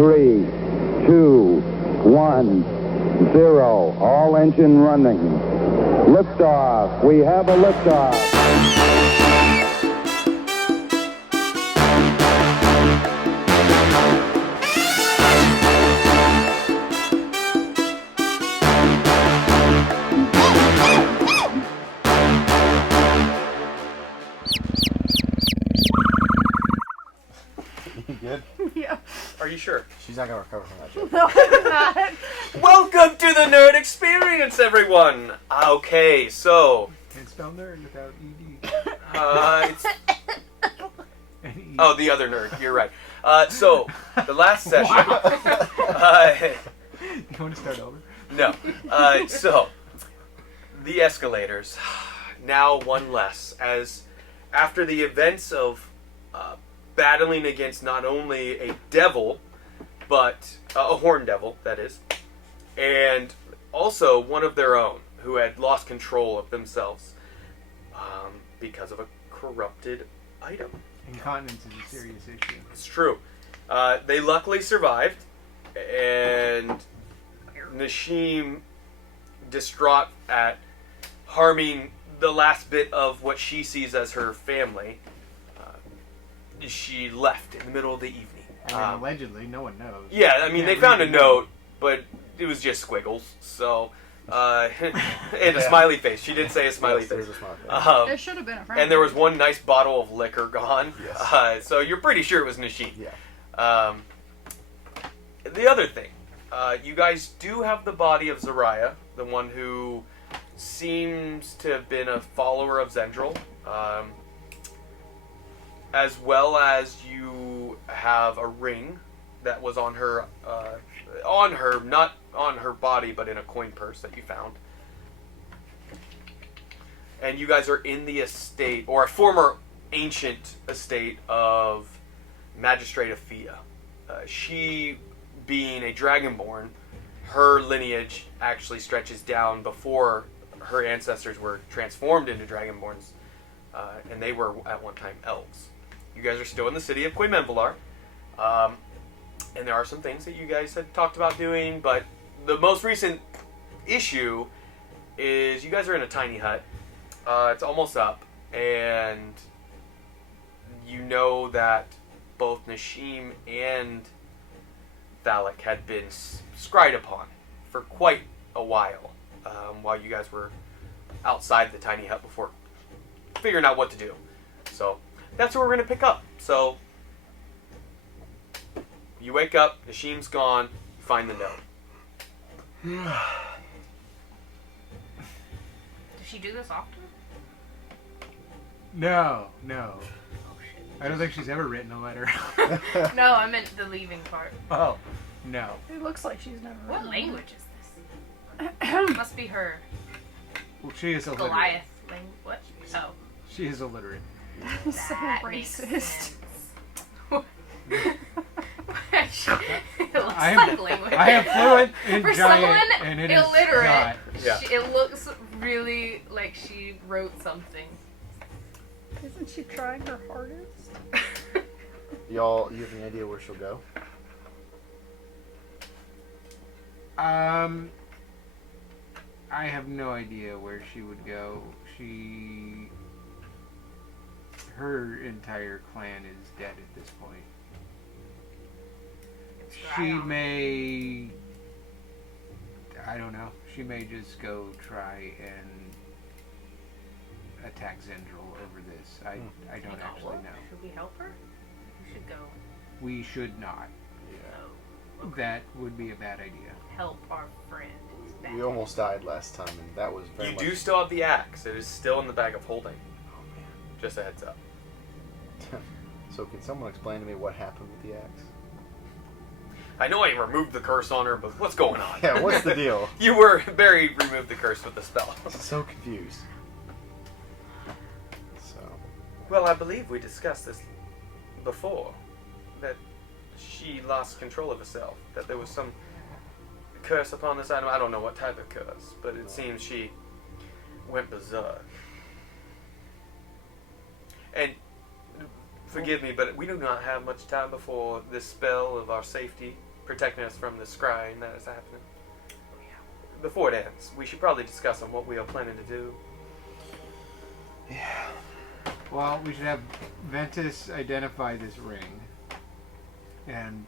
3, 2, 1, 0. All engine running. Liftoff. We have a liftoff. Good? Yeah. Are you sure? She's not going to recover from that joke. No, I'm not. Welcome to the Nerd Experience, everyone! Okay, so... Can't spell nerd without ED. It's... Oh, the other nerd, you're right. So, the last session... You want to start over? No. So, the escalators. Now one less, as after the events of battling against not only a devil, but a horn devil, that is, and also one of their own, who had lost control of themselves because of a corrupted item. Incontinence is a serious issue. It's true. They luckily survived, and Nashim, distraught at harming the last bit of what she sees as her family, she left in the middle of the evening. I mean, allegedly, no one knows. Yeah, I mean, they found a note, but it was just squiggles, so... and a smiley face. She did say a smiley face. There's a smiley face. It should have been a friend. And there was one nice bottle of liquor gone. Yes. So you're pretty sure it was Nashim. Yeah. The other thing, you guys do have the body of Zariah, the one who seems to have been a follower of Zendril, as well as you have a ring that was on her, not on her body, but in a coin purse that you found. And you guys are in the estate, or a former ancient estate of Magistrate Aphia. She, being a dragonborn, her lineage actually stretches down before her ancestors were transformed into dragonborns, and they were at one time elves. You guys are still in the city of Quemenvelar, and there are some things that you guys had talked about doing, but the most recent issue is you guys are in a tiny hut. It's almost up, and you know that both Nashim and Thalik had been scryed upon for quite a while you guys were outside the tiny hut before figuring out what to do. So that's where we're going to pick up. So you wake up, Nashim's gone, you find the note. Does she do this often? No. I don't think she's ever written a letter. No, I meant the leaving part. Oh, no. It looks like she's never. What written language is this? Must be her Well, she is illiterate. Goliath language. What? Oh. She is illiterate. That. So That makes racist. sense. It looks I am- like language. I am fluent in For giant, someone and it is illiterate, not. Yeah. it looks really like she wrote something. Isn't she trying her hardest? Y'all, you have any idea where she'll go? I have no idea where she would go. Her entire clan is dead at this point. She may, I don't know, she may just go try and attack Zendril over this. I don't actually know. Should we help her? We should go. We should not. No. That would be a bad idea. Help our friend. who's back. We almost died last time, and that was very You much... do still have the axe. It is still in the bag of holding. Oh, Just a heads up. man. So can someone explain to me what happened with the axe? I know I removed the curse on her, but what's going on? Yeah, what's the deal? You were Barry removed the curse with the spell. So confused. So... Well, I believe we discussed this before. That she lost control of herself. That there was some curse upon this item. I don't know what type of curse, but it seems she went berserk. And forgive me, but we do not have much time before this spell of our safety protecting us from the scrying that is happening. Before it ends, we should probably discuss on what we are planning to do. Yeah. Well, we should have Ventus identify this ring. And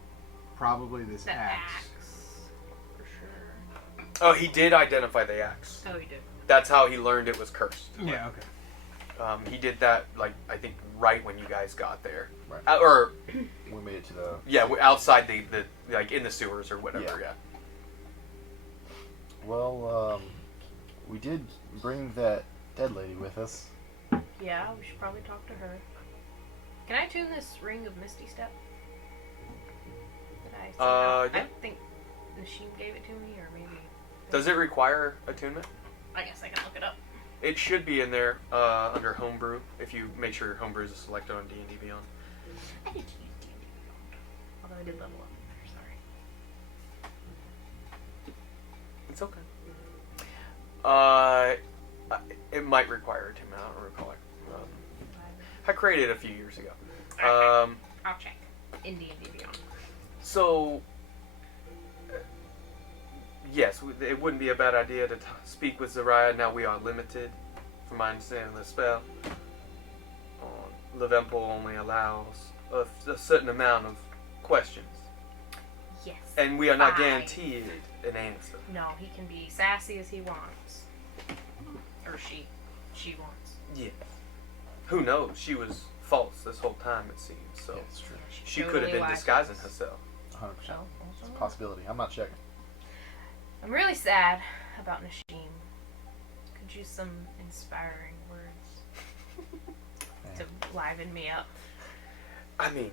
probably this The axe. axe. For sure. Oh, he did identify the axe. Oh, he did. That's how he learned it was cursed. Yeah, okay. He did that, like, I think right when you guys got there. Right. Or, We made it to the. yeah, outside the like, in the sewers or whatever, yeah. Well, we did bring that dead lady with us. Yeah, we should probably talk to her. Can I tune this ring of Misty Step? Did I see that? Yeah. I think Nashim gave it to me, or maybe. Does it require attunement? I guess I can look it up. It should be in there under homebrew, if you make sure your homebrew is selected on D&D Beyond. I did use D&D Beyond. Although I did level up in there, sorry. It's okay. It might require attunement, I don't recall it. I created it a few years ago. Okay. I'll check. In D&D Beyond. So, yes, it wouldn't be a bad idea to speak with Zariah. Now we are limited, from my understanding of the spell. Levempo only allows a certain amount of questions. Yes. And we are not 5. guaranteed an answer. No, he can be sassy as he wants. Or she wants. Yes. Who knows? She was false this whole time, it seems. So Yeah, it's true. she could have been disguising herself. 100%. So, It's a possibility. I'm not checking. I'm really sad about Nashim. Could use some inspiring words to liven me up. I mean,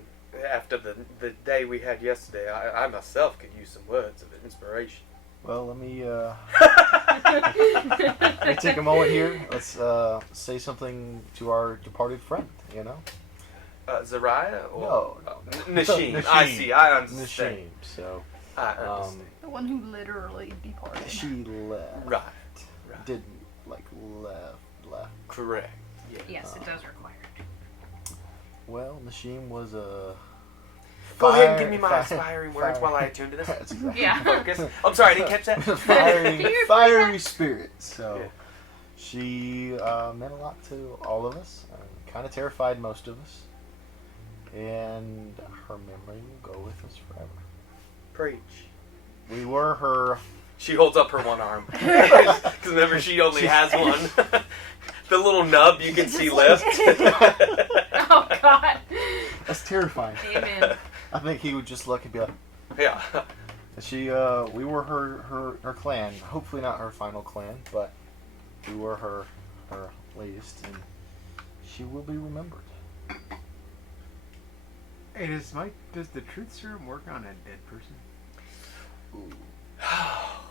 after the day we had yesterday, I myself could use some words of inspiration. Well, let me take a moment here. Let's say something to our departed friend, you know? Zariah? Or, No. Nashim. Nashim. I see. I understand. Nashim. So, I understand. The one who literally departed. she left. Right. Right. Didn't, like, left. Correct. Yeah. Yes, it does require it. Well, Nashim was a... Go ahead and give me my inspiring words while I attune to this. That's exactly Yeah. Focus. I'm sorry, I didn't catch that. fiery spirit. So Yeah. she meant a lot to all of us. Kind of terrified most of us. And her memory will go with us forever. Preach. We were her. She holds up her one arm. Because remember, she only has one. The little nub you can see lift. Oh, God. That's terrifying. Amen. I think he would just look and be like, Yeah. she. We were her clan. Hopefully not her final clan, but we were her latest, and she will be remembered. Hey, does the truth serum work on a dead person?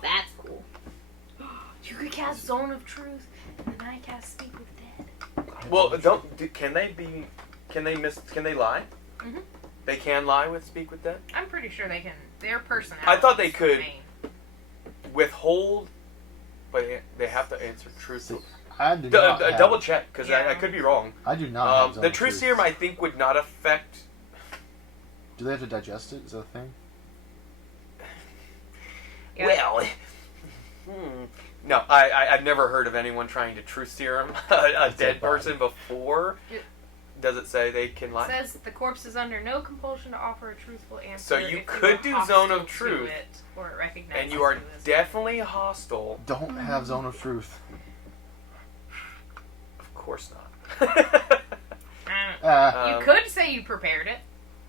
That's cool. You could cast Zone of Truth, and then I cast Speak with Dead. Well, can they lie? Mhm. They can lie with Speak with Dead? I'm pretty sure they can. Their personality. I thought they could remain. withhold, but they have to answer truthfully. I do not have, Double check, because Yeah. I could be wrong. I do not have The Zone truth Truth. serum, I think, would not affect... Do they have to digest it? Is that a thing? Yeah. Well... No, I've never heard of anyone trying to truth serum a dead person before. Does it say they can It lie? says the corpse is under no compulsion to offer a truthful answer. So you if could are do hostile Zone of to Truth, it, or it recognizes And you are you as- definitely hostile. Don't have Zone of Truth. Of course not. You could say you prepared it.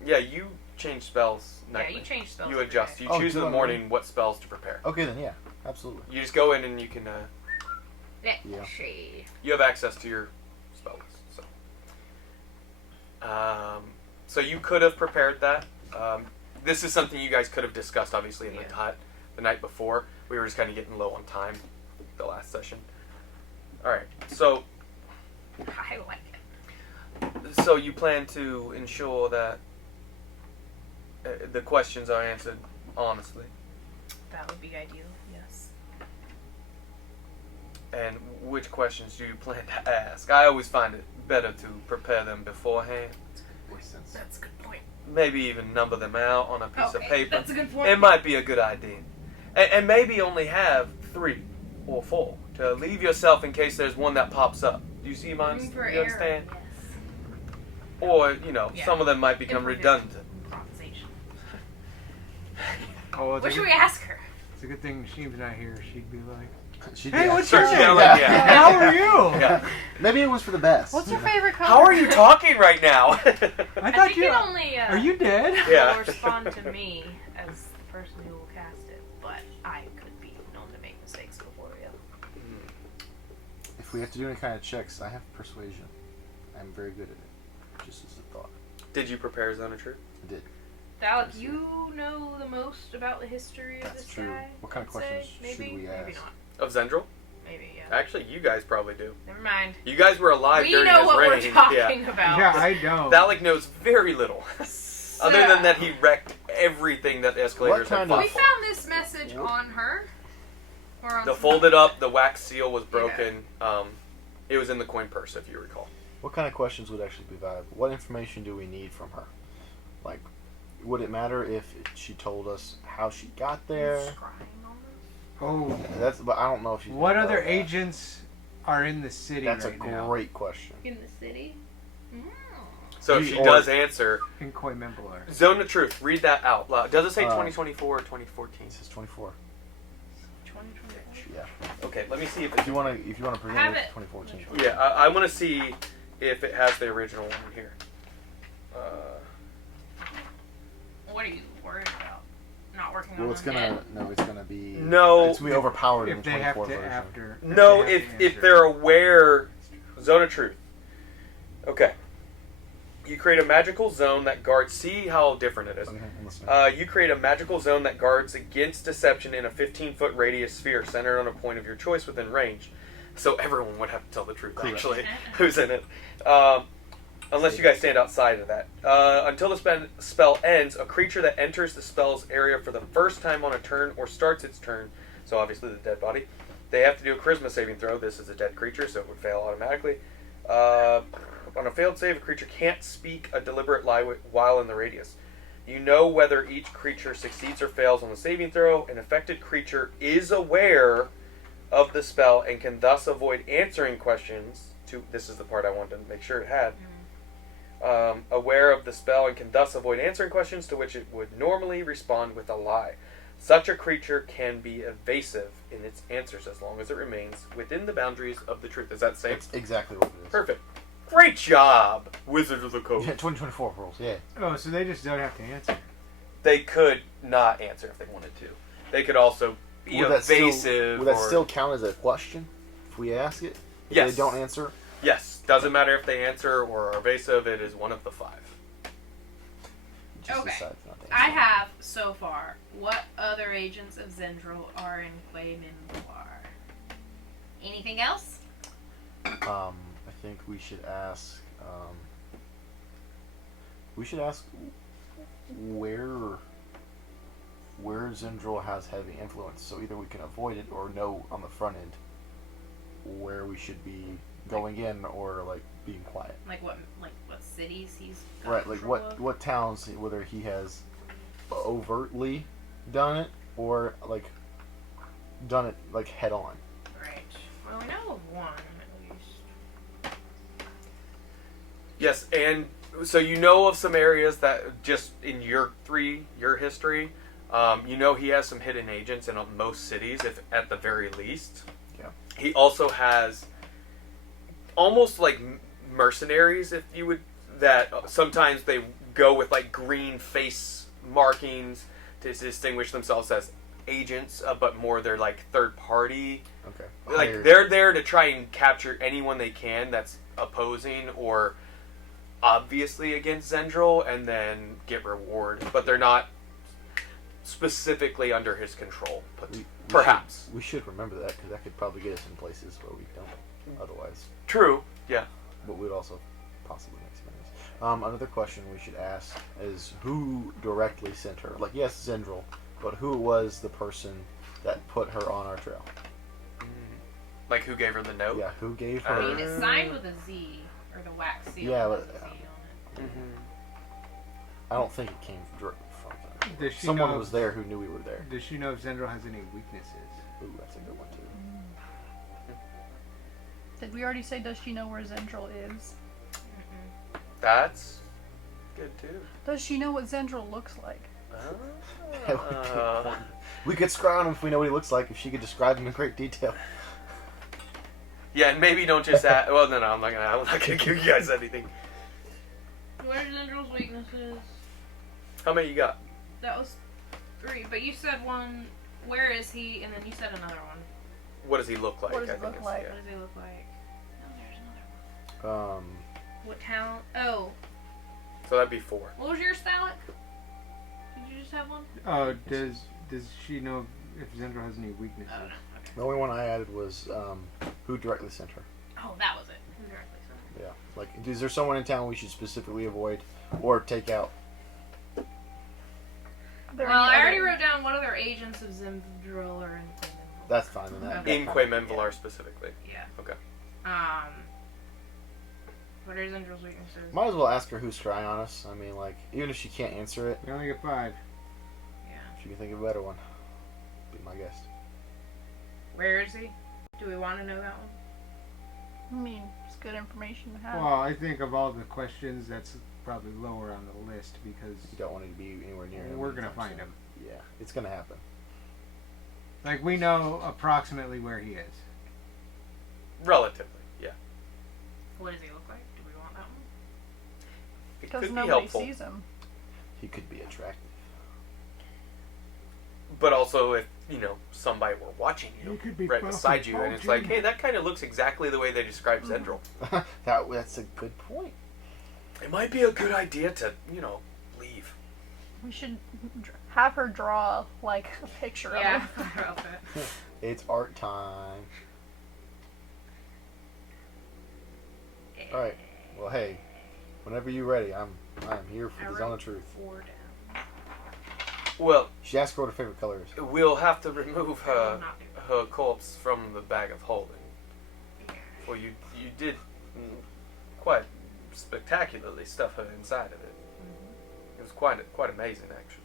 Yeah, you change spells nightly. Yeah, you change spells. You every adjust. day. You Oh, choose in do the I morning what spells to prepare. Okay, then yeah, absolutely. You just go in and you can. Yeah. Yeah. Shade. You have access to your spell list. So you could have prepared that. This is something you guys could have discussed, obviously, in the night before. We were just kind of getting low on time the last session. All right. So I like it. So you plan to ensure that the questions are answered honestly. That would be ideal. Yes. And which questions do you plan to ask? I always find it better to prepare them beforehand. That's a good point. maybe even number them out on a piece of paper. That's a good point. It might be a good idea. And maybe only have 3 or 4 to leave yourself in case there's one that pops up. Do you see mine? Room for You error, understand? yes. Or, Yeah. some of them might become redundant. Improvisation. Oh, What should we ask her? It's a good thing Sheem's not here. She'd be like, She "Hey, did. what's Start your name? yelling, yeah. How are you?" Yeah. Maybe it was for the best. What's your favorite color? How are you talking right now? I I thought think you. it only Are you dead? Yeah. will respond to me as the person who will cast it, but I could be known to make mistakes before you. If we have to do any kind of checks, I have persuasion. I'm very good at it. Just as a thought. Did you prepare Zone of Truth? I did. Dalek, you know the most about the history of That's this true. guy. What kind of I'd say. questions Maybe, should we maybe ask? not. Of Zendril? Maybe, yeah. Actually, you guys probably do. Never mind. You guys were alive We during know his what reign. we're talking about. Yeah, I don't. Dalek knows very little. Other than that, he wrecked everything that the escalators had kind of- We fought for. found this message on her. Or on The some- folded up, the wax seal was broken. It was in the coin purse, if you recall. What kind of questions would actually be valuable? What information do we need from her? Like, would it matter if she told us how she got there? Scrying almost. Oh, But I don't know if she's. what gonna know other that. agents are in the city That's right a now? great question. In the city? So if You- she or- does answer, In Koi Membelar. Zone of Truth, read that out loud. Does it say Uh, 2024 or 2014? It says 24. 2024. Yeah. Okay, let me see if If you want to present Have it, it. 2014. Yeah, I want to see if it has the original one in here. What are you worried about? Not working Well, on it's them gonna yet? no, it's gonna be No. It's gonna be overpowered in If the they have 24 to version. after. No, they have to if answer. they're aware, Zone of Truth. Okay. You create a magical zone that guards. See how different it is. Okay, I'm listening. You create a magical zone that guards against deception in a 15-foot radius sphere centered on a point of your choice within range. So everyone would have to tell the truth, Correct. actually, who's in it. Unless you guys stand outside of that. Until the spell ends, a creature that enters the spell's area for the first time on a turn or starts its turn, so obviously the dead body, they have to do a charisma saving throw. This is a dead creature, so it would fail automatically. On a failed save, a creature can't speak a deliberate lie while in the radius. You know whether each creature succeeds or fails on the saving throw. An affected creature is aware of the spell and can thus avoid answering questions. This is the part I wanted to make sure it had. Aware of the spell and can thus avoid answering questions to which it would normally respond with a lie. Such a creature can be evasive in its answers as long as it remains within the boundaries of the truth. Is that safe? That's exactly what it is. Perfect. Great job, Wizards of the Yeah, Coast. 2024 rules. Yeah. Oh, so they just don't have to answer. They could not answer if they wanted to. They could also be evasive. Would that or- still count as a question if we ask it? If Yes. they don't answer? Yes. Doesn't matter if they answer or are evasive. It is one of the 5. Just Okay. decide not to I answer. have, so far, what other agents of Zendril are in Quay Minbar? Anything else? I think we should ask. Where Zendril has heavy influence, so either we can avoid it or know on the front end where we should be going in or like being quiet. Like what cities he's got Right, like control of? what towns, whether he has overtly done it or like done it like head on. Right. Well, we know of one at least. Yes, and so you know of some areas that just in your history, you know he has some hidden agents in most cities, if at the very least. Yeah. He also has almost like mercenaries, if you would, that sometimes they go with like green face markings to distinguish themselves as agents, but more they're like third party. Okay. Like Hired. they're there to try and capture anyone they can that's opposing or obviously against Zendril and then get reward, but they're not specifically under his control. Perhaps. We should remember that because that could probably get us in places where we don't otherwise. True. Yeah. But we'd also possibly make some enemies. Another question we should ask is who directly sent her? Like, yes, Zendril, but who was the person that put her on our trail? Like who gave her the note? Yeah, who gave I her? mean, it's signed with a Z, or the wax seal Yeah, has but- a Z on it. I don't think it came from them. Does she Someone know was there who knew we were there. Does she know if Zendro has any weaknesses? Ooh, that's a good one too. Did we already say, does she know where Zendril is? That's good too. Does she know what Zendril looks like? That would be important. We could scry on him if we know what he looks like. If she could describe him in great detail. Yeah, and maybe don't just ask. Well, no, I'm not gonna give you guys anything. What are Zendrill's weaknesses? How many you got? That was 3, but you said one. Where is he? And then you said another one. What does he look like? What does I he think look it's- like? yeah. What does he look like? No, there's another one. What talent? Oh, So that'd be 4. what was your Stalic? Did you just have one? Oh, does she know if Zendro has any weaknesses? Oh, no. Okay. The only one I added was who directly sent her. Oh, that was it. Who directly sent it? Yeah. Like, is there someone in town we should specifically avoid or take out? There Well, any I already other- wrote down what other agents of Zendril are in Zendril. That's fine. Then that, Okay. In Quamenvalar specifically. Yeah. Okay. What are Zendrill's weaknesses? Might as well ask her who's scrying on us. I mean, like, even if she can't answer it, We only get 5. Yeah. she can think of a better one. Be my guest. Where is he? Do we want to know that one? I mean, it's good information to have. Well, I think of all the questions, that's probably lower on the list because You don't want it to be anywhere near him. we're gonna anytime find soon. him. Yeah, it's gonna happen. Like we know approximately where he is. Relatively, yeah. What does he look like? Do we want that one? It Because could be nobody helpful. sees him. He could be attractive. But also, if somebody were watching you He could be right buff beside and you, and it's bulging. like, hey, that kind of looks exactly the way they describe Zendril. That's a good point. It might be a good idea to, leave. We should have her draw, like, a picture of Yeah. him. About that. It's art time. All right. Well, hey, whenever you're ready, I'm here for the zone of truth. 4 down. Well, She asked her what her favorite color is. we'll have to remove I will her not do that. her corpse from the bag of holding. Yeah. Well, you did quite spectacularly stuff her inside of it. It was quite amazing, actually.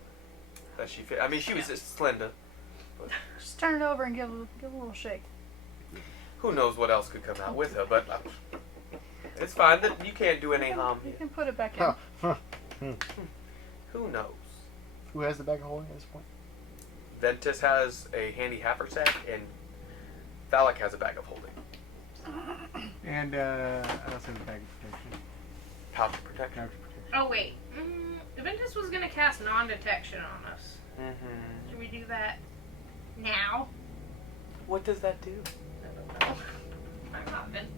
That she fit. I mean, she was just slender. But Just turn it over and give a little shake. who knows what else could come out with her? But it's fine. That you can't do any harm You here. can put it back in. Huh. Who knows? Who has the bag of holding at this point? Ventus has a handy haversack, and Thalak has a bag of holding. And I also have a bag of protection. Pouch protection. Couch protection. Oh, wait. Ventus was going to cast non-detection on us. Mm-hmm. Should we do that now? What does that do? I don't know. I'm not Ventus.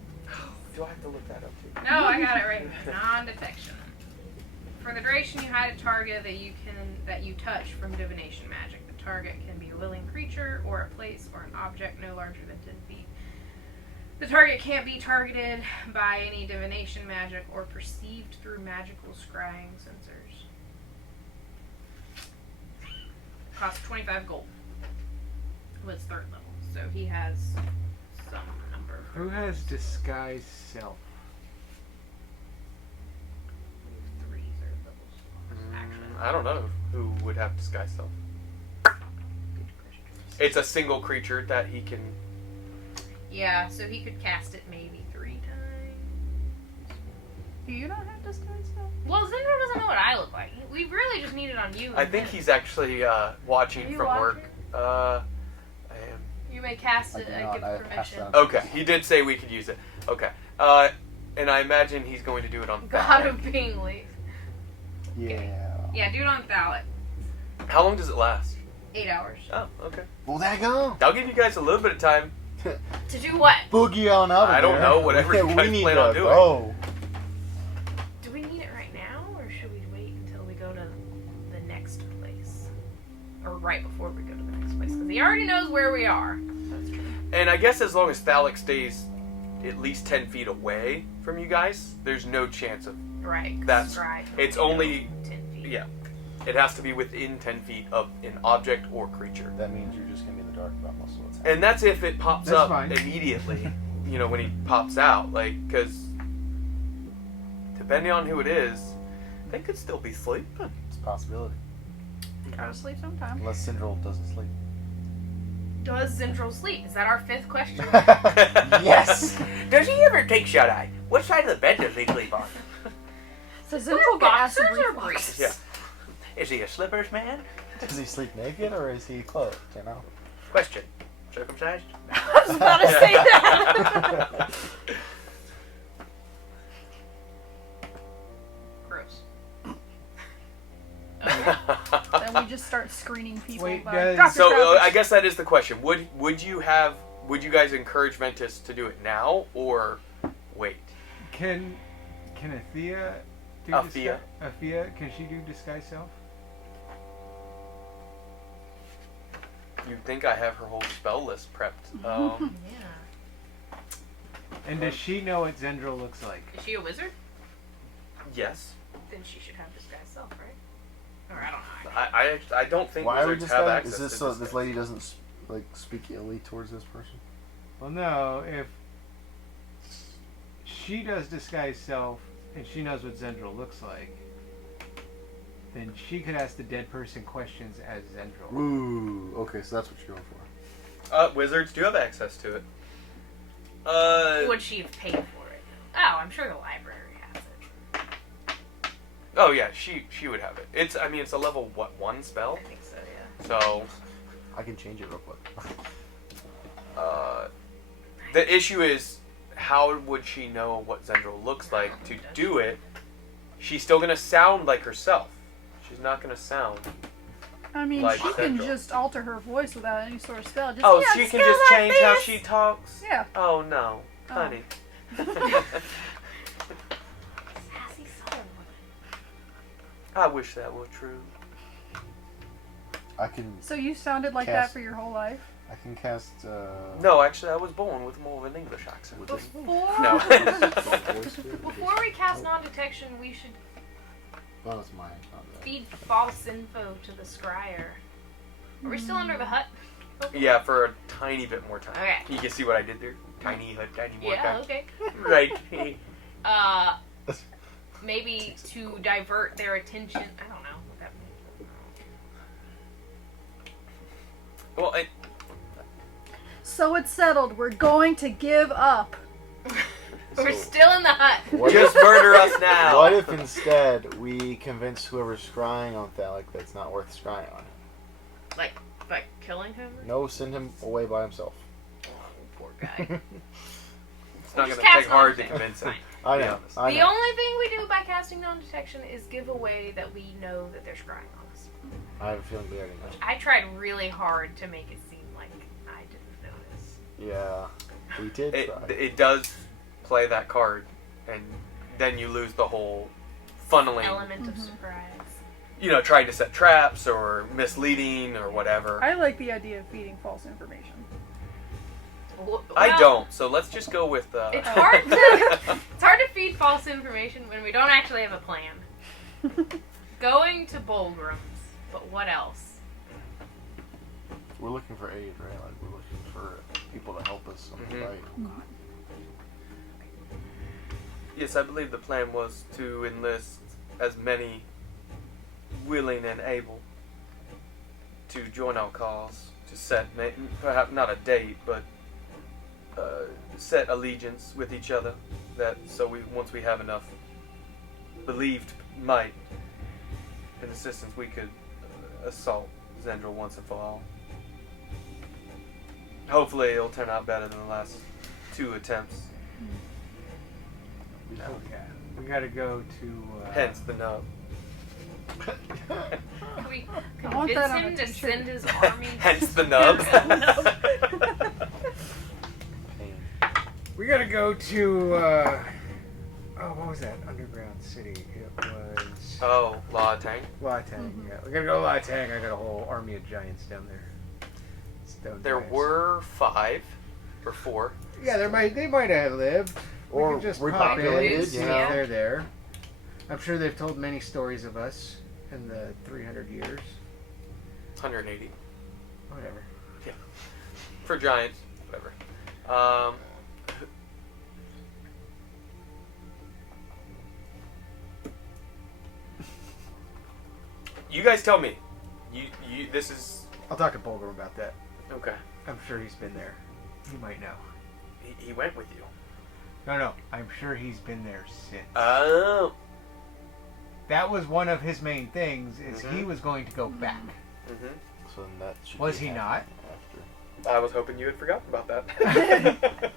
Do I have to look that up too? No, I got it right here. Non-detection. For the duration, you hide a target that you touch from divination magic. The target can be a willing creature or a place or an object no larger than 10 feet. The target can't be targeted by any divination magic or perceived through magical scrying sensors. Costs 25 gold. Was 3rd level, so he has some number. Who has disguise self? We have 3 3rd levels. Actually, I don't know who would have disguise self. It's a single creature that he can. yeah, so he could cast it maybe 3 times. Do you not have disguise stuff? Well, Zendro doesn't know what I look like. We really just need it on you. I and think him. he's actually watching Are you from work. watching? I am. You may cast I it. do I not. give I have passed permission. that. Okay, he did say we could use it. Okay. And I imagine he's going to do it on God Thalak. of being late. Yeah. Yeah, do it on Thalak. How long does it last? 8 hours. Oh, okay. Well, there you go. I'll give you guys a little bit of time. To do what? Boogie on out of I don't there. know, whatever you we guys need plan to on doing. go. Do we need it right now, or should we wait until we go to the next place? Or right before we go to the next place? Because he already knows where we are. That's true. And I guess as long as Thalak stays at least 10 feet away from you guys, there's no chance of. Right. 'cause That's- right. it's only- 10 feet. Yeah. It has to be within 10 feet of an object or creature. That means you're just gonna be in the dark about most of what's happening. And that's if it pops That's up fine. immediately, when he pops out. Like, because depending on who it is, They could still be sleeping. It's a possibility. Gotta sleep sometime. Unless Syndrome doesn't sleep. Does Zendril sleep? Is that our 5th question? Yes! Does he ever take shut eye? What side of the bed does he sleep on? So Zendril get acid boxers or reflux. Yeah. Is he a slippers man? Does he sleep naked or is he clothed, you know? Question. Circumcised? I was about to say that. Gross. Then we just start screening people. Wait, by, does- "Drop your So trousers." I guess that is the question. Would you guys encourage Ventus to do it now or wait? Can Athea do Athea? Athea, can she do disguise self? You'd think I have her whole spell list prepped. Yeah. And does she know what Zendril looks like? Is she a wizard? Yes. Then she should have disguise self, right? Or I don't know. I don't think Why are we wizards have disguising? access Is this to so disguise. this lady doesn't like speak illy towards this person? Well, no. If she does disguise self and she knows what Zendril looks like, then she could ask the dead person questions as Zendril. Ooh, okay, so that's what you're going for. Wizards do have access to it. Would she have paid for it? Oh, I'm sure the library has it. Oh yeah, she would have it. It's a level 1 spell. I think so, yeah. So I can change it real quick. the issue is, how would she know what Zendril looks like to do it? She's still gonna sound like herself. She's not gonna sound. I mean, like she can Zendril. just alter her voice without any sort of spell. Just, Oh, yeah, she can go just like change how this. she talks. Yeah. Oh no, Oh. honey. Sassy southern woman. I wish that were true. I can So you sounded like that Cast- for your whole life? I can cast No, actually, I was born with more of an English accent. Before, No. before we cast non-detection, we should Oh, that's mine. Not that. feed false info to the scryer. Are we still under the hut? Yeah, for a tiny bit more time. Okay. You can see what I did there? Tiny hut, tiny more Yeah, time. okay. Right. Maybe to divert their attention. I don't know what that means. Well, So it's settled. We're going to give up. We're still in the hut. What just if, murder us now. what if instead we convince whoever's scrying on Thalik that it's not worth scrying on? Like killing him? No, send him away by himself. Oh, poor guy. It's not Just going to take cast hard to non-detection. convince him. I to be know. honest. I The know. only thing we do by casting non-detection is give away that we know that they're scrying on us. I have a feeling we already know. I tried really hard to make it seem like I didn't notice. Yeah, we did try. It does play that card, and then you lose the whole funneling. Element of surprise. You know, trying to set traps or misleading or whatever. I like the idea of feeding false information. I Well, don't, so let's just go with. It's hard it's hard to feed false information when we don't actually have a plan. Going to Bolgrams, but what else? We're looking for aid, right? Like we're looking for people to help us on the Mhm. fight. Yes, I believe the plan was to enlist as many willing and able to join our cause, to set, perhaps not a date, but set allegiance with each other. That so once we have enough believed might and assistance, we could assault Zendril once and for all. Hopefully, it'll turn out better than the last 2 attempts. Yeah. We gotta go to. Hence the no. Can we I want that convince on him a to t-shirt. send his army? Hence the nub. Pain. We gotta go to. What was that underground city? It was Oh, La Tang. Latang. Yeah, we gotta go to Latang. I got a whole army of giants down there. Stone There giants. were 5 or 4. Yeah, they might have lived. We Or could just pop in, repopulated, see you if know. they're there. I'm sure they've told many stories of us in the 300 years. 180 Whatever. for giants. Whatever. you guys tell me. This is I'll talk to Bulgur about that. okay. I'm sure he's been there. He might know. He went with you. No. I'm sure he's been there since. Oh. That was one of his main things, is he was going to go back. Mm-hmm. So then that should Was be he not? After. I was hoping you had forgotten about that.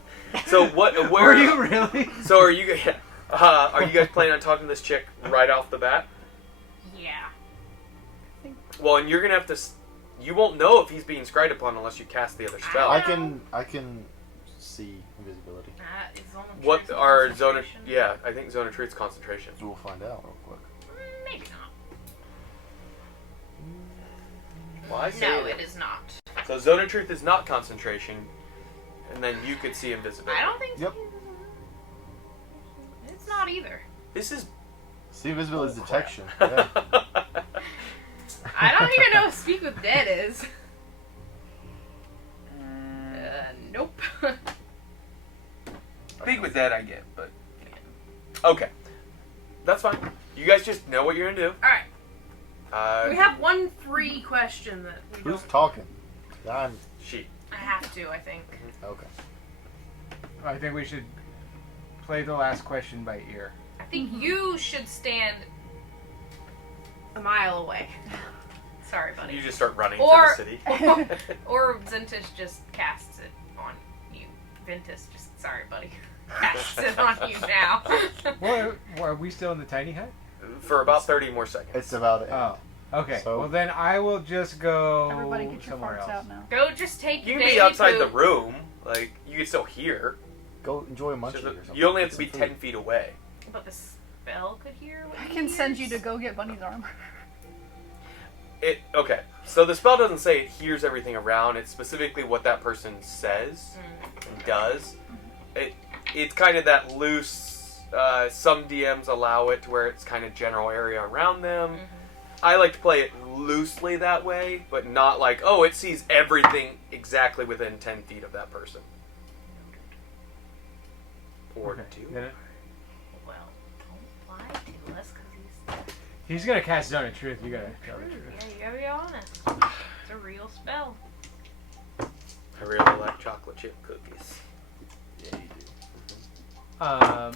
So where Were you really? So are you guys planning on talking to this chick right off the bat? Yeah. Well, and you're gonna have to. You won't know if he's being scryed upon unless you cast the other spell. I can see invisibility. Is Zone of What Truth are zone of? concentration? Yeah, I think zone of truth's concentration. We'll find out real quick. Maybe not. Well, I say No, it is not. So zone of truth is not concentration, and then you could see invisibility. I don't think. Yep. It's not either. This is. See invisibility is Oh, crap. detection. Yeah. I don't even know what Speak with Dead is. Nope. Speak with that, I get, but okay, that's fine. You guys just know what you're gonna do. Alright. We have one free question that we Who's don't. talking? I'm. She. I have to, I think. Okay. I think we should play the last question by ear. I think you should stand a mile away. Sorry, buddy. You just start running Or- through the city. Or Ventus just casts it on you. Ventus just, sorry, buddy. Casts it on you now. Well, are we still in the tiny hut? For about 30 more seconds. It's about it. Oh, okay. So- well, then I will just go Everybody get your somewhere farts else. out now. Go just take You your can be daily outside the poop. room. Like, you can still hear. Go enjoy a It's munchie just or that something. you only have Get to be some 10 food. feet away. But the spell could hear what I he can send you to hears. go get Bunny's armor. Okay, so the spell doesn't say it hears everything around. It's specifically what that person says and does. It's kind of that loose. Some DMs allow it to where it's kind of general area around them. I like to play it loosely that way, but not like, oh, it sees everything exactly within 10 feet of that person. Or Okay. two. Then Well, don't lie to us because he's gonna cast Zone of Truth. You gotta tell the he's truth. Yeah, you gotta be honest. It's a real spell. I really like chocolate chip cookies. Yeah, you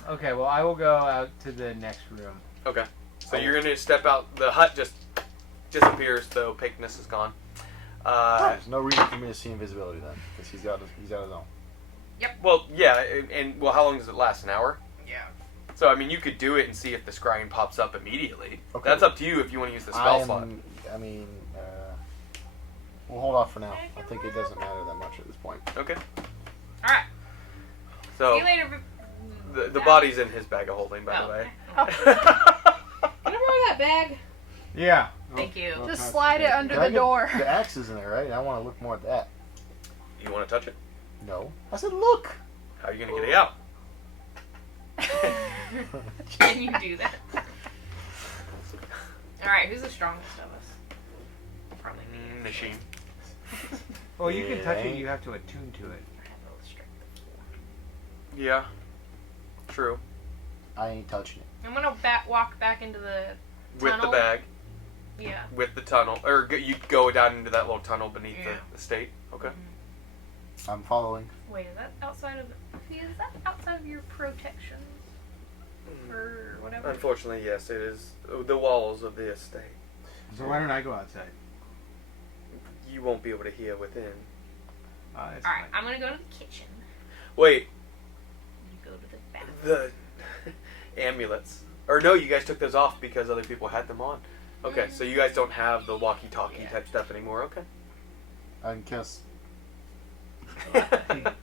do. Okay, well, I will go out to the next room. Okay. So you're going to step out. The hut just disappears, though opaqueness is gone. There's no reason for me to see invisibility then, because he's out his own. Well, yeah, and well, how long does it last? An hour? Yeah. So, I mean, you could do it and see if the scrying pops up immediately. Okay. That's up to you if you want to use the spell slot. I mean, we'll hold off for now. I think it doesn't matter that much at this point. Okay. Alright. See So, you later. the body's in his bag of holding, by the Oh, way. Can I borrow that bag? Yeah. Thank you. Just slide it under Can I the get- door. The axe is in there, right? I want to look more at that. You want to touch it? No. I said look! How are you going to get it out? Can you do that? Alright, who's the strongest of us? Probably me. Machine. Well, you can touch it. Yeah. You have to attune to it. I have a strength of 4. Yeah. True. I ain't touching it. I'm gonna walk back into the With the tunnel. bag, Yeah. with the tunnel. Or you go down into that little tunnel beneath Yeah. the estate. Okay. I'm following. Wait, is that outside of your protections? Or whatever? Unfortunately, yes, it is the walls of the estate. So why don't I go outside? You won't be able to hear within. That's Alright, fine. I'm gonna go to the kitchen. Wait, You go to the bathroom. the amulets. Or no, you guys took those off because other people had them on. Okay, so you guys don't have the walkie-talkie Yeah. type stuff anymore. Okay. I can cast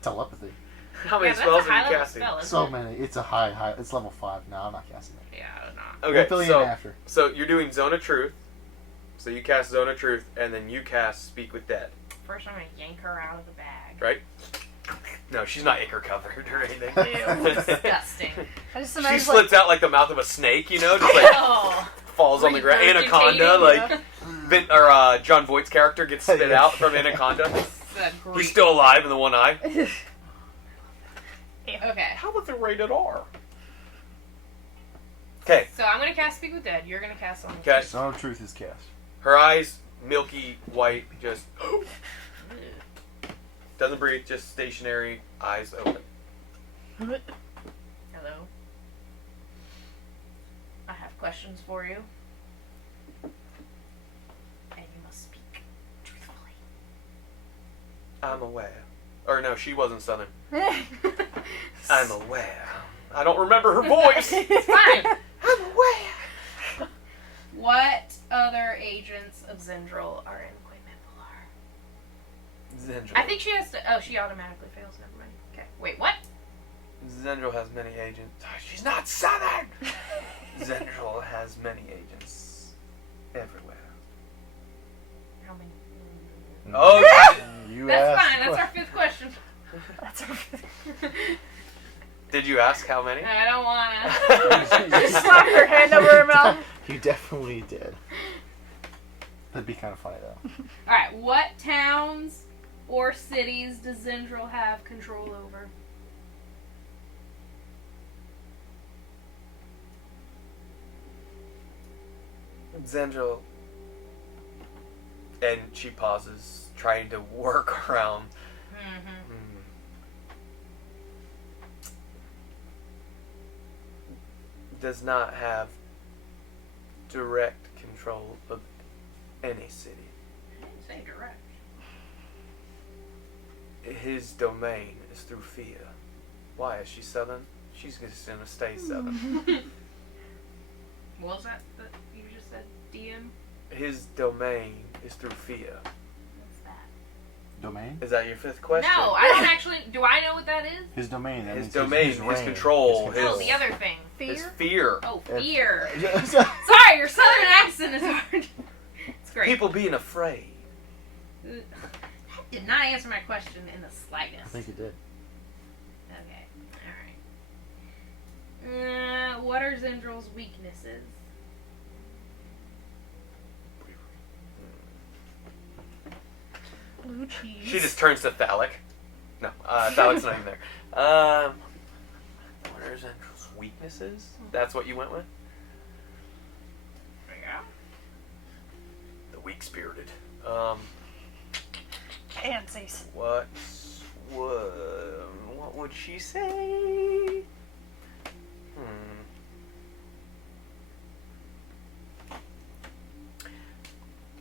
telepathy. How many Yeah, that's a spells are high you level casting? spell, isn't So it? many. It's a high. It's level 5. No, I'm not casting it. Yeah, not. We'll Okay, fill you so in after. so you're doing Zone of Truth. So you cast Zone of Truth, and then you cast Speak with Dead, First, I'm gonna yank her out of the bag. right? No, she's not ichor covered or anything. Ew, disgusting. I just She imagine slits out like the mouth of a snake, you know, just like Oh, falls on the ground. Anaconda, Regurgitating, like John Voight's character gets spit Yeah. out from Anaconda. That He's great- still alive in the one eye. Okay. How was it rated R? Okay. So I'm gonna cast Speak with Dead. You're gonna cast on. Okay. Zone of Truth is cast. Her eyes, milky white, just doesn't breathe, just stationary, eyes open. Hello. I have questions for you. And you must speak truthfully. I'm aware. Or no, she wasn't Southern. I'm aware. I don't remember her voice. It's fine. I'm aware. What other agents of Zendril are in Queen Mempolar? Zendril. I think she has to. Oh, she automatically fails. Never mind. Okay. Wait, what? Zendril has many agents. She's not Southern! Zendril has many agents everywhere. How many? Oh, You That's asked fine. the That's our fifth question. That's our did you ask how many? I don't wanna. Just slap her hand over her mouth. You definitely did. That'd be kind of funny though. All right. What towns or cities does Zendril have control over? Zendril. And she pauses, trying to work around. Mm-hmm. Does not have direct control of any city. I didn't say direct. His domain is through fear. Why? Is she Southern? She's just gonna stay Southern. What was that you just said? DM? His domain is through fear. What's that? Domain? Is that your fifth question? No, I don't actually. Do I know what that is? His domain. that His means domain, his his reign, control, his Oh, the other thing. It's Fear? fear. Oh, If- fear. Sorry, your southern accent is hard. It's great. People being afraid. That did not answer my question in the slightest. I think it did. Okay, alright. What are Zendril's weaknesses? Blue cheese. She just turns to Phallic. No, Phallic's not even there. What are Zendril's weaknesses? That's what you went with? Yeah. The weak-spirited. Pansies. What would she say?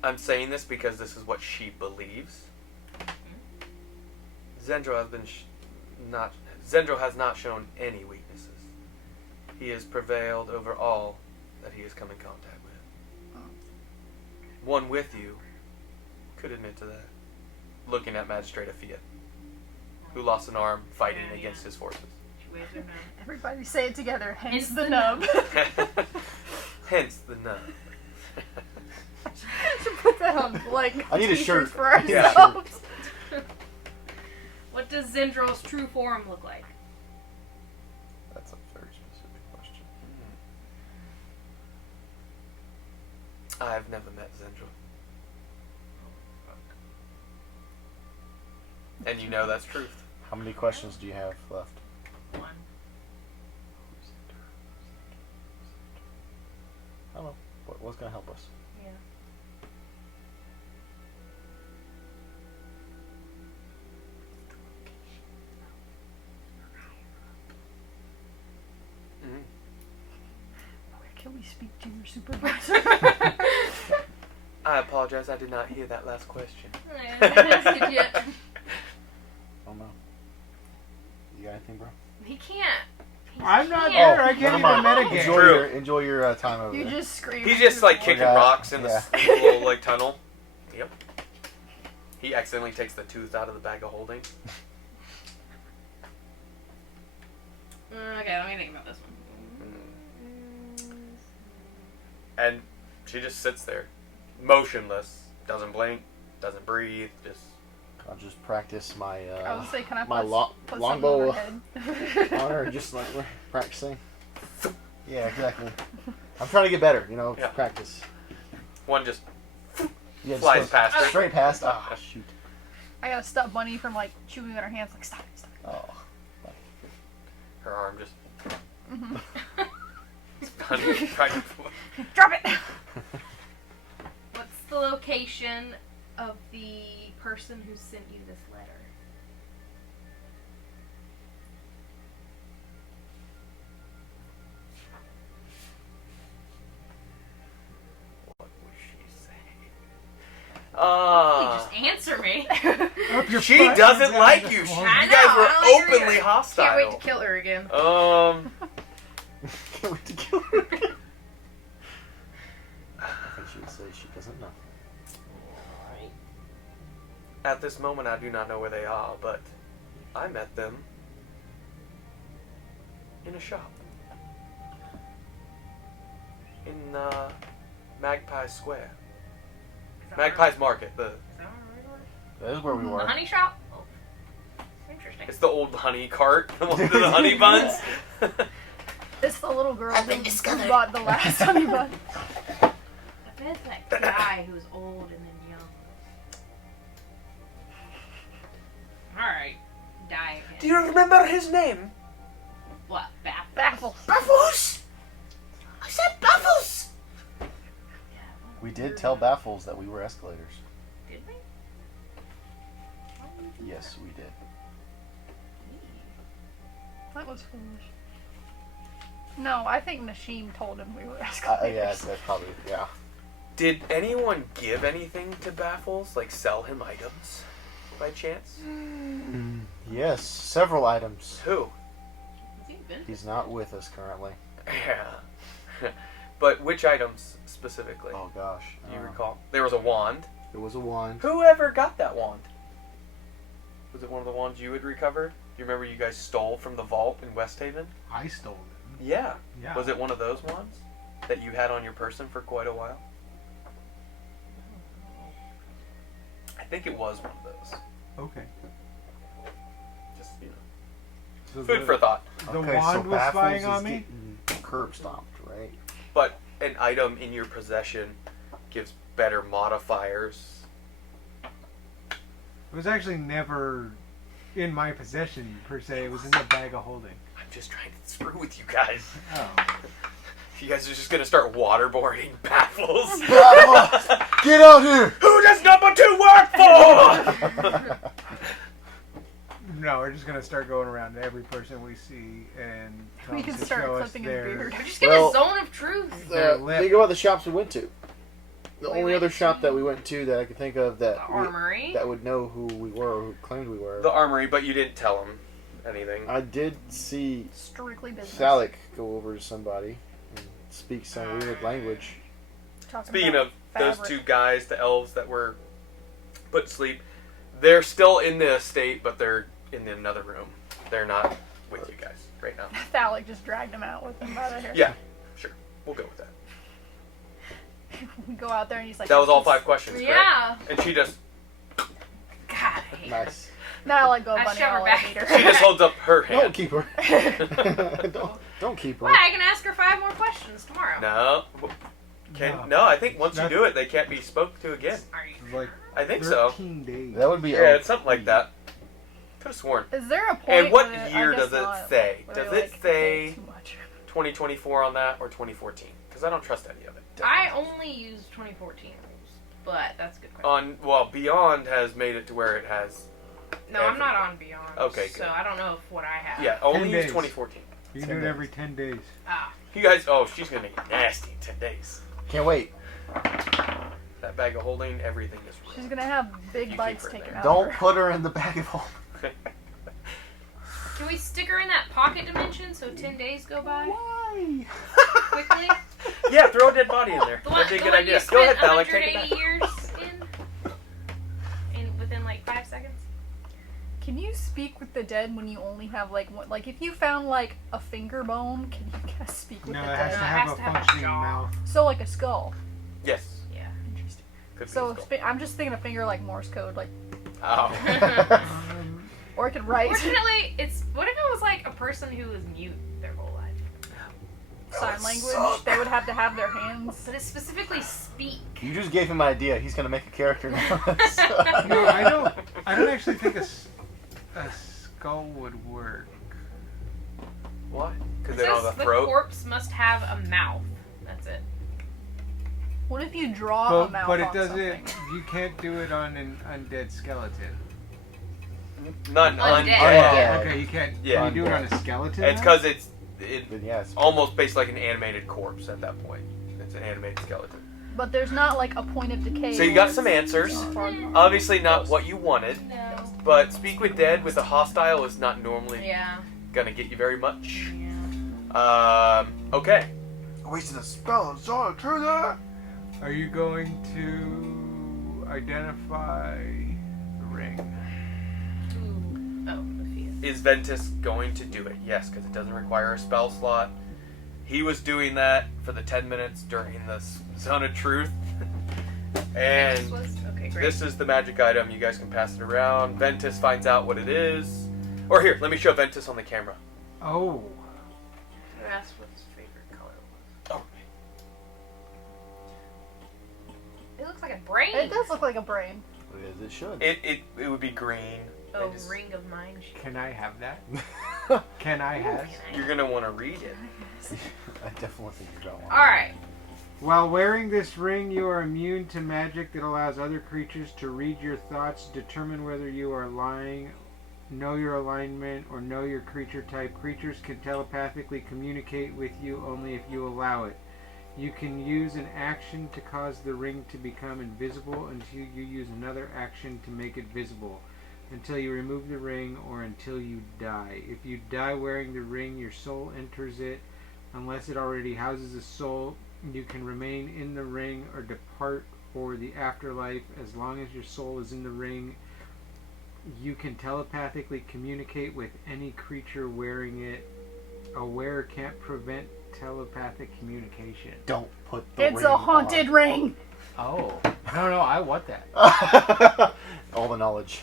I'm saying this because this is what she believes. Zendril has been Zendril has not shown any weaknesses. He has prevailed over all that he has come in contact with. One with you could admit to that. Looking at Magistrate Afia, who lost an arm fighting Yeah, against yeah. his forces. She waves her nub. Everybody say it together. Hence Hence the the nub. Hence the nub. Should put that on like I need a t-shirts shirt. for Yeah. ourselves. What does Zendril's true form look like? That's a very specific question. I've never met Zendril. And you know that's truth. How many questions do you have left? One. I don't know. What's going to help us? Yeah. Can we speak to your supervisor? I apologize, I did not hear that last question. I haven't asked it yet. I don't know. You got anything, bro? He can't. I'm not Yeah. there. I can't never even mind. metagame. Enjoy your time over You there. just scream. He's just like kicking Yeah. rocks in the Yeah. little like tunnel. Yep. He accidentally takes the tooth out of the bag of holding. Okay, let me think about this one. And she just sits there, motionless, doesn't blink, doesn't breathe, just I'll just practice my I was say, can I my put longbow something on her head? on her, just like we're practicing. Yeah, exactly. I'm trying to get better, Yeah. practice. one just Yeah, flies just past her. straight past. Ah, shoot. I gotta stop Bunny from like chewing on her hands. Like stop it, stop it. Oh. Her arm just Mhm. trying to Drop it. the location of the person who sent you this letter? What was she saying? Just answer me. Up your She butt doesn't and like down you. the She, floor. I you know, guys I were don't like her openly either. hostile. Can't wait to kill her again. Can't wait to kill her. I think she would say she doesn't know. At this moment, I do not know where they are, but I met them in a shop in Magpie Square, Magpie's Market. That is where we The were. honey shop? Oh. Interesting. It's the old honey cart, the one with the honey buns. It's the little girl I've been who discovered. bought the last honey bun. I bet it's that guy who's old and then young. Alright. Die again. Do you remember his name? What? Baffles? Baffles. Baffles! I said Baffles! Yeah, what We a did weird tell guy. Baffles that we were escalators. Did we? Why would we do Yes, we did. That was foolish. No, I think Nashim told him we were escalators. Yeah, that's probably, yeah. Did anyone give anything to Baffles? Like sell him items by chance? Yes, several items. Who? Has he been? He's not with us currently. Yeah. But which items specifically? Oh gosh. Do you recall? There was a wand. There was a wand. Whoever got that wand? Was it one of the wands you had recovered? Do you remember you guys stole from the vault in West Haven? I stole them. Yeah. Yeah. Was it one of those wands that you had on your person for quite a while? I think it was one of those. Okay. Just, you know, So food for thought. The Okay, wand so was Baffles spying is on me? getting curb stomped, right? But an item in your possession gives better modifiers. It was actually never in my possession, per se. It was in the bag of holding. I'm just trying to screw with you guys. Oh. You guys are just gonna start waterboarding Baffles. Baffles! Get out here! Who does number 2 work for? No, we're just gonna start going around to every person we see and tell We them can to start show us clipping his their... beard. We're just get Well- a zone of truth. Their lip. Think about the shops we went to. The We only went other shop to that we went to that I could think of that The armory. that would know who we were or who claimed we were. The armory, but you didn't tell him anything. I did see Strictly business. Salik go over to somebody and speak some weird language. Talking Speaking about of those fabric. 2 guys, the elves that were put to sleep, they're still in the estate, but they're in another room. They're not with you guys right now. Thalic just dragged him out with him by the hair. Yeah, sure. We'll go with that. We go out there and he's like, That was all 5 questions, correct? Yeah. And she just God, I hate her. Nice. Now I like go I bunny shove her all back. meter. she just holds up her hand. Don't keep her. don't keep her. Well, I can ask her 5 more questions tomorrow. No. No, I think once you do it, they can't be spoke to again. Are you? It was like I think so. 13 days. That would be Yeah, it's something like that. Could have sworn. Is there a point? And what where- I year guess does it not, say? where Does they're it like, say okay, too much. 2024 on that or 2014? Because I don't trust any of it. I only use 2014 rules, but that's a good question. Beyond has made it to where it has. No, I'm not on Beyond. Okay, So good. I don't know if what I have. Yeah, only 10 use days. 2014. You can 10 do it days. every 10 days. Ah. You guys, she's gonna make it nasty in 10 days. Can't wait. That bag of holding, everything is She's ruined. gonna have You big keep bites her taken there. out. Don't of her. put her in the bag of holding. Can we stick her in that pocket dimension so 10 days go by Why? quickly? Yeah, throw a dead body in there. The one, That'd be a the good one idea. you Go ahead, spent Alec, take it 180 back. years in within like 5 seconds? Can you speak with the dead when you only have like one? Like if you found like a finger bone, can you guys speak with No, the it has dead? to it have has a to have a functioning jaw. mouth. So like a skull. Yes. Yeah. Interesting. Could be So a skull. I'm just thinking a finger like Morse code, like, Oh. or it could write Fortunately, what if it was like a person who was mute their whole life? sign language. They would have to have their hands. But it specifically speak. You just gave him an idea. He's gonna make a character now. No, I don't actually think a skull would work. What? Because It they don't says have a the throat? corpse must have a mouth. That's it. What if you draw a mouth But it on doesn't. something? You can't do it on an undead skeleton. Not Undead. undead. Okay, you can't. Yeah. Can you do it on a skeleton? It's now? because it Then yes. almost based like an animated corpse at that point. It's an animated skeleton. But there's not like a point of decay. So you got some answers. Obviously not what you wanted, No. but speak with dead with a hostile is not normally Yeah. gonna get you very much. Yeah. Okay. Wasting a spell. Sorry, true that. Are you going to identify the ring? Ooh. Oh, the Fiat. Is Ventus going to do it? Yes, because it doesn't require a spell slot. He was doing that for the 10 minutes during the Zone of Truth. And Okay, great. this is the magic item. You guys can pass it around. Ventus finds out what it is. Or here, let me show Ventus on the camera. Oh. You asked what his favorite color was. Oh. It looks like a brain. It does look like a brain. As it should. It would be green. Oh, I just- ring of mine. Can I have that? Can I have? You're gonna want to read it. I definitely think you're going. All right. While wearing this ring, you are immune to magic that allows other creatures to read your thoughts, determine whether you are lying, know your alignment, or know your creature type. Creatures can telepathically communicate with you only if you allow it. You can use an action to cause the ring to become invisible until you use another action to make it visible. Until you remove the ring or until you die. If you die wearing the ring, your soul enters it. Unless it already houses a soul, you can remain in the ring or depart for the afterlife. As long as your soul is in the ring, you can telepathically communicate with any creature wearing it. A wearer can't prevent telepathic communication. Don't put the It's ring a haunted ring. Oh. No, I want that. on. All the knowledge.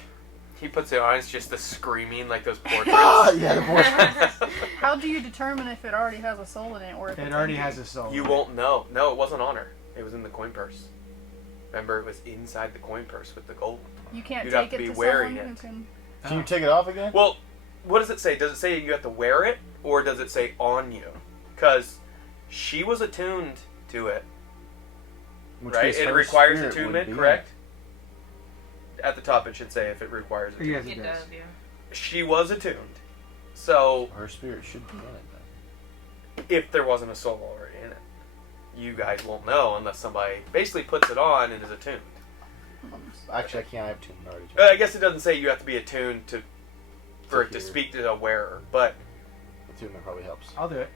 He puts it on. It's just the screaming like those portraits. Yeah, the voice. How do you determine if it already has a soul in it or if It it's already empty? has a soul. You won't know. No, it wasn't on her. It was in the coin purse. Remember, it was inside the coin purse with the gold. You can't You'd have take to it be to wearing someone who it. can. Can you take it off again? Well, what does it say? Does it say you have to wear it, or does it say on you? Because she was attuned to it, Which right? case It her requires spirit would attunement, be in correct? At the top, it should say if it requires attunement. Yes, It it does, does. yeah. She was attuned, so it. Her spirit should be in it then. if there wasn't a soul already in it, you guys won't know unless somebody basically puts it on and is attuned. Actually, I can't. I have two already. I guess it doesn't say you have to be attuned for it to hear. speak to a wearer, but Attunement probably helps. I'll do it.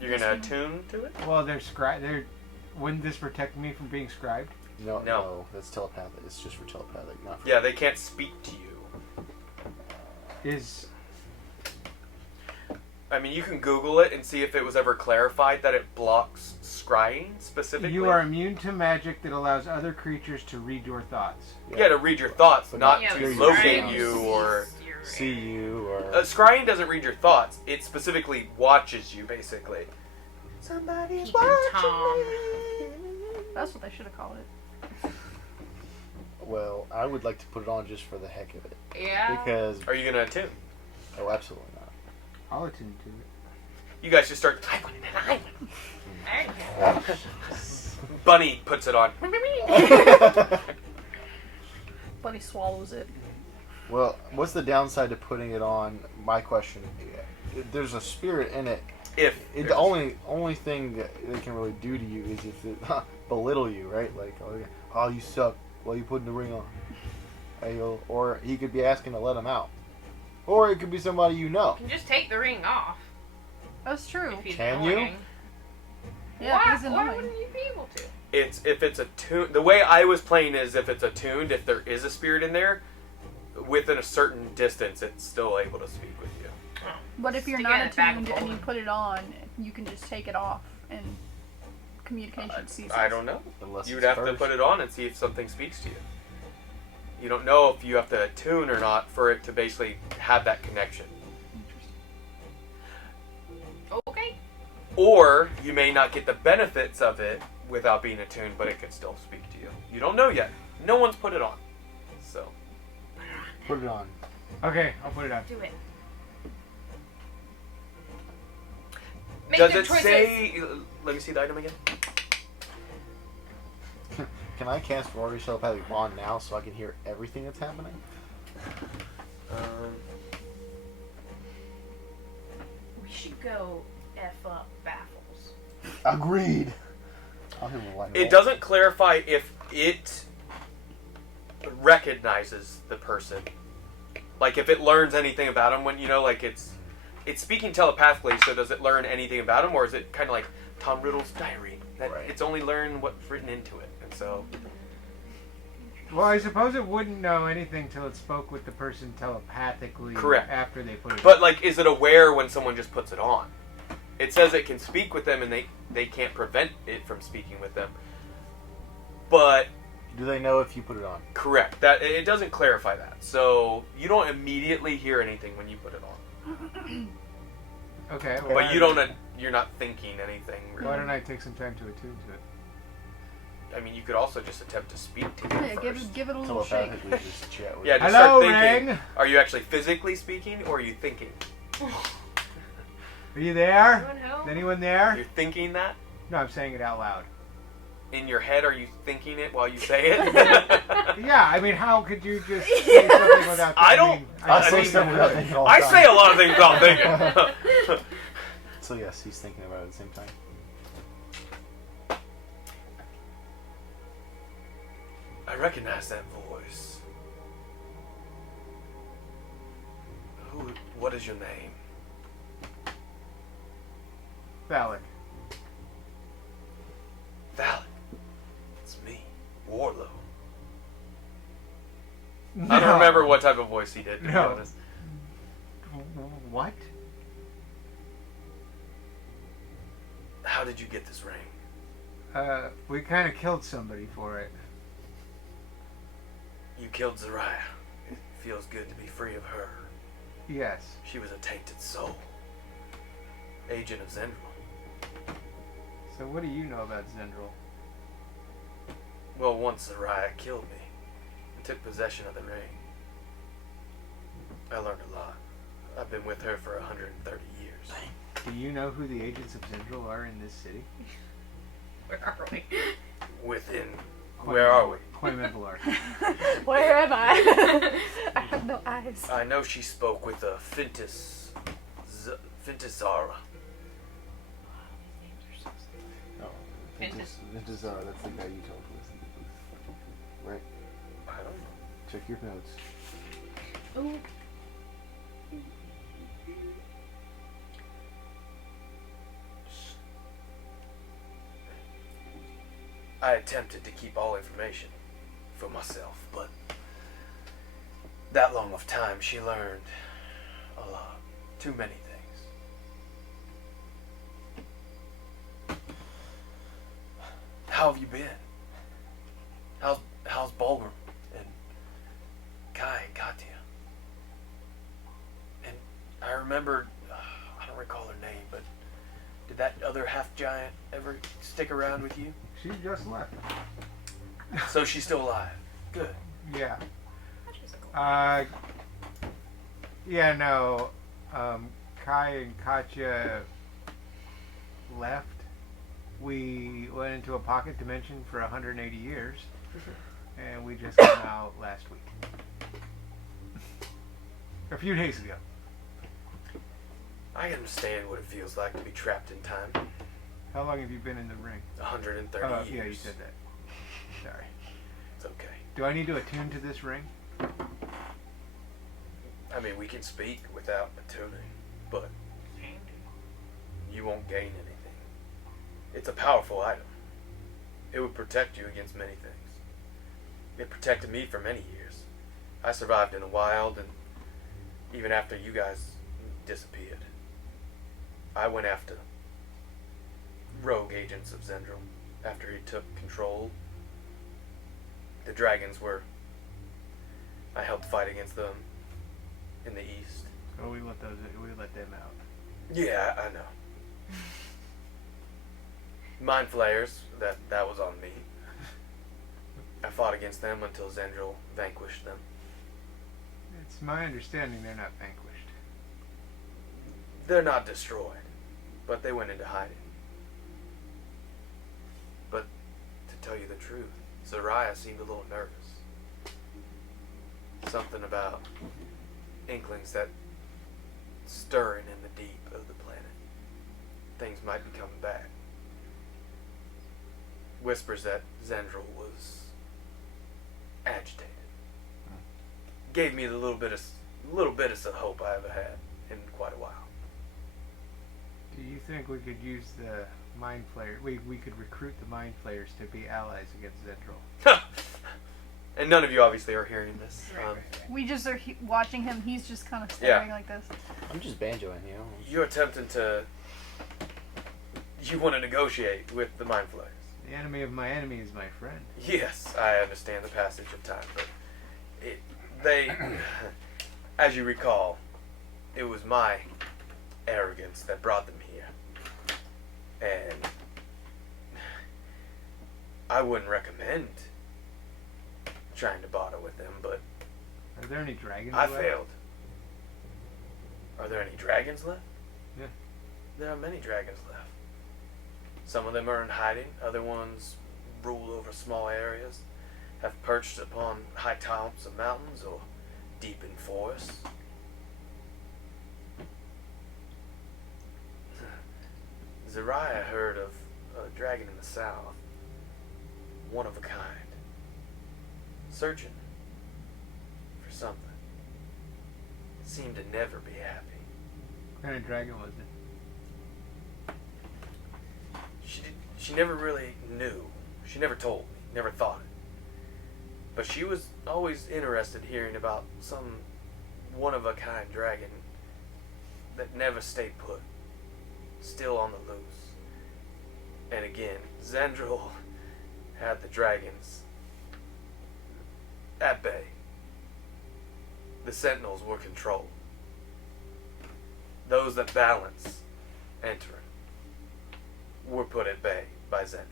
you're gonna attune to it. Well, wouldn't this protect me from being scribed? No, that's telepathic. It's just for telepathic, not for. Yeah, they can't speak to you. Is I mean, you can Google it and see if it was ever clarified that it blocks scrying specifically. you are immune to magic that allows other creatures to read your thoughts. Yeah, to read your thoughts, But not Yeah, to but locate scrying you or. see you or. Scrying doesn't read your thoughts. It specifically watches you, basically. Somebody's Keeping Tom. That's what they should have called it. Well, I would like to put it on just for the heck of it Yeah. because. Are you gonna attune? Oh, absolutely not. I'll attune to it. You guys just start. I want it, and I want There you it. Bunny puts it on. But he swallows it. Well, what's the downside to putting it on? My question. There's a spirit in it. If The only thing that they can really do to you is if it belittle you, right? Like, oh, you suck. Why you putting the ring on? Or he could be asking to let him out. Or it could be somebody you know. can just take the ring off That's true. if he's Can you? annoying. Yeah, why, he's why annoying. wouldn't you be able to? if it's attuned, the way I was playing is if it's attuned, if there is a spirit in there, within a certain distance, it's still able to speak with you. But if you're Stick not it back attuned and and you put it on, you can just take it off and communication ceases. I don't know. Unless You would it's have to first. put it on and see if something speaks to you. You don't know if you have to attune or not for it to basically have that connection. Okay. Or you may not get the benefits of it without being attuned, but it can still speak to you. You don't know yet. No one's put it on. So Put it on. Okay, I'll put it on. Do it. Make does good it choices. say? Let me see the item again. Can I cast Rory's telepathic bond now so I can hear everything that's happening? We should go F up baffles. Agreed. I'll hit him with lightning It bolt. doesn't clarify if it recognizes the person. Like if it learns anything about him when, you know, like it's speaking telepathically, so does it learn anything about him, or is it kind of like Tom Riddle's diary? That Right. It's only learned what's written into it. And so Well, I suppose it wouldn't know anything till it spoke with the person telepathically. Correct. After they put it. But like, is it aware when someone just puts it on? It says it can speak with them, and they can't prevent it from speaking with them. But Do they know if you put it on? correct, that it doesn't clarify that. So you don't immediately hear anything when you put it on, Okay. but you're not thinking anything. Really. Why don't I take some time to attune to it? I mean, you could also just attempt to speak to Yeah, it first. give it a little shake. Telepathically just chat with Yeah, it. just Hello, start thinking. Ring. Are you actually physically speaking, or are you thinking? Are you there? Anyone home? Is anyone there? You're thinking that No, I'm saying it out loud. in your head. Are you thinking it while you say it? Yeah, I mean, how could you just say something without? I don't- mean, I say mean, stuff without thinking all the I time. say a lot of things without thinking. So yes, he's thinking about it at the same time. I recognize that voice. What is your name? Phallic. Valak. It's me, Warlow. No. I don't remember what type of voice he did, to be No. honest. What? How did you get this ring? We kind of killed somebody for it. You killed Zariah. It feels good to be free of her. Yes. She was a tainted soul. Agent of Zendral. So what do you know about Zendral? Well, once Zariah killed me and took possession of the ring, I learned a lot. I've been with her for 130 years. Do you know who the agents of Zendral are in this city? Where are we? Where are we? Quaymenvalar. Where am I? I have no eyes. I know she spoke with a Fintizara. No, Ventus. that's the guy you talked with. Right? I don't know. Check your notes. Ooh. I attempted to keep all information for myself, but that long of time she learned a lot. Too many things. How have you been? How's Bulgrim and Kai and Katya? And I remember, I don't recall her name, but did that other half giant ever stick around with you? She just left. So she's still alive. Good. Yeah. She's a cool. Yeah, no. Kai and Katya left. We went into a pocket dimension for 180 years, and we just came out last week. A few days ago. I understand what it feels like to be trapped in time. How long have you been in the ring? 130 years. Yeah, you said that. Sorry. It's okay. Do I need to attune to this ring? I mean, we can speak without attuning, but you won't gain anything. It's a powerful item. It would protect you against many things. It protected me for many years. I survived in the wild, and even after you guys disappeared, I went after rogue agents of Zendral after he took control. The dragons were... I helped fight against them in the east. So we let them out. Yeah, I know. Mind flayers, that was on me. I fought against them until Zendral vanquished them. It's my understanding they're not vanquished. They're not destroyed, but they went into hiding. But to tell you the truth, Zariah seemed a little nervous. Something about inklings that stirring in the deep of the planet. Things might be coming back. Whispers that Zendril was agitated. Gave me the little bit of some hope I ever had in quite a while. Do you think we could use the mind flayer? We could recruit the mind flayers to be allies against Zendril. And none of you obviously are hearing this. We just are watching him. He's just kind of staring like this. I'm just banjoing, you know. You're attempting to. You want to negotiate with the mind flayers. The enemy of my enemy is my friend. Yes, I understand the passage of time, but they, as you recall, it was my arrogance that brought them here, and I wouldn't recommend trying to barter with them, but Are there any dragons I left? failed. Are there any dragons left? Yeah. There are many dragons left. Some of them are in hiding, other ones rule over small areas, have perched upon high tops of mountains or deep in forests. Zariah heard of a dragon in the south, one of a kind, searching for something. Seemed to never be happy. What kind of dragon was it? She never really knew. She never told me, never thought it. But she was always interested hearing about some one-of-a-kind dragon that never stayed put, still on the loose. And again, Zendril had the dragons at bay. The sentinels were controlled. Those that balance Entorin were put at bay by Zendril.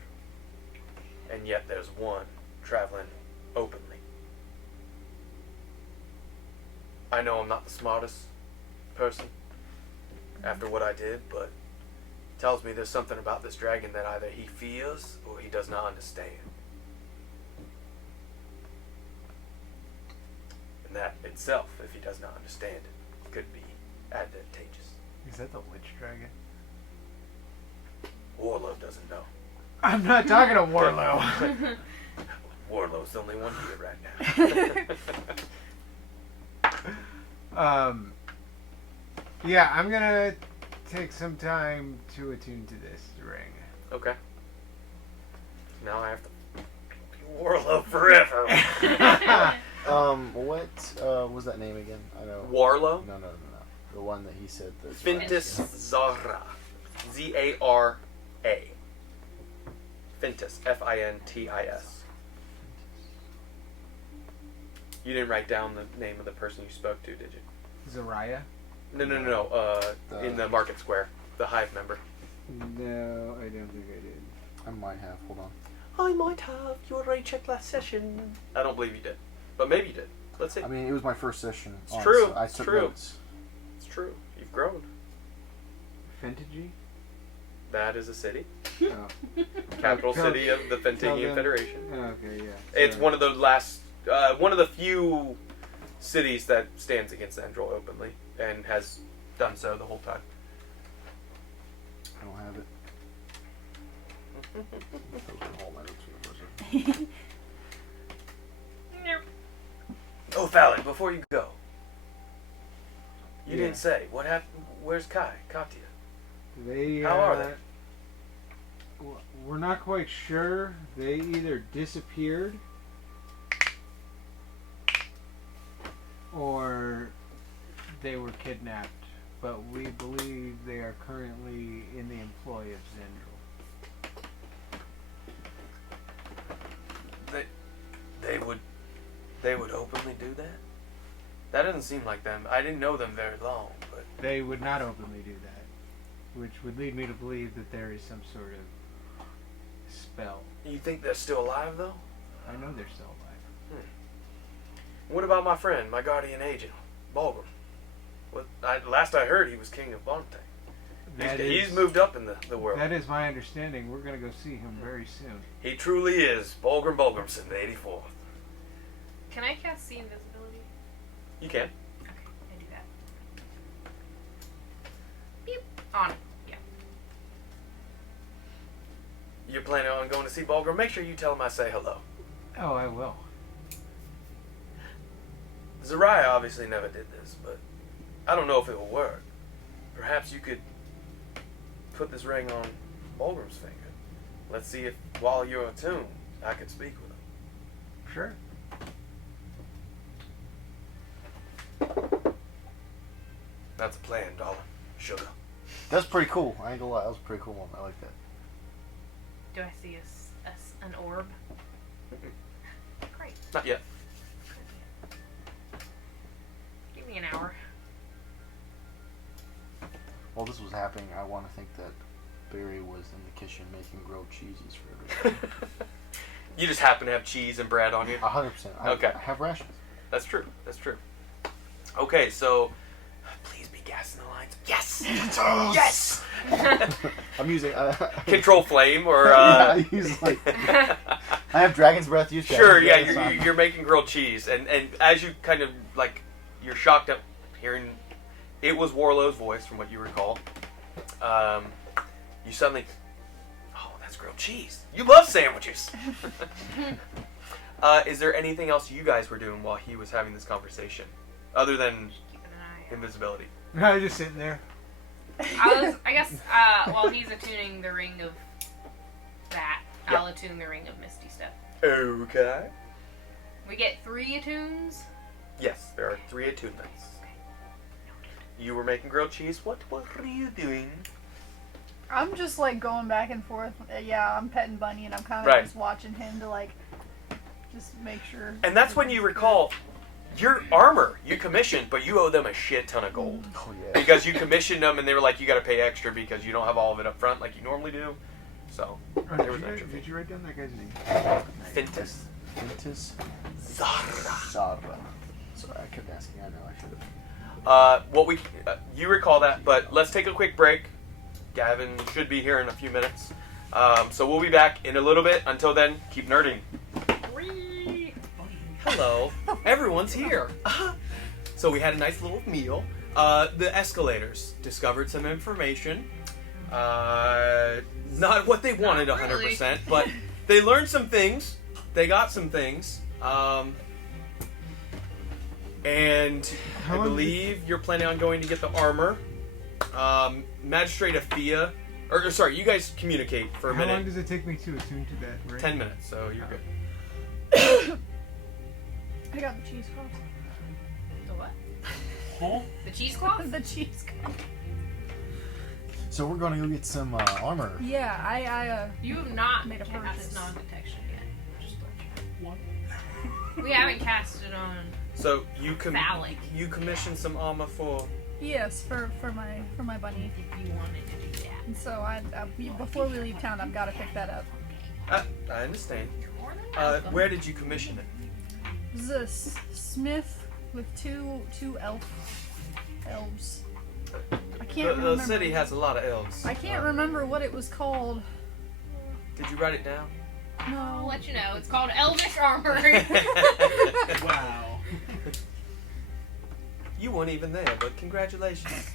And yet there's one traveling openly. I know I'm not the smartest person after what I did, but tells me there's something about this dragon that either he fears or he does not understand. And that itself, if he does not understand it, could be advantageous. Is that the witch dragon? Warlow doesn't know. I'm not talking to Warlow. Warlow's the only one here right now. Yeah, I'm gonna take some time to attune to this ring. Okay. Now I have to be Warlow forever. What was that name again? I know. Warlow? No. The one that he said. Fintis Zara. Z-A-R-A. Fintis. F-I-N-T-I-S. You didn't write down the name of the person you spoke to, did you? Zariah? No. In the market square. The hive member. No, I don't think I did. I might have. Hold on. I might have. You already checked last session. I don't believe you did. But maybe you did. Let's see. I mean, it was my first session. It's true. So I It's took true. notes. It's true. You've grown. Fentage? That is a city. Oh. Capital Tell- city of the tell Fentingian them- Federation. Okay, yeah. It's So- one of the one of the few cities that stands against Zendril openly and has done so the whole time. I don't have it. Those are all my notes for the first one. Nope. Oh, Fallon, before you go, you Yeah. didn't say what happened. Where's Kai, Katya? They, How are they? We're not quite sure. They either disappeared or they were kidnapped, but we believe they are currently in the employ of Zendril. They would openly do that? That doesn't seem like them. I didn't know them very long, but They would not openly do that, which would lead me to believe that there is some sort of spell. you think they're still alive though? I know they're still alive. What about my friend, my guardian agent, Bulgrim? Last I heard, he was king of Bonte. He's moved up in the world. That is my understanding. We're going to go see him very soon. He truly is Bolgrim Bolgrimson, the 84th. Can I cast see invisibility? You can. Okay, I do that. Beep. On. Yeah. You're planning on going to see Bolgrim? Make sure you tell him I say hello. Oh, I will. Zariah obviously never did this, but I don't know if it will work. Perhaps you could put this ring on Bolgrim's finger. Let's see if, while you're attuned, I could speak with him. Sure. That's a plan, darling. Sugar. That's pretty cool. I ain't gonna lie. That was a pretty cool one. I like that. Do I see an orb? Great. Not yet. Give me an hour. While this was happening, I want to think that Barry was in the kitchen making grilled cheeses for everybody. You just happen to have cheese and bread on you? 100%. Okay. I have rations. That's true. That's true. Okay, so please be gassing the lines. Yes! Yes! I'm using... Control flame or... yeah, I use like... I have dragon's breath. Use Sure, dragon's yeah, breath. you're making grilled cheese. And as you kind of, like, you're shocked at hearing... It was Warlow's voice, from what you recall. You suddenly... Oh, that's grilled cheese. You love sandwiches! Is there anything else you guys were doing while he was having this conversation? Other than Keeping an eye out. invisibility? I was just sitting there. I guess, while he's attuning the ring of that, Yeah. I'll attune the ring of Misty Step. Okay. We get 3 attunes. Yes, there are 3 attunements. You were making grilled cheese. What were you doing? I'm just like going back and forth. Yeah, I'm petting Bunny and I'm kind of Right. just watching him to like just make sure. And that's when you recall your armor you commissioned, but you owe them a shit ton of gold. Oh, yeah. Because you commissioned them and they were like, you gotta pay extra because you don't have all of it up front like you normally do. So, Oh, there was extra. did you write down that guy's name? Fintus. Ventus Zara. Zara. Sorry, I kept asking. I know I should have. You recall that, but let's take a quick break. Gavin should be here in a few minutes. So we'll be back in a little bit. Until then, keep nerding. Hello. Everyone's here. So we had a nice little meal. The escalators discovered some information. Not what they wanted Not 100%, but they learned some things. They got some things. And I believe you're planning on going to get the armor. Magistrate Afia, or sorry, you guys communicate for a How long minute. does it take me to attune to that ring? 10 minutes, so you're good. I got the cheesecloth. The what? The cheesecloth? The cheesecloth. So we're going to go get some armor. Yeah, I You have not Made a cast purchase. non-detection yet. Just to let you know. We haven't cast it on. So you Phallic. you commissioned some armor for. yes for my bunny. If you wanted to do that. And so before we leave town, I've got to pick that up. I understand. You're more than welcome. Where did you commission it? This is a smith with two elves. I can't The remember. city has a lot of elves. I can't remember what it was called. Did you write it down? I'll No. let you know. It's called Elvish Armory. Wow. You weren't even there, but congratulations.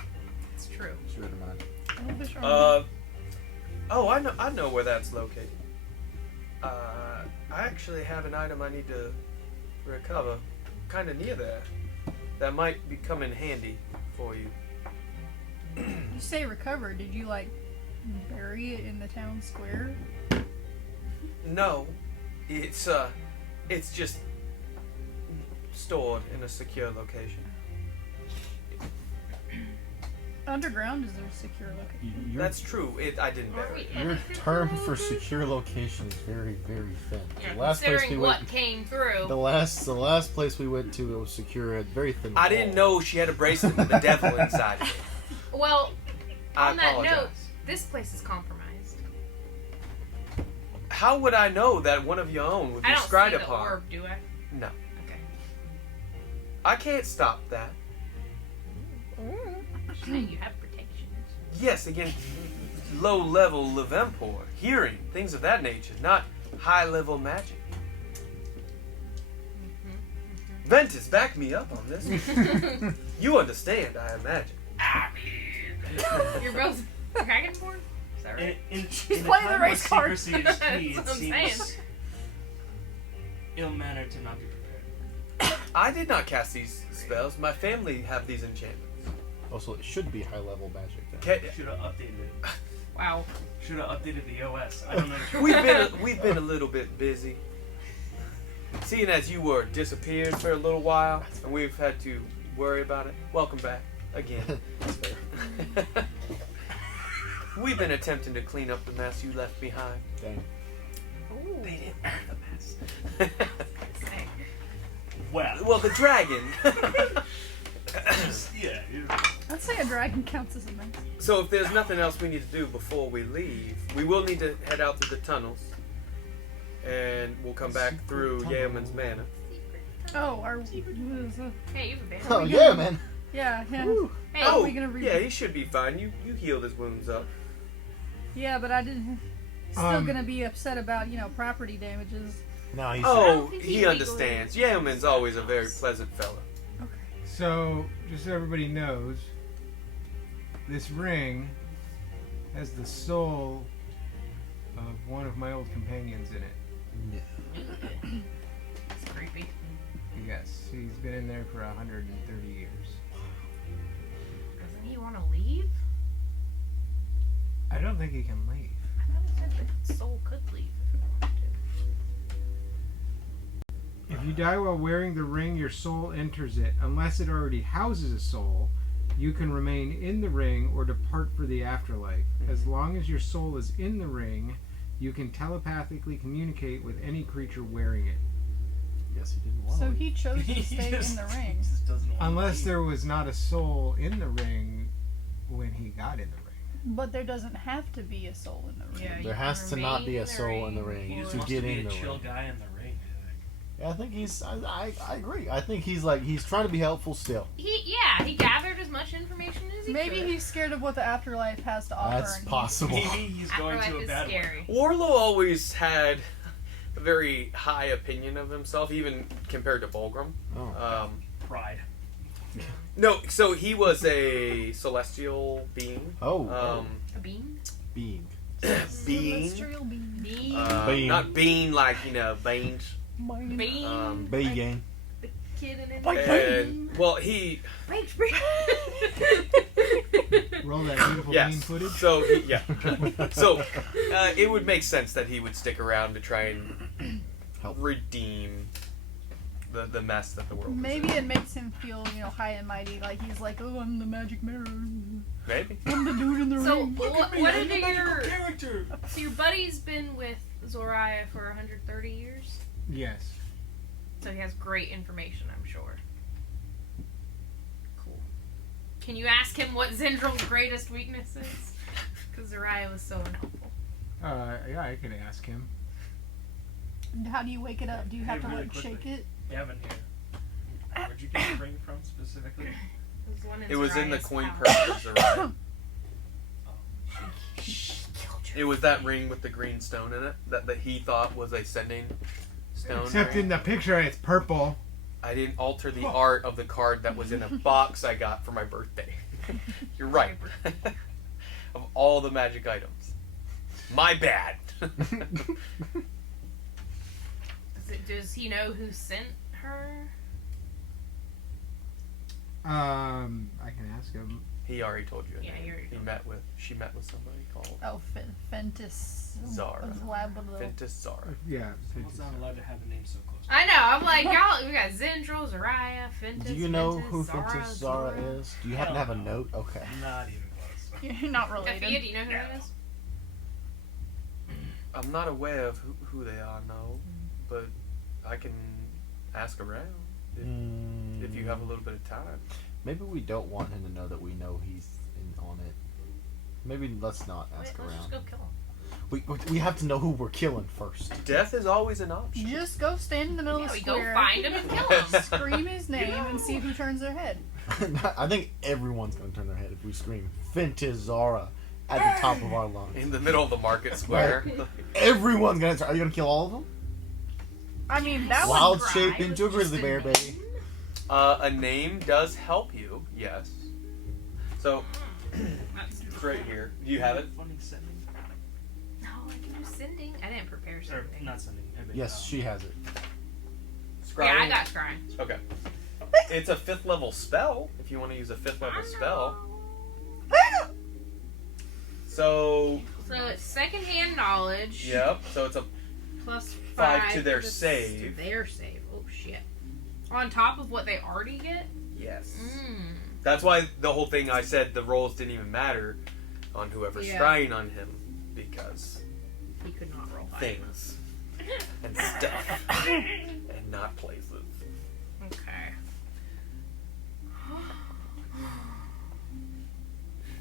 It's true. She read mine. Elvish Army. Oh, I know where that's located. I actually have an item I need to recover, kind of near there. That might be coming handy for you. You say recover? Did you like bury it in the town square? No, it's just stored in a secure location. Underground is a secure location. That's true. I didn't Are bury we it. Your edited term through? for secure location is very, very thin. Yeah, The last place considering we what went, came through. the last place we went to, it was secure. Had very thin. I didn't walls. know she had a bracelet with the devil inside of it. Well, I on that apologize. note, this place is compromised. How would I know that one of your own would be I don't scryed see the upon? orb, do I? No. Okay. I can't stop that. Just saying you have protection. Yes, against low-level Levempor, hearing, things of that nature, not high-level magic. Ventus, back me up on this. You understand, I imagine. You're both dragonborn? Is that right? She's playing the race card. Secrecy is key. That's It what I'm seems ill-mannered to not be prepared. I did not cast these spells. My family have these enchantments. Also, it should be high-level magic then. Should have updated it. Wow. Should have updated the OS. I don't know. We've been a little bit busy. Seeing as you were disappeared for a little while, and we've had to worry about it. Welcome back again. That's fair. We've been attempting to clean up the mess you left behind. Dang. Ooh. They didn't earn the mess. Well, The dragon. yeah. I'd say a dragon counts as a mess. So if there's nothing else we need to do before we leave, we will need to head out through the tunnels, and we'll come back through Yeoman's Manor. Oh, Hey, you've abandoned Oh, me. yeah, man. yeah. Hey, Oh, we gonna yeah, he should be fine. You healed his wounds up. Yeah, but I didn't. Still gonna be upset about property damages. No, he's Oh, think he he understands. Yeoman's always a very pleasant fellow. So, just so everybody knows, this ring has the soul of one of my old companions in it. It's creepy. Yes, he's been in there for 130 years. Doesn't he want to leave? I don't think he can leave. I thought it said the soul could leave if it wanted to. If you die while wearing the ring, your soul enters it. Unless it already houses a soul, you can remain in the ring or depart for the afterlife. As long as your soul is in the ring, you can telepathically communicate with any creature wearing it. Yes, he didn't want So to. he chose to stay in the ring. Just doesn't want Unless to there was not a soul in the ring when he got in the ring. But there doesn't have to be a soul in the ring. Yeah, you There has can to not remain be a in the soul in the ring He just to wants get to be in a the chill ring. guy in the ring. Yeah, I think I agree. I think he's trying to be helpful still. He gathered as much information as he Maybe could. he's scared of what the afterlife has to offer. That's and possible. Maybe he's going Afterlife to a is bad one. scary. Warlow always had a very high opinion of himself, even compared to Fulgrim. Oh. Pride. No, so he was a celestial being. Oh. A bean? Being. Being. Celestial being. Bean. Being. Not being like, beans. Bean. Being. The kid in it. And, well, he... Roll that beautiful bean Yes. footage. So, So, it would make sense that he would stick around to try and Help. redeem the mess that the world is Maybe in. it makes him feel, high and mighty. Like he's like, oh, I'm the magic mirror. Maybe. I'm the dude in the So, ring. what I'm have a magical your... character. So your buddy's been with Zoraya for 130 years? Yes. So he has great information, I'm sure. Cool. Can you ask him what Zendrill's greatest weakness is? Because Zoraya was so unhelpful. Yeah, I could ask him. How do you wake it up? Do you have to Really quickly. shake it? Gavin here. Where'd you get the ring from specifically? It was in the Zoraya's coin house. purse of Zariah. It was that ring with the green stone in it that he thought was a sending stone. Except ring. in the picture, it's purple. I didn't alter the art of the card that was in a box I got for my birthday. You're right. Of all the magic items. My bad. Does he know who sent her? I can ask him. He already told you. Yeah, he already told She met with somebody called Oh, Fentis. Zara. Ventus Zara. Yeah. Someone's not allowed to have a name so close. I know. I'm like, y'all. We got Zendril, Zoraya, Fentis. Do you know Ventus, who Zara, Ventus Zara Zora. is? Do you happen to have a note? Okay. Not even close. You're not Sophia, do related. you know who that is? I'm not aware of who they are, no. But I can ask around if you have a little bit of time. Maybe we don't want him to know that we know he's on it. Maybe let's not ask Let's around. just go kill him. We have to know who we're killing first. Death is always an option. Just go stand in the middle Yeah, of the we go square, find him and kill him. scream his name, and see who turns their head. I think everyone's gonna turn their head if we scream Fintizara at the top of our lungs. In the middle of the market square. Everyone's gonna turn. Are you gonna kill all of them? I mean, that Wild cry shape with into a just grizzly a bear, name. baby. A name does help you, yes. So, That's it's right here. Do you have it? Funny sending. No, I can do sending. I didn't prepare Or something. not sending. I mean, Yes, she has it. Scrying? Yeah, I got scrying. Okay. It's a 5th level spell, if you want to use a 5th level spell. So, So it's secondhand knowledge. yep. So it's a Plus 5 5 to their to save. their save. Oh shit. On top of what they already get? yes. Mm. That's why the whole thing I said the rolls didn't even matter on whoever's Yeah. scrying on him because He could not roll high. things and stuff and not places. Okay.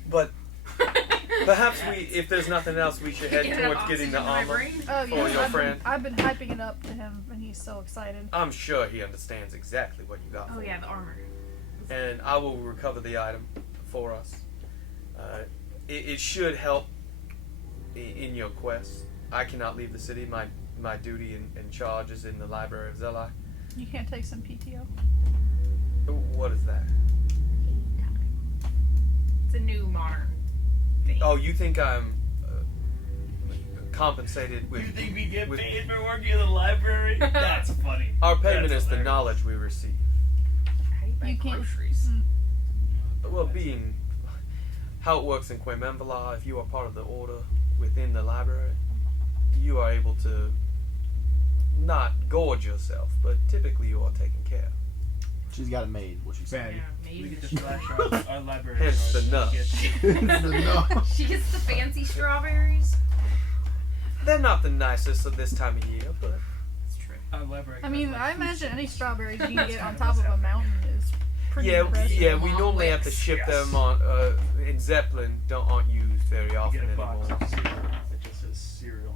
But perhaps if there's nothing else, we should head Get enough towards getting the oxygen in my armor. brain? Oh For yeah, your friend. I've been hyping it up to him, and he's so excited. I'm sure he understands exactly what you got. Oh for yeah, him. the armor. And I will recover the item for us. It should help in your quest. I cannot leave the city. My duty and charge is in the library of Zelai. You can't take some PTO. What is that? It's a new modern thing. Oh, you think I'm compensated with? You think we get with- paid for working in the library? That's funny. Our payment That's is the hilarious. knowledge we receive. How do you buy You can't- groceries? Well, being how it works in Quemembala, if you are part of the order within the library, you are able to not gorge yourself, but typically you are taken care of. She's got it made. What she said. Bad. Yeah, We maybe. get to flash our library. Hence the cards. nut. No. She gets the fancy strawberries. They're not the nicest of this time of year, but That's true. Our library I mean, cards, I like, imagine any strawberries you can That's get on kind top of of a what's mountain is pretty yeah, impressive. yeah, we Long normally have to wicks, ship yes. them on in Zeppelin. Aren't used very You often get a anymore. box of cereal that just says cereal.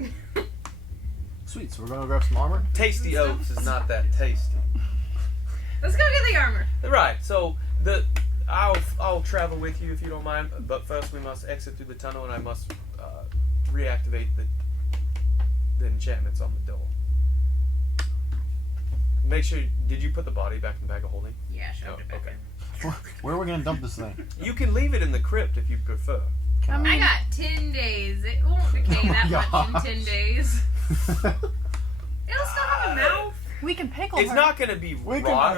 Sweet. So we're gonna grab some armor. Tasty Oats is not that tasty. Let's go get the armor. Right. So I'll travel with you if you don't mind. But first we must exit through the tunnel, and I must reactivate the enchantments on the door. Make sure. Did you put the body back in the bag of holding? Yeah, shoved it back okay. in. Where are we gonna dump this thing? You can leave it in the crypt if you prefer. I mean, I got 10 days. It won't decay that much in God. 10 days. It'll still have a mouth. we can pickle It's her. not going to be We can raw.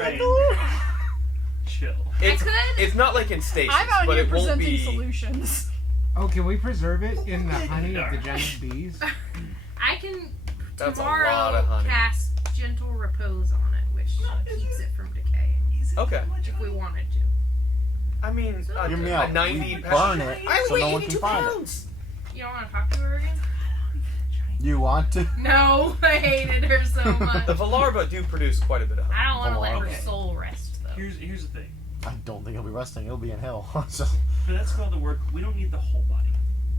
Chill. It's, I could. it's not like in stasis, I'm out but here it won't presenting be. solutions. Oh, can we preserve it in the honey of the giant bees? I can That's a tomorrow lot of honey. cast gentle repose on it, which keeps it from decaying. Okay. If we wanted to. I mean, Hear me a out. 90 Burn pound. it I so weigh no one 82 can find it. pounds. You don't want to talk to her again? You want to? No, I hated her so much. The Valarba do produce quite a bit of honey. I don't want to let Okay. her soul rest, though. Here's the thing. I don't think he'll be resting. He'll be in hell. So For that spell to work, we don't need the whole body,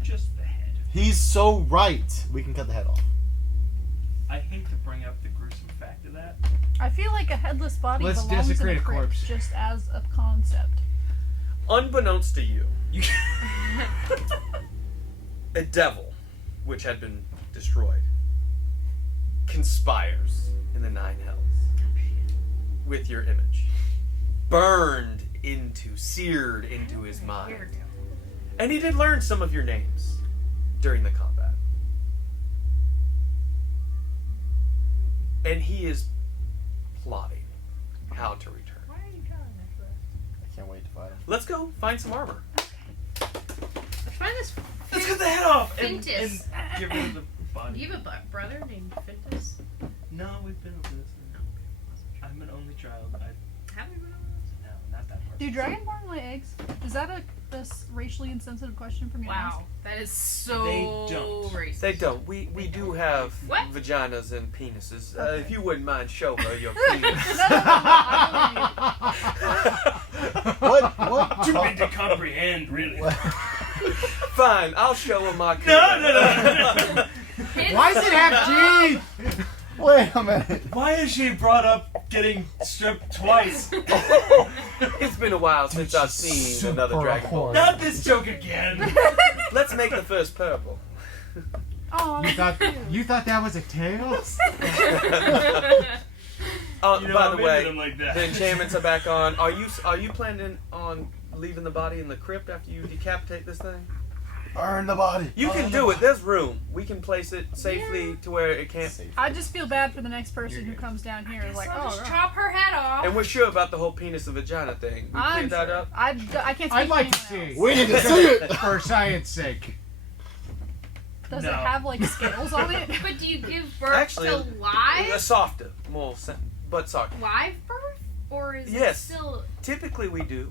just the head. he's so right. We can cut the head off. I hate to bring up the gruesome fact of that. I feel like a headless body Let's belongs in desecrate a a crypt corpse. just as a concept. Unbeknownst to you, a devil, which had been destroyed, conspires in the Nine Hells with your image, seared into his mind. And he did learn some of your names during the combat. And he is plotting how to return. Why are you telling that to us? I can't wait to fight him. Let's go find some armor. Let's find this. Let's cut the head off and Fintus. get rid of the body. Do you have a brother named Fintus? No, we've been over this. I'm an only child. Have we been on No, not that much. Do Dragonborn lay eggs? Is that a racially insensitive question from this? your Wow, that is so They don't. racist. They don't. We do have What? vaginas and penises. Okay. If you wouldn't mind, show her your penis. No, I What? Too big to comprehend, really. Fine, I'll show him my No. Why does it have teeth? Wait a minute. Why is she brought up getting stripped twice? It's been a while since I've seen another Dragon Ball. Not this joke again. Let's make the first purple. Oh, You thought that was a tail? By the way, them like that. the enchantments are back on. Are you planning on leaving the body in the crypt after you decapitate this thing? Burn the body. You can do it. There's room. We can place it safely to where it can't. I just feel bad for the next person who comes down here and is like, I'll just oh, chop her head off. And we're sure about the whole penis and vagina thing. We I'm cleared that sure. up. I can't speak I'd like to for anyone see. else. We need to see it. For science sake. Does No. it have like scales on it? But do you give birth Actually, to live? Softer, more, but softer. Live birth? Or is Yes. it still... Typically we do.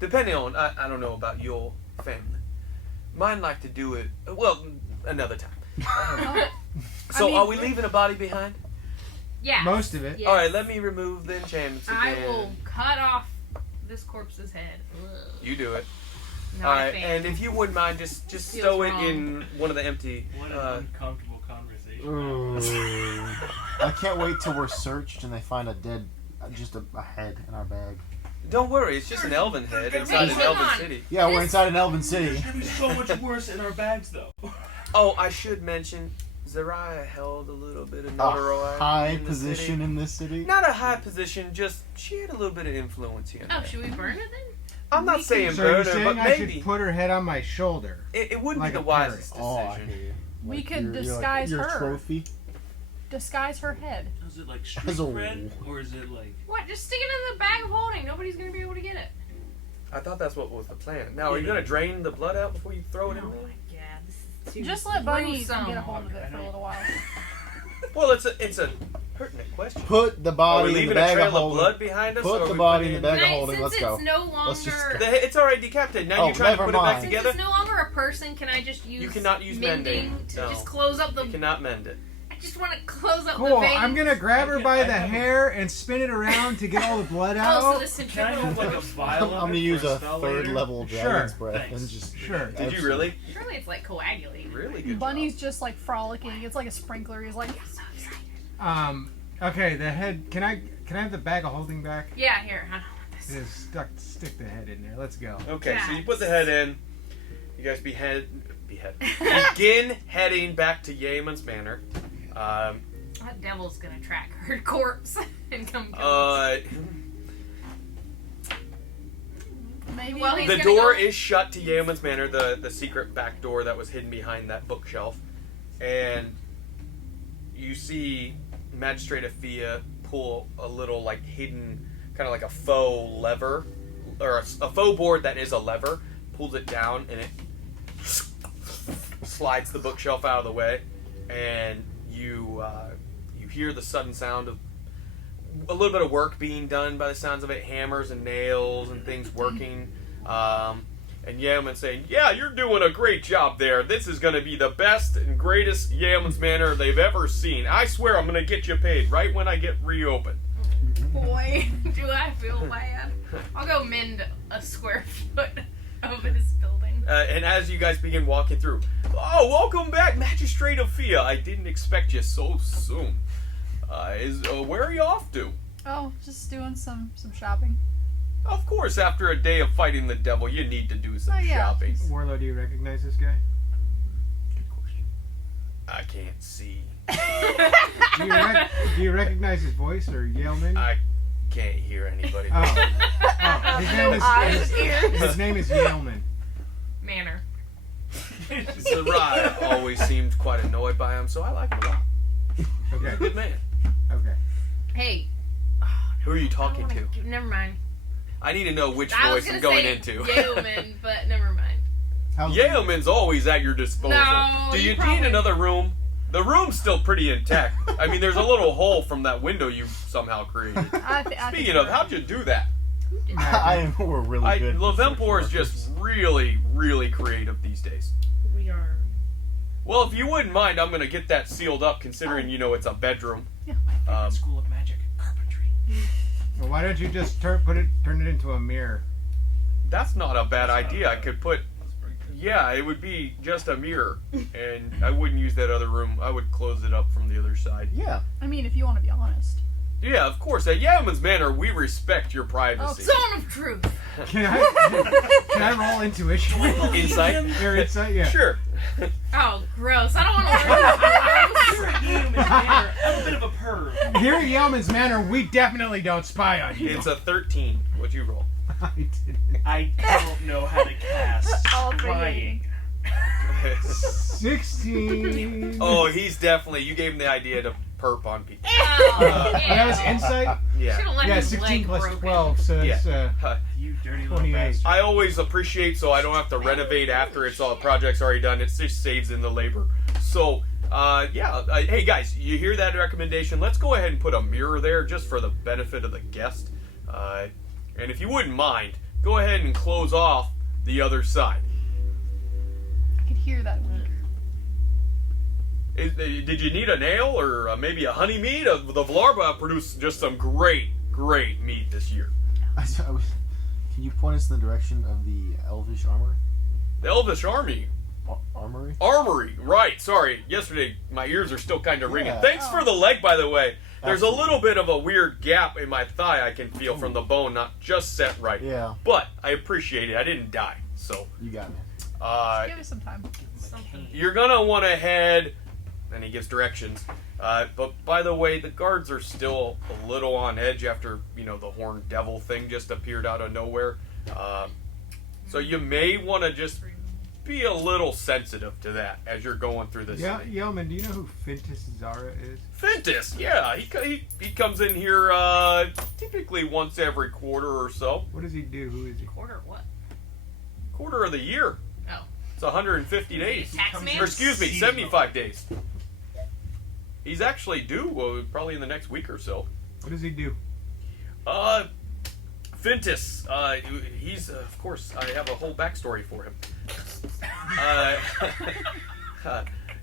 Depending on, I don't know about your family. Mine like to do it, well, another time. So I mean- are we leaving a body behind? Yeah. Most of it. Yes. Alright, let me remove the enchantments I again. will cut off this corpse's head. Ugh. You do it. Not a Alright, fan. and if you wouldn't mind, just Feels stow it wrong. in one of the empty... What an uncomfortable conversation. Ooh. I can't wait till we're searched and they find a dead, just a head in our bag. Don't worry, it's just an elven head inside an hang elven on. city. Yeah, we're inside an elven city. It's gonna be so much worse in our bags, though. Oh, I should mention, Zariah held a little bit of A notoriety high in the position city. in this city. Not a high position, just she had a little bit of influence here. and Oh, there. should we burn it then? I'm not saying So you're burn her, saying but I maybe should put her head on my shoulder? it wouldn't like be a the wisest Oh, I decision. hear you. We could you're like- disguise you're her. a trophy. Disguise her head. Is it like street As a- cred, or is it like... What? Just stick it in the bag of holding. Nobody's gonna be able to get it. I thought that's what was the plan. Now, are you gonna drain the blood out before you throw it in Oh there? my god, this is too Just let Bunny gruesome. get a hold of it for a little while. Well, it's a pertinent question. Put the Are body we in the leaving a bag trail of of holding. blood behind us? or Put are the we body putting in the it bag of Nice, holding. since Let's it's go. no Let's just longer... It's already decapitated. Now Oh, you're trying to never put it back mind. Since together? it's no longer a person, can I just use You cannot use mending. to No. just close up the... You cannot mend it. I just want to close up the Cool. veins. I'm gonna grab her by the I have a- hair and spin it around to get all the blood Oh, out. so the Can I centrifugal have like a force. vial I'm of gonna it use for a spell third later? level Sure. dragon's breath Thanks. and just. Sure. Did you really? Surely it's like coagulating. Really good Bunny's job. just like frolicking. It's like a sprinkler. He's like, So excited. Okay, the head. Can I have the bag of holding back? Yeah, here. I don't want this. Just stick the head in there. Let's go. Okay, so you Yes. put the head in. You guys begin heading back to Yeaman's Manor. That devil's gonna track her corpse and come kill us. maybe. Well, he's The gonna door go- is shut to Yeoman's Manor, the secret back door that was hidden behind that bookshelf. And you see Magistrate Afia pull a little, like, hidden, kind of like a faux lever, or a faux board that is a lever, pulls it down, and it slides the bookshelf out of the way. And you hear the sudden sound of a little bit of work being done by the sounds of it, hammers and nails and things working. And Yeoman saying, "Yeah, you're doing a great job there. This is going to be the best and greatest Yeoman's Manor they've ever seen. I swear I'm going to get you paid right when I get reopened." Boy, do I feel bad. I'll go mend a square foot of this building. And as you guys begin walking through, "Oh, welcome back, Magistrate Afia. I didn't expect you so soon. Where are you off to?" Oh, just doing some shopping. "Of course, after a day of fighting the devil, you need to do some Oh, yeah. shopping." Warlow, do you recognize this guy? Good question. I can't see. Do you recognize his voice or Yeoman? I can't hear anybody. Oh. His name is eyes and ears. his name is Yeoman. Manor. Sarai always seemed quite annoyed by him, so I like him a lot. He's a Okay. good man. Okay. Hey. Who are you I talking don't to? wanna- Never mind. I need to know which I was voice gonna I'm going say into. Yeoman, but never mind. Yeoman's always at your disposal. No, Do you you probably- need another room? The room's still pretty intact. I mean, there's a little hole from that window you somehow created. I think Speaking of, how'd you do that? We're really good. Levempor is just really, really creative these days. We are. Well, if you wouldn't mind, I'm going to get that sealed up, considering, it's a bedroom. School of Magic, carpentry. Well, why don't you just turn it into a mirror? That's not a bad idea. I could put Yeah, it would be just a mirror, and I wouldn't use that other room. I would close it up from the other side. Yeah. I mean, if you want to be honest. Yeah, of course. At Yeoman's Manor, we respect your privacy. Zone of truth. Can I roll intuition? Insight? Or insight, yeah. Sure. Oh, gross. I don't want to You're at Yeoman's Manor. I'm a bit of a perv. Here at Yeoman's Manor, we definitely don't spy on you. It's a 13. What'd you roll? I didn't. I don't know how to cast All for scrying. 16. Oh, he's definitely. You gave him the idea to perp on people. That was insight? Yeah. Should've let Yeah, his 16 leg plus broken. 12, so that's, You dirty little 28. bastard. I always appreciate so I don't have to renovate after it's all the project's already done. It just saves in the labor. So, hey guys, you hear that recommendation? Let's go ahead and put a mirror there just for the benefit of the guest. And if you wouldn't mind, go ahead and close off the other side. I could hear that wink. Did you need a nail or maybe a honey meat? The Vlarba produced just some great meat this year. Can you point us in the direction of the Elvish armor? The Elvish Army. Armory? Armory, right. Sorry. Yesterday, my ears are still kind of ringing. Yeah. Thanks for the leg, by the way. There's Absolutely. a little bit of a weird gap in my thigh I can feel from the bone not just set right. Yeah. But I appreciate it. I didn't die. So, You got me. Give it some time. you're going to want to head, and he gives directions. But by the way, the guards are still a little on edge after, the horned devil thing just appeared out of nowhere. So you may want to just be a little sensitive to that as you're going through this Yeah, thing. Yeoman, do you know who Fintus Zara is? Fintus, yeah, he comes in here typically once every quarter or so. What does he do? Who is he? Quarter what? Quarter of the year. Oh. It's 150 days. Tax man? Or excuse me, 75 days. He's actually due probably in the next week or so. What does he do? Fintus, he's, of course, I have a whole backstory for him.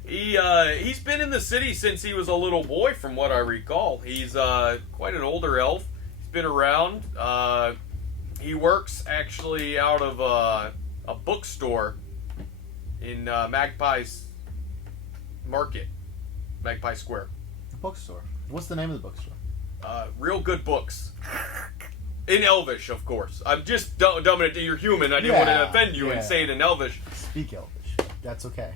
He's been in the city since he was a little boy, from what I recall. He's quite an older elf. He's been around. He works actually out of a bookstore in Magpie's Market, Magpie Square. The bookstore. What's the name of the bookstore? Real good books. In Elvish, of course. I'm just dumbing it. You're human. I didn't want to offend you and say it in Elvish. Speak Elvish. That's okay.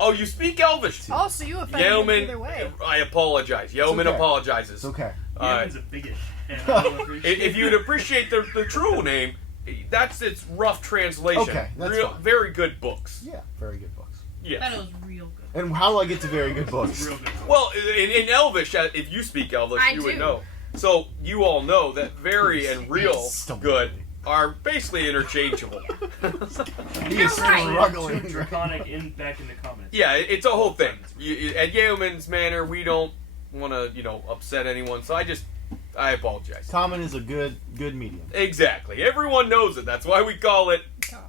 Oh, you speak Elvish too. Also, you offended me Yeoman, either way. I apologize. Yeoman okay. apologizes. It's okay. Yeoman's a bigot. And I will appreciate If you'd appreciate the true name, that's its rough translation. Okay, that's fine. Very good books. Yeah, very good books. Yes. That was real good. And how do I get to very good books? real good. Well, in Elvish, if you speak Elvish, I you would do. know. So you all know that very and real Stop. good are basically interchangeable. He is right. struggling. Too draconic back in the comments. Yeah, it's a whole thing. At Yeoman's Manor, we don't want to, upset anyone. So I apologize. Common is a good medium. Exactly. Everyone knows it. That's why we call it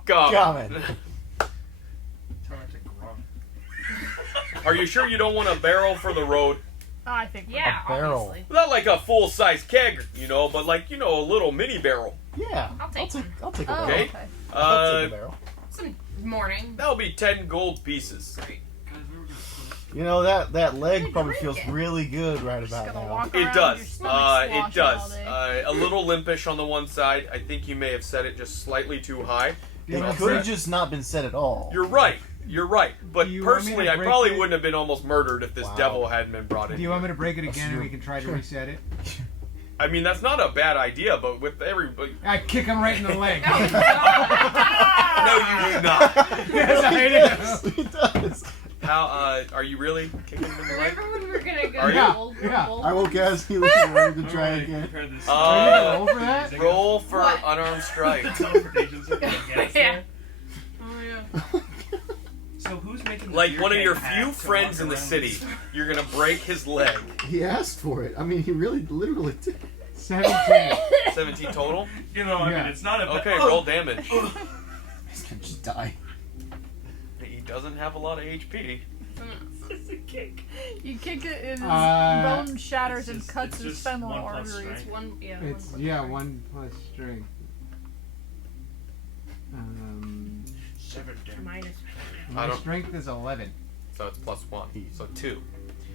common. Common. Turn it to grunt. Are you sure you don't want a barrel for the road? I think. Yeah, A barrel. obviously. Not like a full-size keg, but like, a little mini barrel. Yeah. I'll take one. I'll take a Oh, barrel. Okay. okay. I'll take a barrel. Some morning. That'll be 10 gold pieces. Great. Guys, we were gonna put You know, that leg Hey, probably drink feels it. really good right Just about gonna now. walk It around, does. your stomach It sloshing does. all day. A little limpish on the one side. I think you may have set it just slightly too high. It could have just not been said at all. You're right. But Do you want me personally, to I break probably it? wouldn't have been almost murdered if this Wow. devil hadn't been brought in. Do you want me to break it That's again and true. we can try to reset it? I mean, that's not a bad idea, but with everybody. I kick him right in the leg. No, you do not. Yes, I do. He does. How, are you really kicking him in the leg? Remember when we were gonna go Are to you? Old Yeah. World? I will guess he was ready to try again. compare this. Are you gonna roll for that? Roll for What? unarmed strike. Teleportation system, yes. Yeah. Oh yeah. So who's making the Like beer one of keg your hat few to friends walk in the around city, this- you're gonna break his leg. He asked for it. I mean, he really, literally did. 17. 17 total? You know, I Yeah. mean, it's not a Okay, roll damage. He's gonna just die. He doesn't have a lot of HP. It's a kick. You kick it, and his Uh, bone shatters it's and just- cuts it's his just femoral 1 plus arteries. strength. One, yeah. It's, one yeah, plus 1 plus strength. 7 damage. Minus. I My don't- strength is 11. So it's +1. So 2.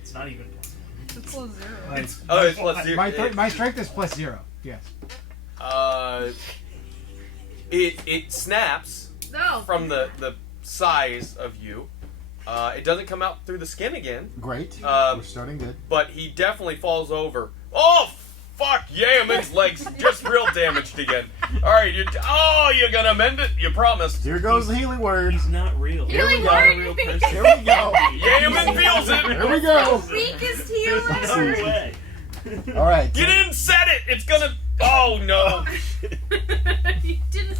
It's not even plus 1. It's plus 0. Like, Oh, it's +0. my strength is +0. Yes. It snaps No. from the size of you. It doesn't come out through the skin again, Great. Um, We're starting good. but he definitely falls over. Oh, fuck! Yaman's legs just real damaged again. All right, you're gonna mend it? You promised. Here goes the healing words. He's not real. Here we He's go. not a real person. Here we go. Yaman feels it. Here we go. Weakest There's no healer. way. All right. You didn't set it. It's gonna. Oh no. You didn't.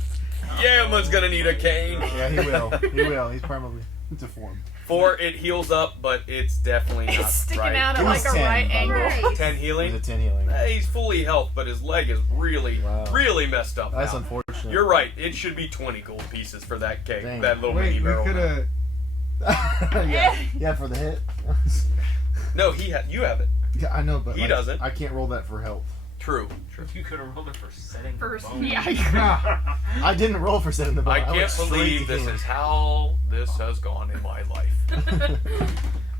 Yaman's gonna need a cane. Yeah, he will. He will. He's permanently deformed. 4, it heals up, but it's definitely not It's sticking right. out at It like was a 10, right by the way. angle. Right. 10 He's healing. a 10 healing. He's fully health, but his leg is really, Wow. really messed up. That's now. unfortunate. You're right. It should be 20 gold pieces for that cake. Dang. That little Wait, mini we barrel. could have. yeah, for the hit. No, you have it. Yeah, I know, but He like, doesn't. I can't roll that for health. True. You could have rolled it for setting First, the bone. yeah. I didn't roll for setting the bone. I went can't straight believe to this healing. is how this has gone in my life.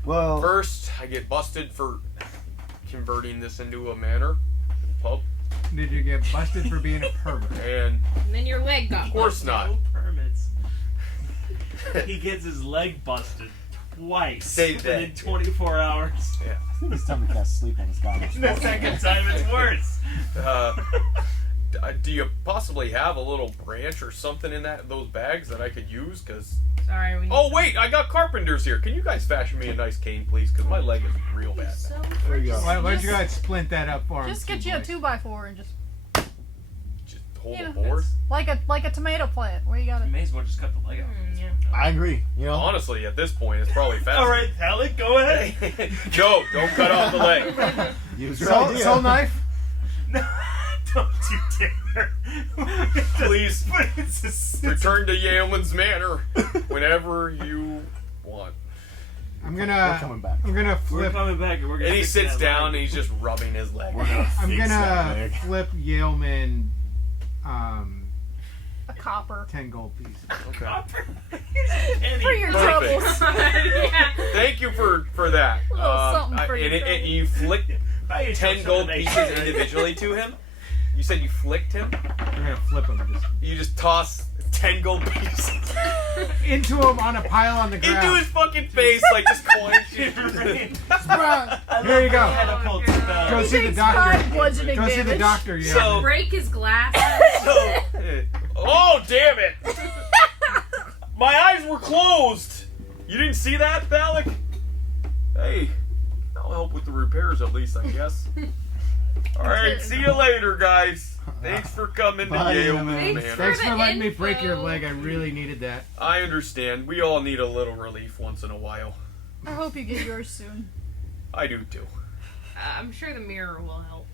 Well, First, I get busted for converting this into a manor pub, Did you get busted for being a pervert? and And then your leg got of course not. No permits. He gets his leg busted twice Say that. within 24 hours. I think it's time to cast sleep on this guy. And the second time it's worse. Do you possibly have a little branch or something in those bags that I could use? Cause Sorry. We need oh wait, I got carpenters here. Can you guys fashion me a nice cane, please? Cause my leg is real bad now. There you go. Why don't you guys splint that up for him? Just get two you a boys? 2x4 and just Just hold You the know, board. like a tomato plant where you You gotta. may as well just cut the leg off. Yeah. I agree. You know, Honestly, at this point, it's probably faster. All right, Alec, go ahead. No, don't cut off the leg. use your Soul, idea. soul knife? No, don't you dare. Please But it's a return to Yeoman's Manor whenever you want. I'm We're gonna. coming back. I'm gonna We're flip. coming back and we're gonna And he fix sits that down and leg. he's just rubbing his leg. We're gonna I'm fix that gonna leg. flip Yeoman. A copper. 10 gold pieces. Okay. For your Perfect. troubles. Yeah. Thank you for that. A little something for and your and you flick Buy yourself 10 gold something pieces nice. individually to him. You said you flicked him. I'm gonna flip him just You just toss 10 gold pieces into him on a pile on the ground. into his fucking face, like just coins. Here you go. Catapult Oh, spell. Go see the Takes doctor. 5 bludgeoning Go see the damage. doctor. Yeah. So- Break his glass. Oh damn it! My eyes were closed. You didn't see that, Alec? Hey, I'll help with the repairs at least, I guess. All right, see you later, guys. Thanks for coming to Bye, Yale man. Thanks Manor. Thanks for the letting me break your info. leg. I really needed that. I understand. We all need a little relief once in a while. I hope you get yours soon. I do too. I'm sure the mirror will help.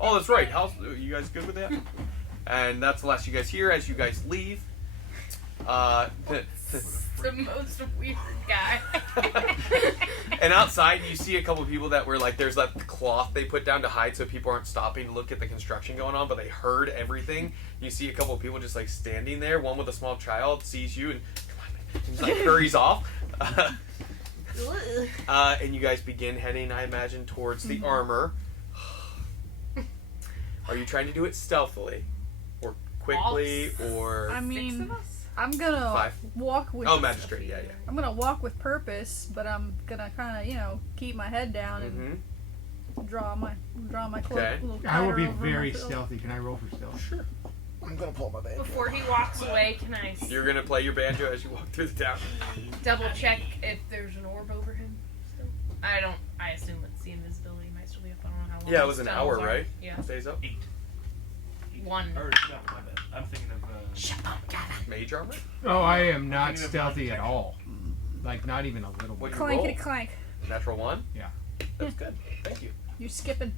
Oh, that's right. How's you guys good with that? And that's the last you guys hear as you guys leave. The most weird guy. And outside, you see a couple people that were like, there's that cloth they put down to hide so people aren't stopping to look at the construction going on, but they heard everything. You see a couple people just like standing there. One with a small child sees you and come on, and like hurries off. And you guys begin heading, I imagine, towards the armor. Are you trying to do it stealthily, or quickly, or I 6 mean, of us? I'm gonna 5? walk with. Oh, magistrate, yeah. I'm gonna walk with purpose, but I'm gonna kind of, keep my head down and Mm-hmm. draw my cloak Okay. a little I will tighter be over my very belt. stealthy. Can I roll for stealth? Sure. I'm gonna pull my band. Before he walks away, can I You're gonna play your banjo as you walk through the town. double check if there's an orb over him still? I assume it's the invisibility might still be up. I don't know how long. Yeah, it the was an spells hour, are. right? Yeah. Stays up. 8. 1. Or, no, my bad. I'm thinking of. Mage armor. Oh, I am not Thinking of stealthy at non-detection. all. Like, not even a little What bit. you roll? Clankety clank. Natural 1. Yeah. That's good. Thank you. You're skipping.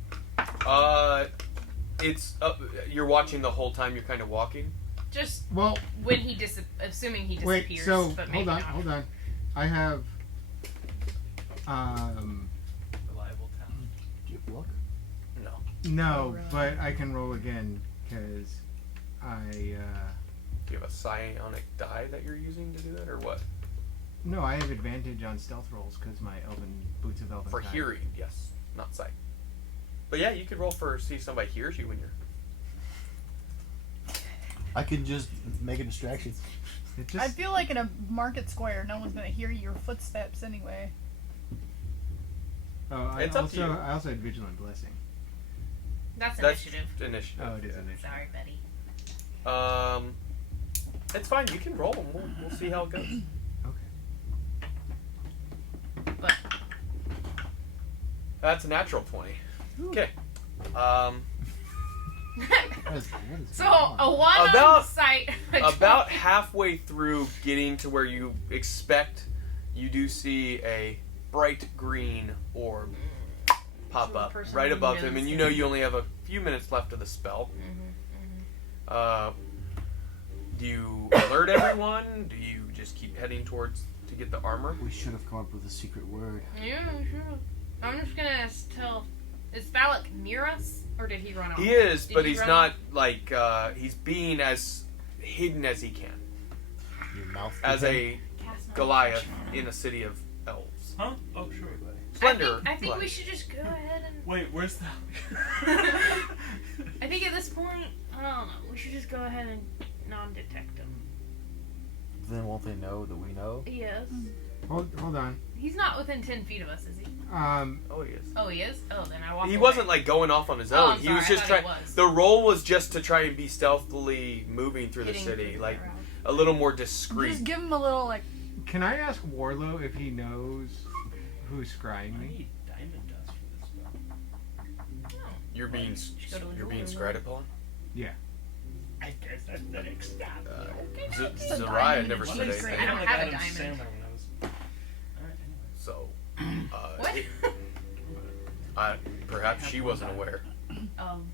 It's you're watching the whole time. You're kind of walking. Just Well, when he assuming he wait. disappears. So but maybe hold not. on. I have. Reliable talent. Do you have luck? No. No, Oh, really? but I can roll again because I Do you have a psionic die that you're using to do that, or what? No, I have advantage on stealth rolls because my boots of elven For kind. hearing, yes, not sight. But yeah, you could roll for see if somebody hears you when you're. I can just make a distraction. It I just feel like in a market square, no one's gonna hear your footsteps anyway. It's up to you. I also had vigilant blessing. That's That's initiative. initiative. Oh, it is yeah. initiative. Sorry, buddy. It's fine. You can roll them. We'll see how it goes. Okay. But That's a natural 20. Okay. What is so going on? a 1 About- on sight. a About 20. halfway through getting to where you expect, you do see a bright green orb pop So the up person right above him, knows and you him. know you only have a few minutes left of the spell. Do you alert everyone? Do you just keep heading towards to get the armor? We should have come up with a secret word. Yeah, sure. I'm just gonna tell. Is Valak near us, or did he run off? He is, Did but he he's run not off? like he's being as hidden as he can, Your mouth. as a Cast my Goliath protection on him. in a city of elves. Huh? Oh, sure. Slender. I think but- we should just go ahead and. Wait, where's the... I think at this point, I don't know. We should just go ahead and non-detect him. Then won't they know that we know? Yes. Hold on. He's not within 10 feet of us, is he? Oh, he is. Oh, he is? Oh, then I walk He away. wasn't like going off on his Oh, own. I'm He sorry, was I just thought trying. he was. The role was just to try and be stealthily moving through the Hitting city, through like the crowd. a little more discreet. Just give him a little like. Can I ask Warlow if he knows who's scrying I me? need diamond dust for this spell. You're being should go to the you're being jeweler. scried upon. I guess that's the next step. Just a Zariah diamond never and said cheese anything. grater. I don't like have a Adam diamond. Sandler when I was... Alright, anyway. So, What? perhaps she wasn't aware. Um,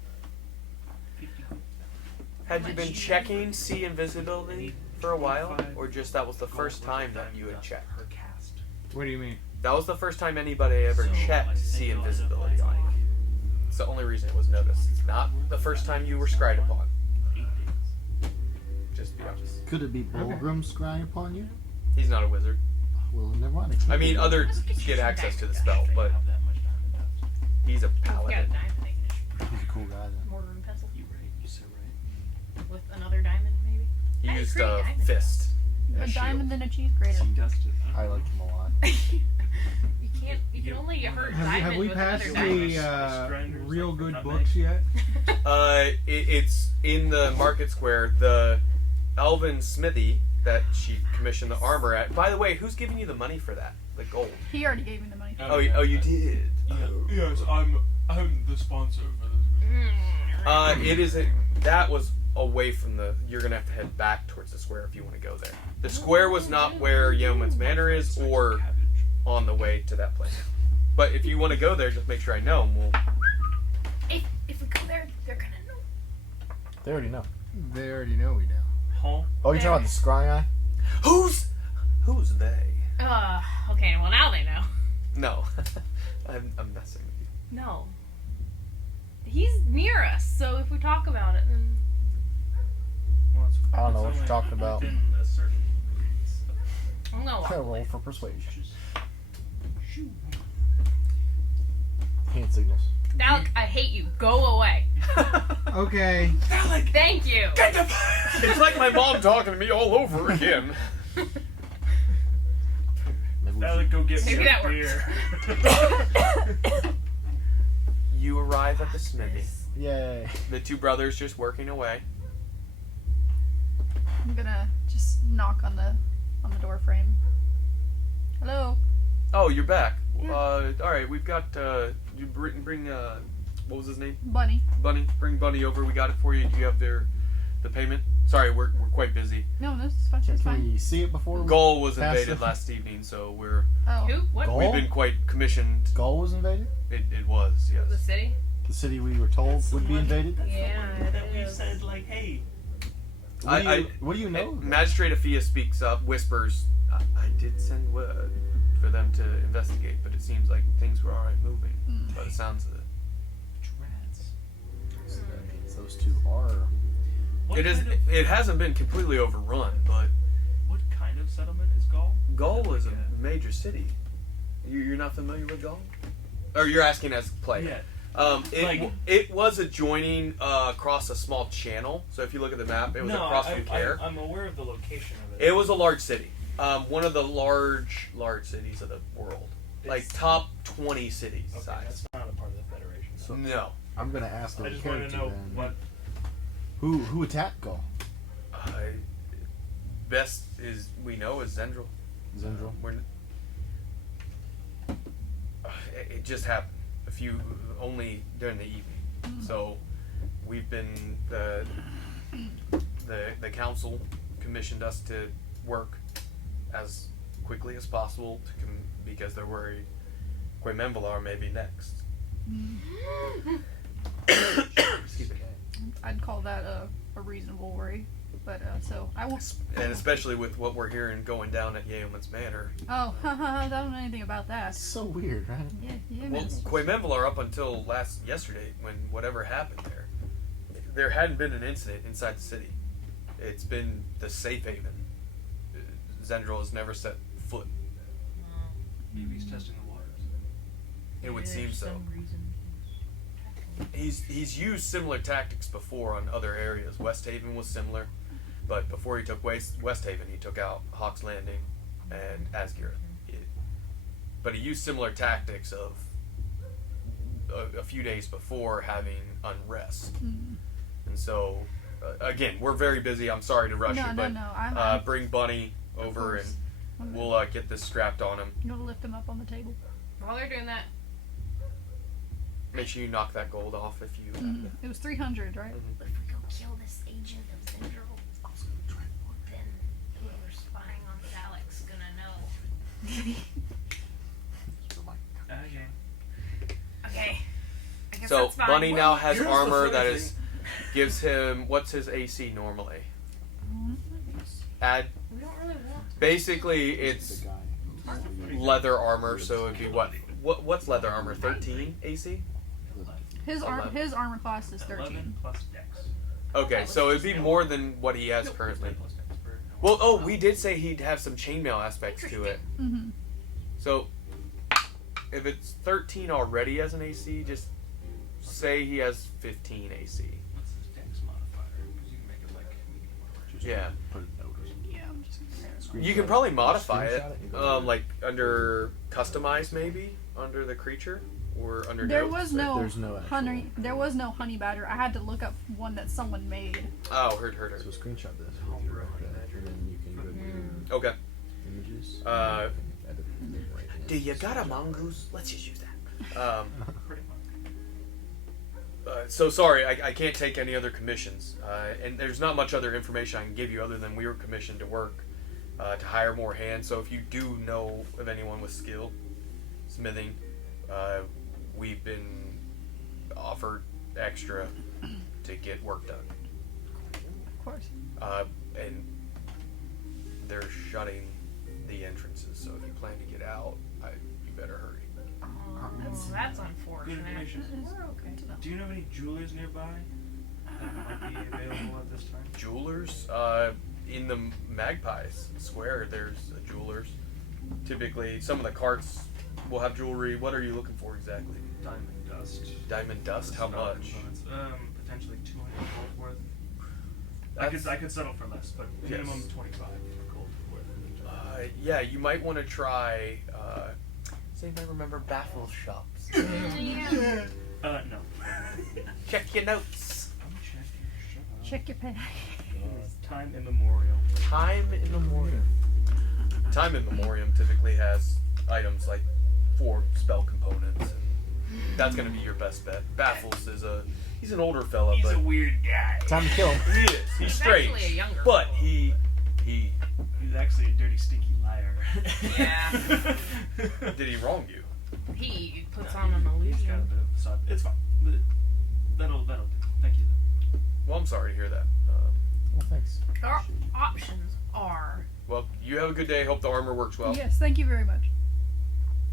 Had you been checking see invisibility for a while, or just that was the first time that you had checked? Her cast. What do you mean? That was the first time anybody ever So, I checked think see you'll end up invisibility on like you. It's the only reason it was noticed. It's not the first time you were scried upon. 8 days. Just to be honest. Could it be Bulgrim scrying upon you? He's not a wizard. Well, never mind. I mean, others get access to the spell, but Have that much diamond dust. he's a got a paladin. diamond. I can just He's a cool guy then. mortar and pestle You right? You said right? with another diamond, maybe. He Hey, used pretty a diamond. fist. A as diamond shield. and a cheese grater. Dusted. I like him a lot. You can only hurt Have diamond we with passed another diamond. the real like good nutmeg. books yet? It's in the market square. The elven smithy that she commissioned the armor at. By the way, who's giving you the money for that? The gold. He already gave me the money. Oh, you did. Yes, I'm the sponsor for this. It is. That was away from the. You're gonna have to head back towards the square if you want to go there. The square was not where Yeoman's Manor is, or on the way to that place. But if you want to go there, just make sure I know, and we'll. If we go there, they're gonna know. They already know. They already know we know. Huh? Oh, you're talking about the scrying eye? Who's they? Okay, well now they know. No, I'm messing with you. No. He's near us, so if we talk about it, then... Well, it's I don't know what only you're talking about. within a certain radius of- I'm gonna walk Try to away. roll for persuasion. Just shoot. Hand signals. Alec, I hate you. Go away. Okay. Thank you. It's like my mom talking to me all over again. Maybe we Alec, should- go get me Maybe a that beer. You arrive at the smithy. Yay. The two brothers just working away. I'm gonna just knock on the door frame. Hello. Oh, you're back. All right, we've got. You bring. What was his name? Bunny. Bunny. Bring Bunny over. We got it for you. Do you have the payment? Sorry, we're quite busy. No, this is fine. It's Can fine. we see it before? Gaul was Pass invaded it. last evening, so we're Oh. Who? What? Goal? we've been quite commissioned. Gaul was invaded? It was, The yes. city? The city we were told would be invaded? Yeah, That it we is. said, like, hey. What do you know? Magistrate Afia speaks up, whispers. I did send word for them to investigate, but it seems like things were alright moving. By the sounds of it. Rats. So that means those two are. What It hasn't been completely overrun, but What kind of settlement is Gaul? Gaul is a major city. You're not familiar with Gaul? Or you're asking as a player? Yeah. It was adjoining across a small channel. So if you look at the map, it was across from Caire. I'm aware of the location of It was a large city. One of the large cities of the world. Like top 20 cities Okay, size. that's not a part of the Federation. So No. I'm gonna ask the I just wanted character to know then. what. Who attacked Gaul? Best we know is Zendril. Zendril. It just happened only during the evening. So we've been the council commissioned us to work as quickly as possible because they're worried Quemenvalar may be next. Excuse me. I'd call that a reasonable worry. But, so, I will... And especially with what we're hearing going down at Yeoman's Manor. Oh, I don't know anything about that. That's so weird, right? Yeah, Well, Quemenvalar up until yesterday, when whatever happened there hadn't been an incident inside the city. It's been the safe haven. Zendril has never set foot. Maybe he's testing the waters. It would seem so. He's used similar tactics before on other areas. West Haven was similar, but before he took West Haven, he took out Hawk's Landing and Asgirth. But he used similar tactics of a few days before having unrest. And so, again, we're very busy. I'm sorry to rush you, but I'm bring Bunny over and we'll get this strapped on him. You want to lift him up on the table? While they're doing that, Make sure you knock that gold off if you. It was 300, right? if we go kill this agent of Zendril, then whoever's spying on Alex gonna know. Okay. I guess So that's fine. Bunny now has here's the armor funny that thing. gives him what's his AC normally? Add We don't really want. basically it's The guy. leather armor, so it'd be what's leather armor? 13 AC? His armor class is 13. 11 plus Dex. Okay, so it'd be more than what he has currently. Plus Dex for- Well, we did say he'd have some chainmail aspects to it. Mm-hmm. So if it's 13 already as an AC, just say he has 15 AC. What's his Dex modifier? Because you can make it like medium or Just Yeah. Put a note or something. Yeah, I'm just Screenshot You can probably modify it, Screenshot it? like under customize maybe under the creature or under. There notes. was no There's no actual- honey. There was no honey batter. I had to look up one that someone made. Oh, heard. So screenshot this with your and then you can go to Okay. images. Uh, and edit the right hand. Do you got a mongoose? Let's just use that. pretty much. So sorry, I can't take any other commissions, and there's not much other information I can give you other than we were commissioned to work to hire more hands. So if you do know of anyone with skill, smithing, we've been offered extra to get work done. Of course. And they're shutting the entrances, so if you plan to get out, you better hurry. That's unfortunate. Good information. We're okay. Do you know of any jewelers nearby that might be available at this time? Jewelers, in the Magpies Square, there's a jewelers. Typically, some of the carts will have jewelry. What are you looking for exactly? Diamond dust. Diamond dust? How Small much? components. Potentially 200 gold worth. That's- I could settle for less, but Yes. minimum 25 for gold worth. Yeah, you might want to try. Does anybody remember Baffle Shops? No. Check your notes. I'm checking. Check your pen. Time immemorial. Time in Memoriam. Time in Memoriam typically has items like 4 spell components. And that's going to be your best bet. Baffles he's an older fella, He's but a weird guy. Time to kill him. he is. He's strange, actually a younger but fellow. he. He's actually a dirty, stinky liar. Yeah. Did he wrong you? He puts on an He's got a illusion. bit of a side. It's fine. But that'll do. Thank you. Well, I'm sorry to hear that. Well, thanks. Our options are, Well, you have a good day. Hope the armor works well. Yes, thank you very much.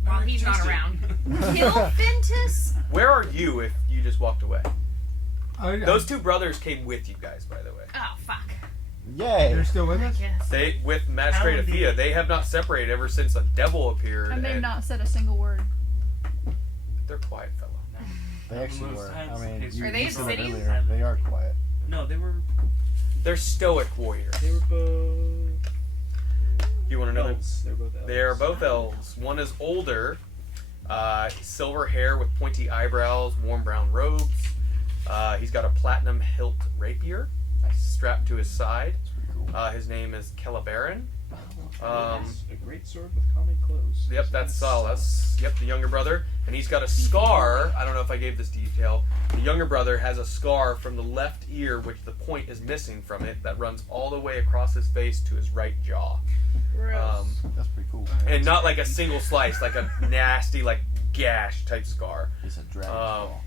while he's not Tristan. around, kill Fintus. Where are you if you just walked away? Those two brothers came with you guys, by the way. Oh, fuck. Yay! They're still with I us? guess. They with Magistrate Athea. They have not separated ever since a devil appeared. And they've not said a single word. They're quiet fellow. They actually Most were. times I mean, the case- you, Are they you said it obsidian? earlier. They are quiet. No, they were They're stoic warriors. both. You want to know? Elves. They're both elves. They are both elves. One is older, silver hair with pointy eyebrows, warm brown robes. He's got a platinum hilt rapier strapped to his side. His name is Celebaron. Yes, a great sword with common clothes. Yep, that's Salas. Yep, the younger brother. And he's got a scar. I don't know if I gave this detail. The younger brother has a scar from the left ear, which the point is missing from it, that runs all the way across his face to his right jaw. That's pretty cool. And not like a single slice, like a nasty, like gash type scar. It's a dragon claw.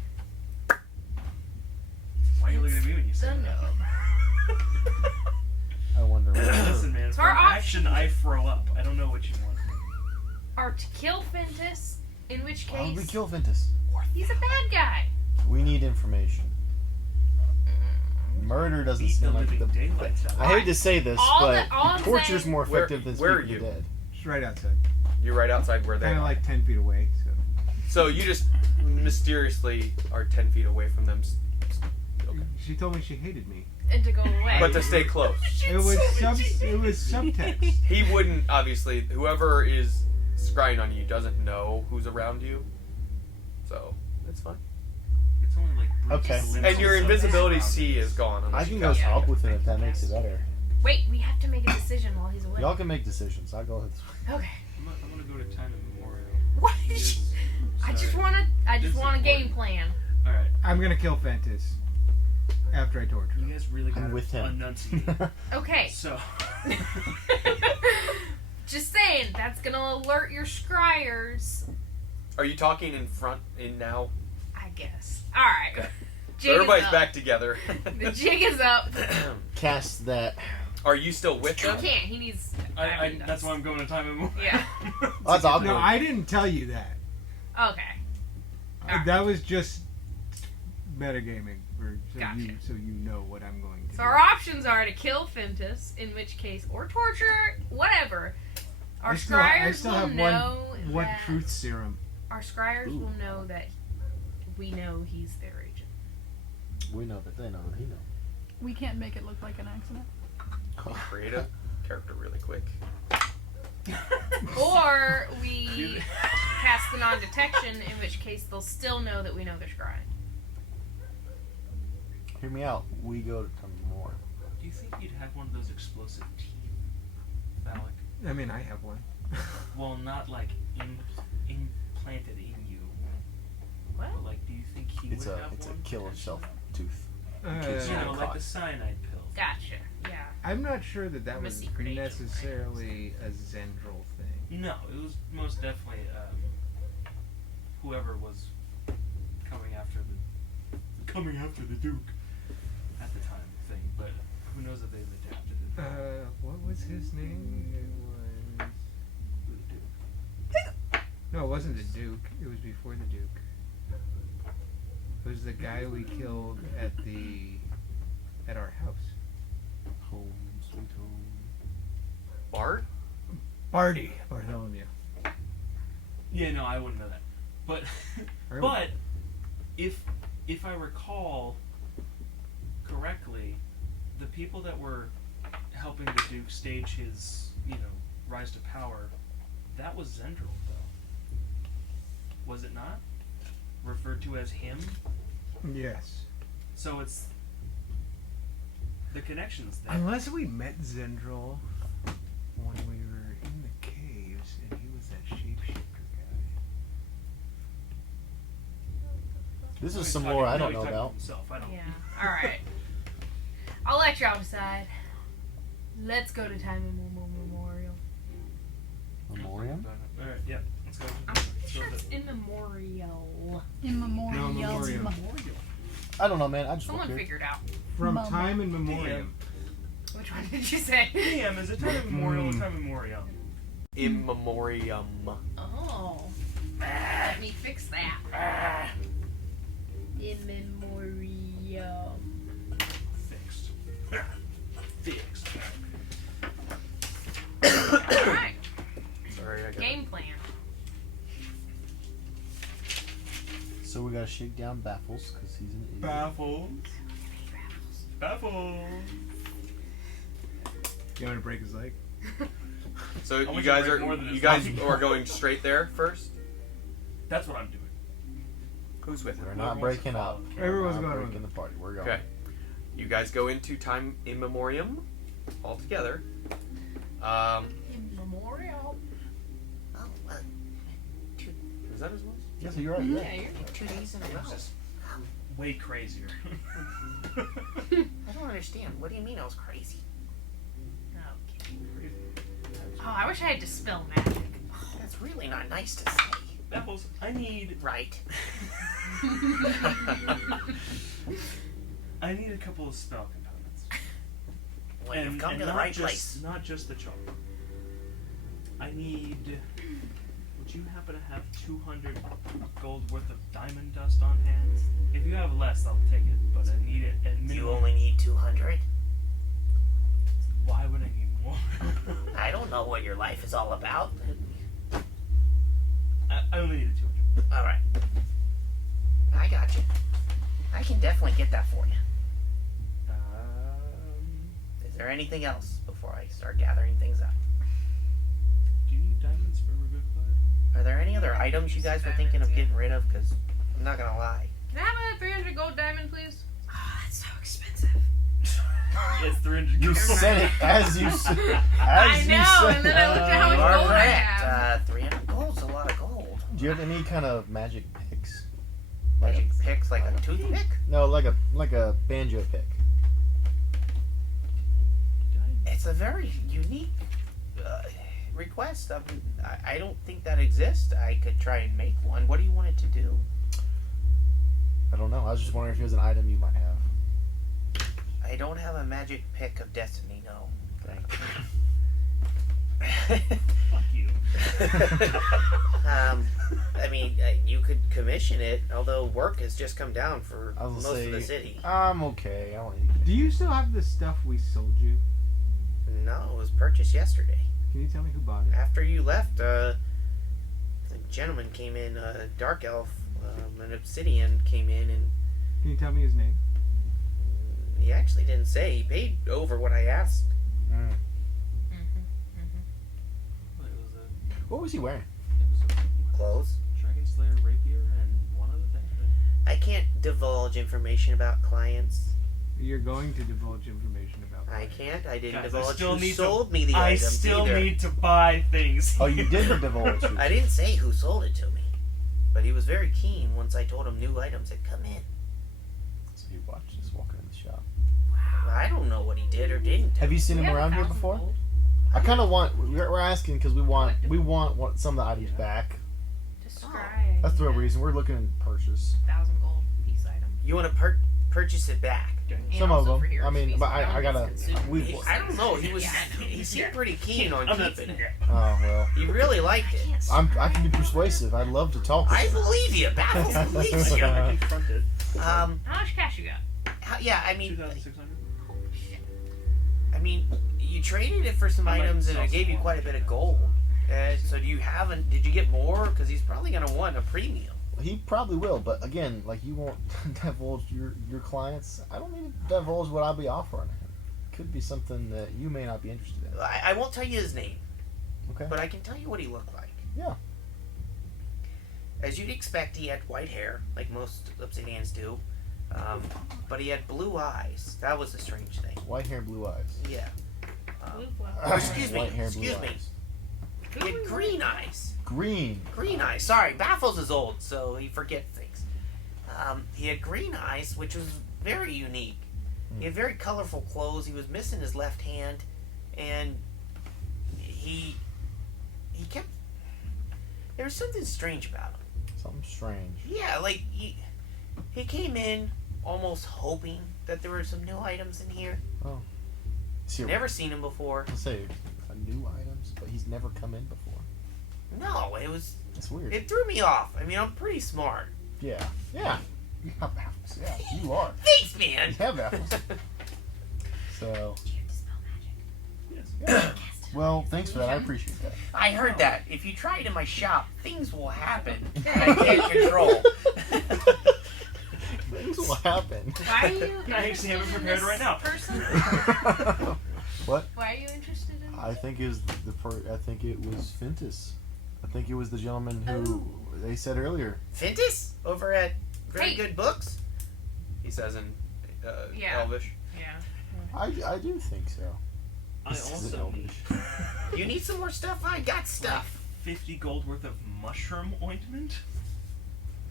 Why are you looking at me when you say The that? I wonder what. Listen, man, So for our action, I throw up. I don't know what you want. Or to kill Fintus, in which Why would we case kill Ventus? he's a bad guy. We need information. Murder doesn't Beat the seem like living the. daylights out of I hate to say this, All but that- all I'm torture's saying- more Where- effective than where are speaking you? the dead. Just right outside. You're right outside where they Kind of are. like 10 feet away, so. So you just mysteriously are 10 feet away from them. Okay. She told me she hated me. And to go away. But to stay close. It was subtext. He wouldn't, obviously, whoever is scrying on you doesn't know who's around you. So, that's fine. It's only like Okay. glimpses And your of invisibility surroundings. C is gone. I unless can you go cast talk it. with it if that makes it better. Wait, we have to make a decision while he's away. Y'all can make decisions. I'll go ahead. Okay. I'm gonna go to Time Immemorial. What? Yes. I just Sorry. want to. I just This want a is game important. plan. All right. I'm gonna kill Fentis after I torture You him. guys really I'm gotta with him. enunciate. Okay. So, Just saying, that's gonna alert your scryers. Are you talking in now? I guess. All right. Okay. Jig So everybody's is up. back together. The jig is up. Cast that. Are you still with He them? can't. He needs. that's why I'm going to Time Immemorial. Yeah. That's awkward. No, I didn't tell you that. Okay. Alright. That was just metagaming, Gotcha. so you know what I'm going to So do. our options are to kill Fintus, in which case, or torture, whatever. Our I scryers still will have know one that truth serum. our scryers will know that we know he's their agent. We know that they know that he knows. We can't make it look like an accident. Create a character really quick. Or we cast the non-detection, in which case they'll still know that we know they're scrying. Hear me out. We go to Time Immemorial. Do you think you'd have one of those explosive teeth, Phallic? I mean, I have one. Well, not like implanted in you. What? But like, do you think he It's would a have one? kill yourself tooth. You know, like Caught. the cyanide pills. Gotcha. Yeah. I'm not sure that I'm a was secret agent, right? necessarily a Zendril thing. No, it was most definitely whoever was coming after the Duke at the time thing. But who knows if they've adapted it? What was his name? It was... The Duke. No, it wasn't the Duke. It was before the Duke. It was the guy we killed at our house. Home, sweet home. Bart? Bartholomew. Yeah, no, I wouldn't know that. But Really? but if I recall correctly, the people that were helping the Duke stage his, rise to power, that was Zendril, though. Was it not? Referred to as him? Yes. So it's the connections there. Unless we met Zendril when we were in the caves and he was that shapeshifter guy. This is He's some talking- lore I no, don't he's know talking about. himself. I don't. Yeah. All right. I'll let y'all decide. Let's go to Time Immemorial. Memoriam? Alright, yeah. Let's go. I'm Let's sure go it's to immemorial. Immemorial. Memoriam. Memorial. I don't know, man. I just Someone looked here. figured out. From Mum. time in memoriam. Which one did you say? DM, is it time immemorial or time immemorial? In memoriam. Oh. Let me fix that. Immemorial. Yum. Fixed. Fixed. Alright. Sorry, I got Game plan. So we gotta shake down Baffles because he's an idiot. Baffles. Baffles. You want to break his leg? So I you want you guys to are break more than his you guys leg. are going straight there first. That's what I'm doing. Who's with We're him? not breaking up. Everyone's We're not going breaking the party. We're going. Okay. You guys go into time immemorium all together. Memorial. Oh, Is that his voice? Yeah, so you're right. Yeah, Yeah. you're 2 days in a row. Way crazier. I don't understand. What do you mean I was crazy? Oh, I wish I had dispel magic. That's really not nice to say. Baffles, I need Right. I need a couple of spell components. Well, you've come to the not right just, place. Not just the charm. I need. Would you happen to have 200 gold worth of diamond dust on hand? If you have less, I'll take it. But I need it at minimum. You only need 200? Why would I need more? I don't know what your life is all about. I only needed 200. Alright. I got you. I can definitely get that for you. Is there anything else before I start gathering things up? Do you need diamonds for Revivified? Are there any other items you guys were thinking of getting rid of? Because I'm not gonna lie. Can I have a 300 gold diamond, please? Oh, that's so expensive. It's 300 You gold. said it as you said. I know, and then I looked at how You much are gold I correct. have. 300 gold's a lot of gold. Do you have any kind of magic picks? Magic picks like a toothpick? No, like a banjo pick. It's a very unique request. I don't think that exists. I could try and make one. What do you want it to do? I don't know. I was just wondering if there's an item you might have. I don't have a magic pick of destiny, no. Fuck you. I mean, you could commission it, although work has just come down for I was most gonna of the say, city. I'm okay. I don't need Do you still have the stuff we sold you? No, it was purchased yesterday. Can you tell me who bought it? After you left, a gentleman came in, a dark elf, an obsidian came in, and Can you tell me his name? he actually didn't say. He paid over what I asked. What was he wearing? Clothes. Dragon Slayer rapier and one other thing. I can't divulge information about clients. You're going to divulge information about I it. can't. I didn't Guys, I divulge still who need to- sold me the I items still either. need to buy things. Oh, you didn't divulge. I didn't say who sold it to me, but he was very keen once I told him new items had come in. So you watched us walking in the shop. I don't know what he did or didn't do. Have you seen We him have around here 1,000 before? gold. I kind of want. We're asking because we want some of the items back. Just scrying. That's the real reason we're looking to purchase 1,000 gold piece item. You want to purchase it back? And some of also them. for heroes I mean, feast. but I gotta. We. I don't know. He seemed pretty keen on I'm not keeping saying it. Oh well. He really liked it. I can be persuasive. I'd love to talk. I With him. believe you. Baffles believes you. I confronted. How much cash you got? Yeah, I mean, 2,600. you traded it for some I might items, and sell it gave some you more. quite a bit of gold. So did you get more? Because he's probably gonna want a premium. He probably will, but again, like you won't divulge your clients. I don't need to divulge what I'll be offering him. Could be something that you may not be interested in. I won't tell you his name, Okay. but I can tell you what he looked like. Yeah. As you'd expect, he had white hair, like most obsidians do, but he had blue eyes. That was a strange thing. White hair, blue eyes. Yeah. Blue flower. Oh, excuse me. White hair, Excuse blue me. eyes. He had green eyes. Green. Green eyes. Sorry, Baffles is old, so he forgets things. He had green eyes, which was very unique. He had very colorful clothes. He was missing his left hand, and he kept. There was something strange about him. Something strange. Yeah, like he came in almost hoping that there were some new items in here. See, Never seen him before. I'll say new items, but he's never come in before. No, it was. It's weird. It threw me off. I mean, I'm pretty smart. Yeah. Yeah. You have baffles. Yeah, you are. Thanks, man. You have baffles. So, Do you have dispel magic? yeah. Well, thanks for that. I appreciate that. I heard that. If you try it in my shop, things will happen. I can't control. Things will happen. Why are you I actually have it prepared right now. Person? What? Why are you interested in I think is I think it was Fintus. I think it was the gentleman who they said earlier. Fintus? Over at Very Hey. Good Books? He says in Yeah. Elvish. Yeah. I do think so. I This is also Elvish. need You need some more stuff? I got stuff. 50 gold worth of mushroom ointment.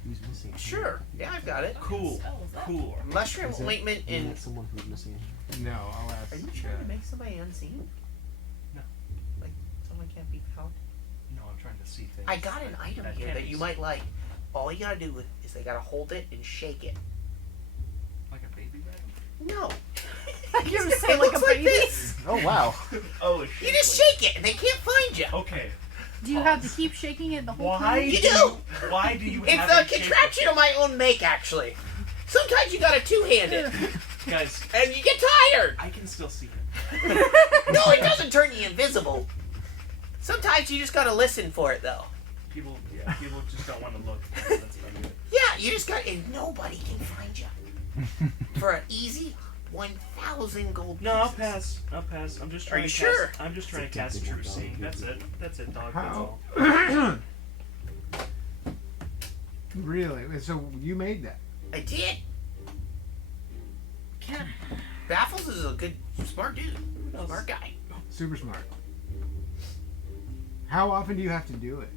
Who's missing? Sure. Yeah, I've got it. Cool. Cool. Mushroom Is it- ointment Is in... that someone who's missing? No, I'll ask. Are you trying to make somebody unseen? No. Like, someone can't be found? No, I'm trying to see things. I got an item here can't that be you seen. might like. All you gotta do is they gotta hold it and shake it. Like a baby dragon? No. You're gonna say It like a looks like baby? this. Oh wow! Oh, You just shake it and they can't find you. Okay. Do you have to keep shaking it the whole Why time? You do do. you, why do you It's have a it shaped- contraption of my own make, actually. Sometimes you gotta two-hand it, Guys, and you get tired. I can still see it. No, it doesn't turn you invisible. Sometimes you just gotta listen for it, though. People just don't want to look. That's about it. Yeah, you just got, and nobody can find you. For an easy 1,000 gold No, I'll pieces. pass. I'll pass. I'm just trying you to sure? cast. I'm just trying to cast True Seeing. That's it. That's it, dog. That's How? all. Really? So you made that? I did. Baffles is a good, smart dude. Smart guy. Super smart. How often do you have to do it?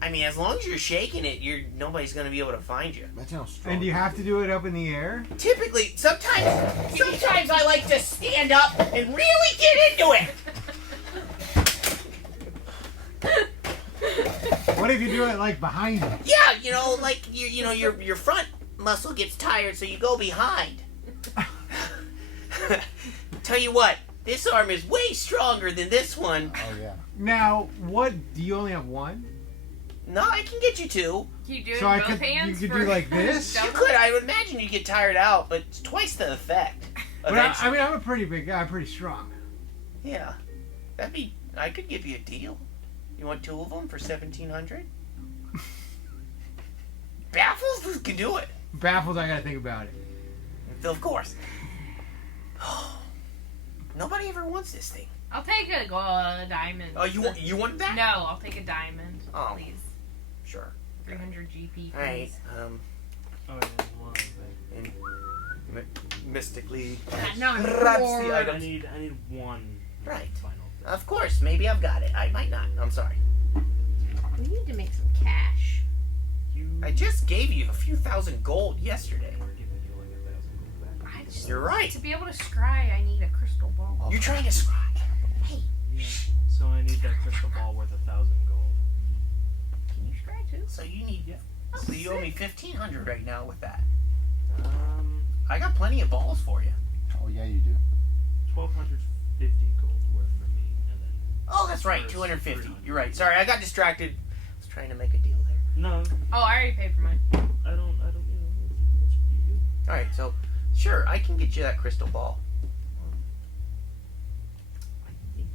I mean, as long as you're shaking it, nobody's gonna be able to find you. Imagine how strong. And do you have to do it up in the air? Typically, sometimes I like to stand up and really get into it. What if you do it like behind you? Yeah, like your front muscle gets tired, so you go behind. Tell you what, this arm is way stronger than this one. Oh yeah. Now, what? Do you only have one? No, I can get you two. Can you do it So in I both could- hands? you could do for like this? You double? could. I would imagine you get tired out, but it's twice the effect. But Eventually. I mean, I'm a pretty big guy. I'm pretty strong. Yeah, I could give you a deal. You want two of them for 1,700? Baffles can do it. Baffled, I gotta think about it. Of course. Nobody ever wants this thing. I'll take a diamond. Oh, you want that? No, I'll take a diamond. Oh. Please. Sure. 300 GP. All right. Please. Oh, yeah, one thing. And mystically No, I'm grabs poor. the I item. need one. Right. Final thing. Of course. Maybe I've got it. I might not. I'm sorry. We need to make some cash. You. I just gave you a few thousand gold yesterday. We're giving you like 1,000 gold back. I just, You're right. To be able to scry, I need a crystal ball. You're trying to scry. Hey, Yeah. So I need that crystal ball worth 1,000 gold. Can you scry too? so you need. Yeah. So you owe me 1,500 right now with that. I got plenty of balls for you. Oh yeah, you do. 1,250 gold worth for me, and then. Oh, that's right. First, 250. 300. You're right. Sorry, I got distracted. I was trying to make a deal there. No, Oh, I already paid for mine. I don't. It's pretty good. All right. So, sure, I can get you that crystal ball. I think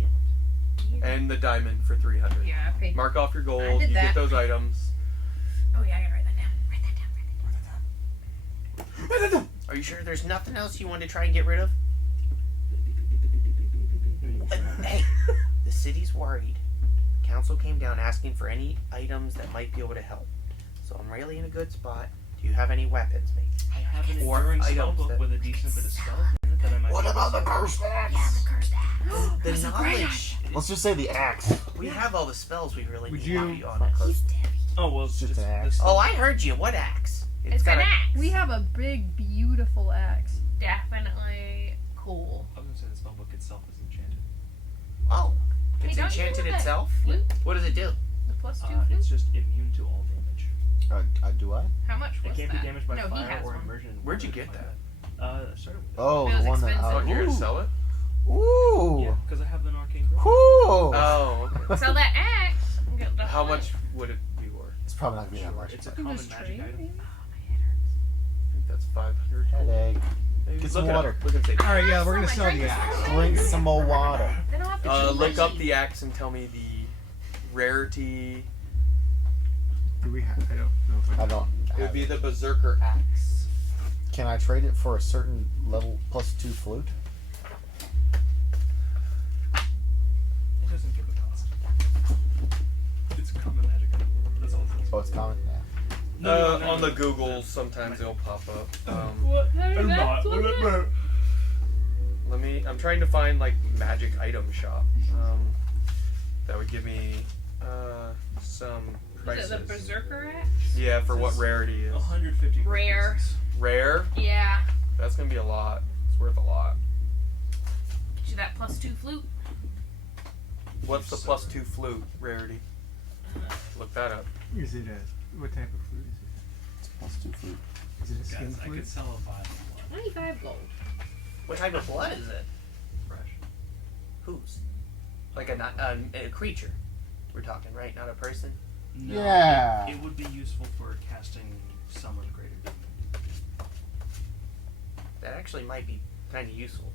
that's it. And the diamond for 300. Yeah, I paid. Mark off your gold. I did You that. get those items. Oh yeah, I gotta write that down. Write that down. Are you sure there's nothing else you want to try and get rid of? Hey, the city's worried. Council came down asking for any items that might be able to help. So I'm really in a good spot. Do you have any weapons, maybe? I have an Or enduring spell items book that- with a decent bit of spells in it that I might. What be able about the to- cursed axe? Yeah, the cursed axe. The That's a great knowledge. Let's just say the axe. We have all the spells we really Would need you- to be honest. He's dead. Oh well, It's just it's an axe. Oh, I heard you. What axe? It's got an a- axe. We have a big, beautiful axe. Definitely cool. I was gonna say the spell book itself is enchanted. Oh, Hey, it's don't you enchanted know that itself? flute? What does it do? The plus 2 It's flute? just immune to all damage. Do I? How much was It can't that? be damaged by No, he fire has or one. immersion. in Where'd you water, get something that? like that. I started with it. Oh, It the was one that. expensive. Oh, you're Ooh. gonna sell it? Ooh. Yeah, because I have an arcane grip. Ooh. Oh, okay. So that axe. Get the How flute. much would it be worth? It's probably not gonna be that much. It's a Give common us magic trade, item. maybe? That's 500. Headache. Maybe. Get some Look it water. up. Look and see. All right, yeah, we're gonna sell the axe. Drink some more water. Then I'll have to choose Look my up sheet. the axe and tell me the rarity. Do we have? I don't know if I don't. It would have be it. the Berserker axe. Can I trade it for a certain level +2 flute? It doesn't give a cost. It's a common magic item. That's all it says. Oh, it's common. Yeah. No, On the Googles, sometimes it'll pop up. What? I'm not. I'm trying to find like magic item shop. That would give me some Is prices. it the Berserker axe? Yeah, for what rarity is. 150 gold Rare. pieces. Rare? Yeah. That's gonna be a lot. It's worth a lot. Get you that +2 flute. What's the +2 flute rarity? Look that up. Is it a what type of flute is It's +2 flute. it? Is it a skin Guys, I flute? could sell a vial of blood. 25 gold. What type of blood is it? Fresh. Whose? Like a creature. We're talking, right? Not a person? No, Yeah. It would be useful for casting Summon Greater Demon. That actually might be kind of useful.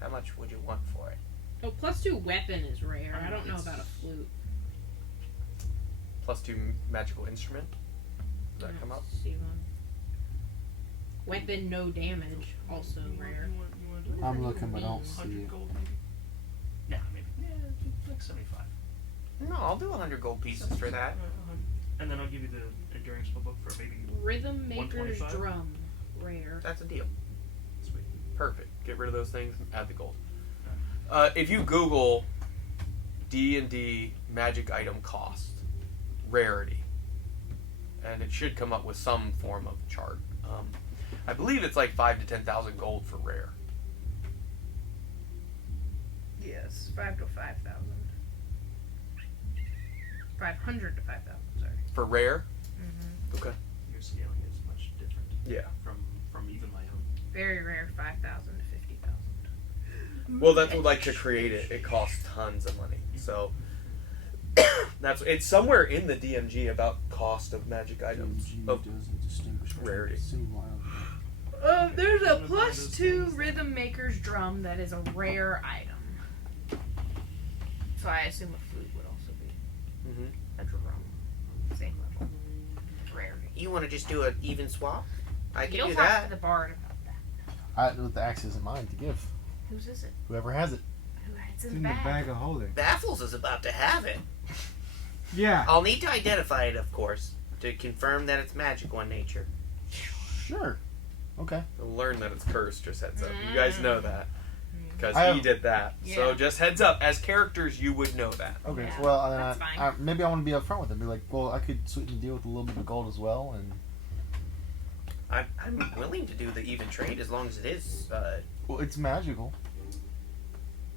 How much would you want for it? Oh, +2 weapon is rare. I don't know about a flute. +2 magical instrument. Does that come up? See one. Weapon, no damage. Also rare. You want to do I'm looking, but I don't see 100 it. gold, maybe? Yeah, maybe. Yeah, like 75. No, I'll do 100 gold pieces for that. And then I'll give you the Enduring Spellbook for maybe. Rhythm Maker's 125? Drum. Rare. That's a deal. Sweet. Perfect. Get rid of those things. Add the gold. If you Google D&D magic item cost rarity, and it should come up with some form of chart. I believe it's like 5,000 to 10,000 gold for rare. Yes, 5 to 5,000. 500 to 5,000. Sorry. For rare? Mm-hmm. Okay. Your scaling is much different. Yeah. From even my own. Very rare. 5,000 to 50,000. Well, that's what like to create it. It costs tons of money. So it's somewhere in the DMG about cost of magic items of rarity. There's a +2 Rhythm Maker's Drum that is a rare item. So I assume a flute would also be Mm-hmm. a drum. Same level. Rare. You want to just do an even swap? I can You'll do talk that. to the bard about that. The axe isn't mine to give. Whose is it? Whoever has it. It's It's in the bag. of holding. Baffles is about to have it. Yeah. I'll need to identify it, of course, to confirm that it's magical in nature. Sure. Okay. You'll learn that it's cursed, just heads up. You guys know that. Because I he have- did that. So Yeah. just heads up. As characters, you would know that. Okay. Yeah, Well, then that's fine. maybe I want to be upfront with him. Be like, well, I could sweeten the deal with a little bit of gold as well, and I'm willing to do the even trade as long as it is well, it's magical.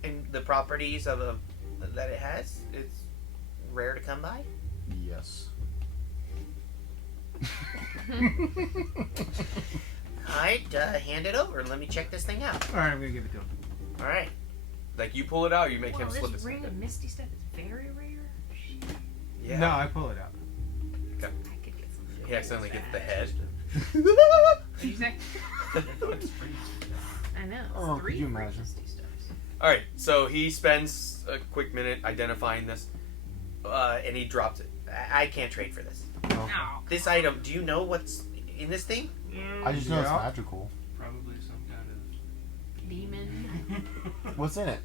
in the properties of that it has. It's rare to come by. Yes. Alright, hand it over and let me check this thing out. All right, I'm gonna give it to him. Alright. Like you pull it out, you make him Wow, slip this his ring hand of in. misty stuff is very rare. Yeah. No, I pull it out. I could get some. He accidentally gets the head. What'd you say? It's free. I know. It's Oh, 3 could you free imagine? misty stuffs. Alright, so he spends a quick minute identifying this, and he drops it. I can't trade for this. Okay. No. This item, do you know what's in this thing? I just know it's Yeah. magical. Probably some kind Demon. What's in it?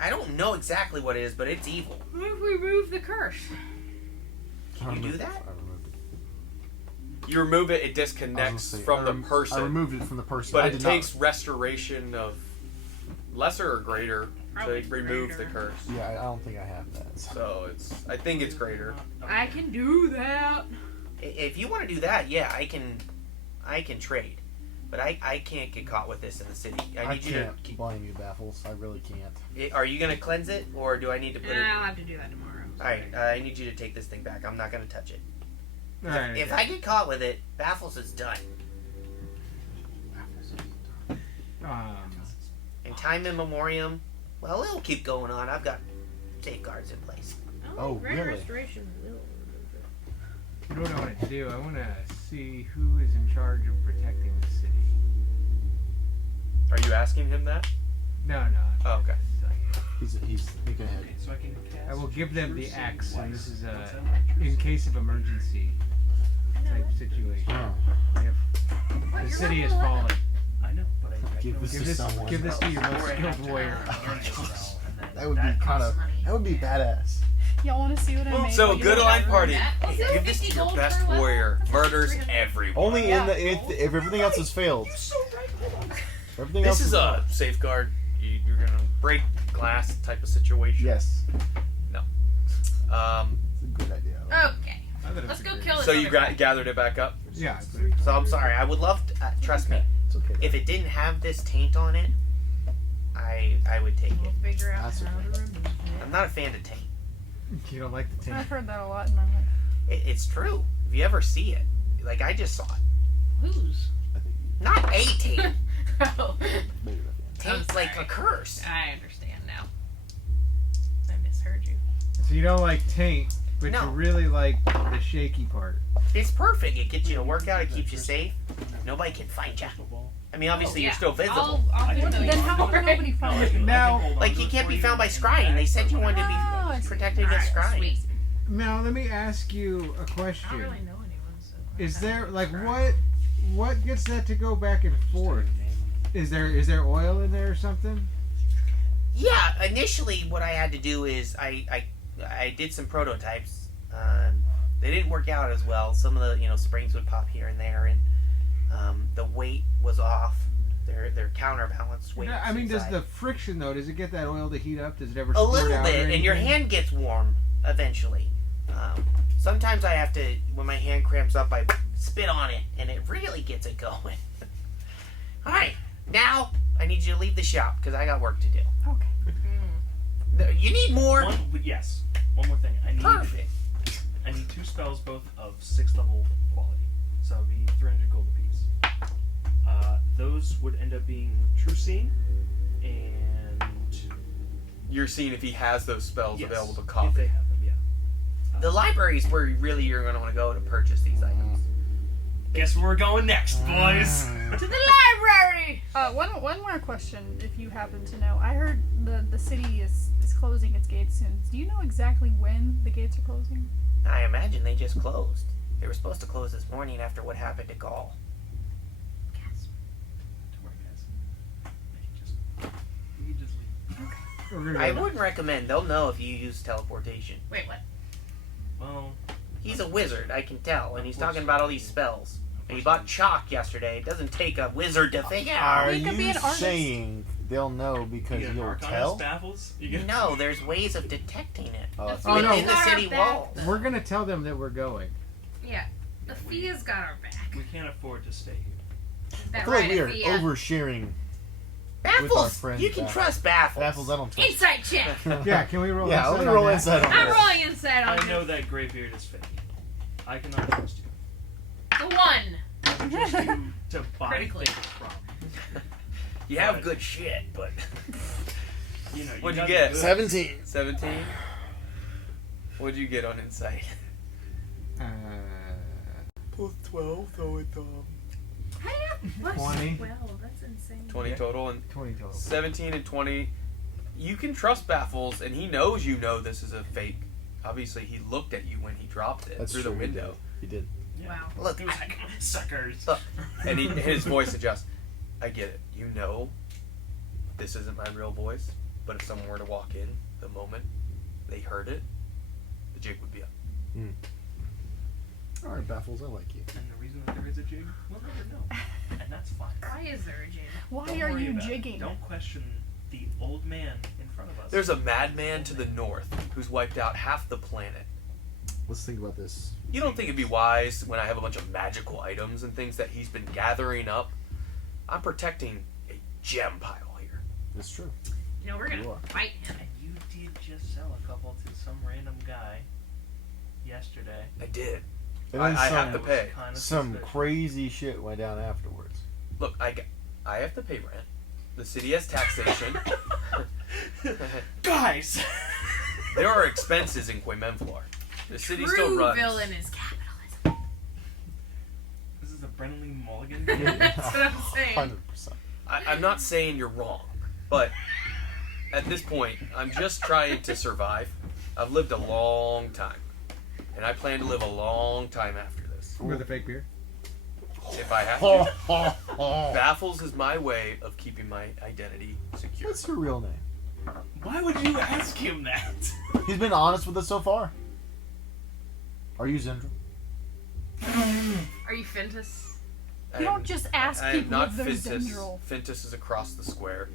I don't know exactly what it is, but it's evil. What if we remove the curse? Can you do that? I removed it. You remove it, it I was disconnects gonna say, from I the rem- person. I removed it from the person. But I it did takes restoration of lesser or greater Probably to remove the greater. curse. Not, yeah, I don't think I have that. So. So I think it's greater. I can do that. If you want to do that, yeah, I can trade. But I can't get caught with this in the city. I I need you can't blame you, Baffles. I really can't. to. Are you gonna cleanse it, or do I need to put it? I'll have to do that tomorrow. All right, I need you to take this thing back. I'm not gonna touch it. All right. If I get caught with it, Baffles is done. In time in memoriam, well, it'll keep going on. I've got safeguards in place. Oh, Rare really? restoration will remove it. you know what I want to do? I want to see who is in charge of protecting the city. Are you asking him that? No. Oh, okay. He's think ahead. Okay, so I can cast I will give them the True axe, Seeing and this is twice. a What's that? True in Seeing. case of emergency type situation. Oh. If the city has fallen, I know, but I Give can this only to do someone. give this to your most Or I have skilled to warrior. have a learning spell, and then That would be kind of. That would be badass. Y'all want to see what I made? So while you good were line out? party. Let's do Give this 50 to your gold best per level. warrior. That's like Murders 300. Only everyone. in the if everything else has failed. Everything This else is a safeguard. You're gonna break glass type of situation. yes. Um. It's a good idea. Okay. I thought it Let's was a go great- kill this So you other guy. gathered it back up. Yeah. So I'm sorry. I would love to. Trust me. It's okay. If it didn't have this taint on it, I would take We'll it. figure out That's how okay. to remove it. I'm not a fan of taint. You don't like the I've tank. heard that a lot in my life. It's true. If you ever see it, like I just saw it. Whose? I think Not a taint. Oh. maybe at the end. Taint's like a sorry. curse. I understand now. I misheard you. So you don't like taint, but No. you really like the shaky part. It's perfect. It gets you to work out. It keeps you safe. Nobody can find you. I mean, obviously you're still visible. I'll do Then those. how can nobody find it? Now- Like you can't be found by scrying. They said you wanted to Oh, I be see. protected against Alright, scrying. sweet. Now let me ask you a I don't question. really know anyone, so. Is there like what gets that to go back and forth? Is there oil in there or something? Yeah, initially what I had to do is I did some prototypes. They didn't work out as well. Some of the springs would pop here and there, and the weight was off. Their counterbalanced weight. No, I mean, does inside. the friction though? Does it get that oil to heat up? Does it ever a squirt little out or bit, and your anything? hand gets warm eventually. Sometimes I have to, when my hand cramps up, I spit on it, and it really gets it going. All right, now I need you to leave the shop because I got work to do. Okay. You need more. Yes. One more thing. Perfect. I need 2 spells, both of 6th level quality. So it would be 300 gold apiece. Those would end up being True Seeing and You're seeing if he has those spells yes, available to if copy. they have them, yeah. The library is where really you're going to want to go to purchase these items. Guess where we're going next, boys. To the library! One more question, if you happen to know. I heard the city is closing its gates soon. Do you know exactly when the gates are closing? I imagine they just closed. They were supposed to close this morning after what happened to Gaul. Don't worry, guys. You can just leave. We're gonna I go- wouldn't recommend. They'll know if you use teleportation. Wait, what? Well, He's a wizard, I can tell, and he's talking about all these spells. And he bought chalk yesterday. It doesn't take a wizard to figure out. Are He could be you an artist. saying they'll know because you get an you'll Arcanist tell? baffles. You get No, there's ways of detecting it. Oh, that's Oh, no. Within the Got our city back, walls. though. We're gonna tell them that we're going. Yeah. The Fia's got our back. We can't afford to stay here. Is I that feel like right, we are Fia? oversharing. Baffles! friend You can Baffles. trust Baffles. Baffles, I don't trust. Insight check! Yeah, can we roll? Yeah, insight let me on roll that? inside on I'm that. rolling inside on I know this. that Greybeard is fake. I cannot trust you. The one! I trust you to buy Critically. things from. You have good shit, but You know, What'd you gotta get? be good. 17. 17? What'd you get on insight? Plus 12, so it's 20. Well, that's insane. 20 total, and 20 total. 17 and 20. You can trust Baffles, and he knows you know this is a fake. Obviously, he looked at you when he dropped it That's through true, the window. He did. Yeah. Wow. look, He was like, suckers. Look. And his voice adjusts. I get it. You know this isn't my real voice, but if someone were to walk in the moment they heard it, the jig would be up. All right, Baffles, I like you. And the reason that there is a jig, we'll never know. And that's fine. Why is there a jig? Why Don't are worry you about it. jigging? Don't question the old man in front of us. There's a madman to the north who's wiped out half the planet. Let's think about this. You don't think it'd be wise when I have a bunch of magical items and things that he's been gathering up? I'm protecting a gem pile here. It's true. You know, we're You gonna are. fight him. And you did just sell a couple to some random guy yesterday. I did. And I then have to some, pay. Kinda some suspicious. crazy shit went down afterwards. Look, I have to pay rent. The city has taxation. Guys! There are expenses in Quemenflor. The city still True runs. villain is capitalism. Brennan Lee Mulligan? That's what I'm saying. 100%. I'm not saying you're wrong, but at this point, I'm just trying to survive. I've lived a long time, and I plan to live a long time after this. With a fake beard? If I have to. Baffles is my way of keeping my identity secure. What's your real name? Why would you ask him that? He's been honest with us so far. Are you Zendral? Are you Fintus? You don't just ask I am people not if they're Fintus. Zendral. Fintus is across the square.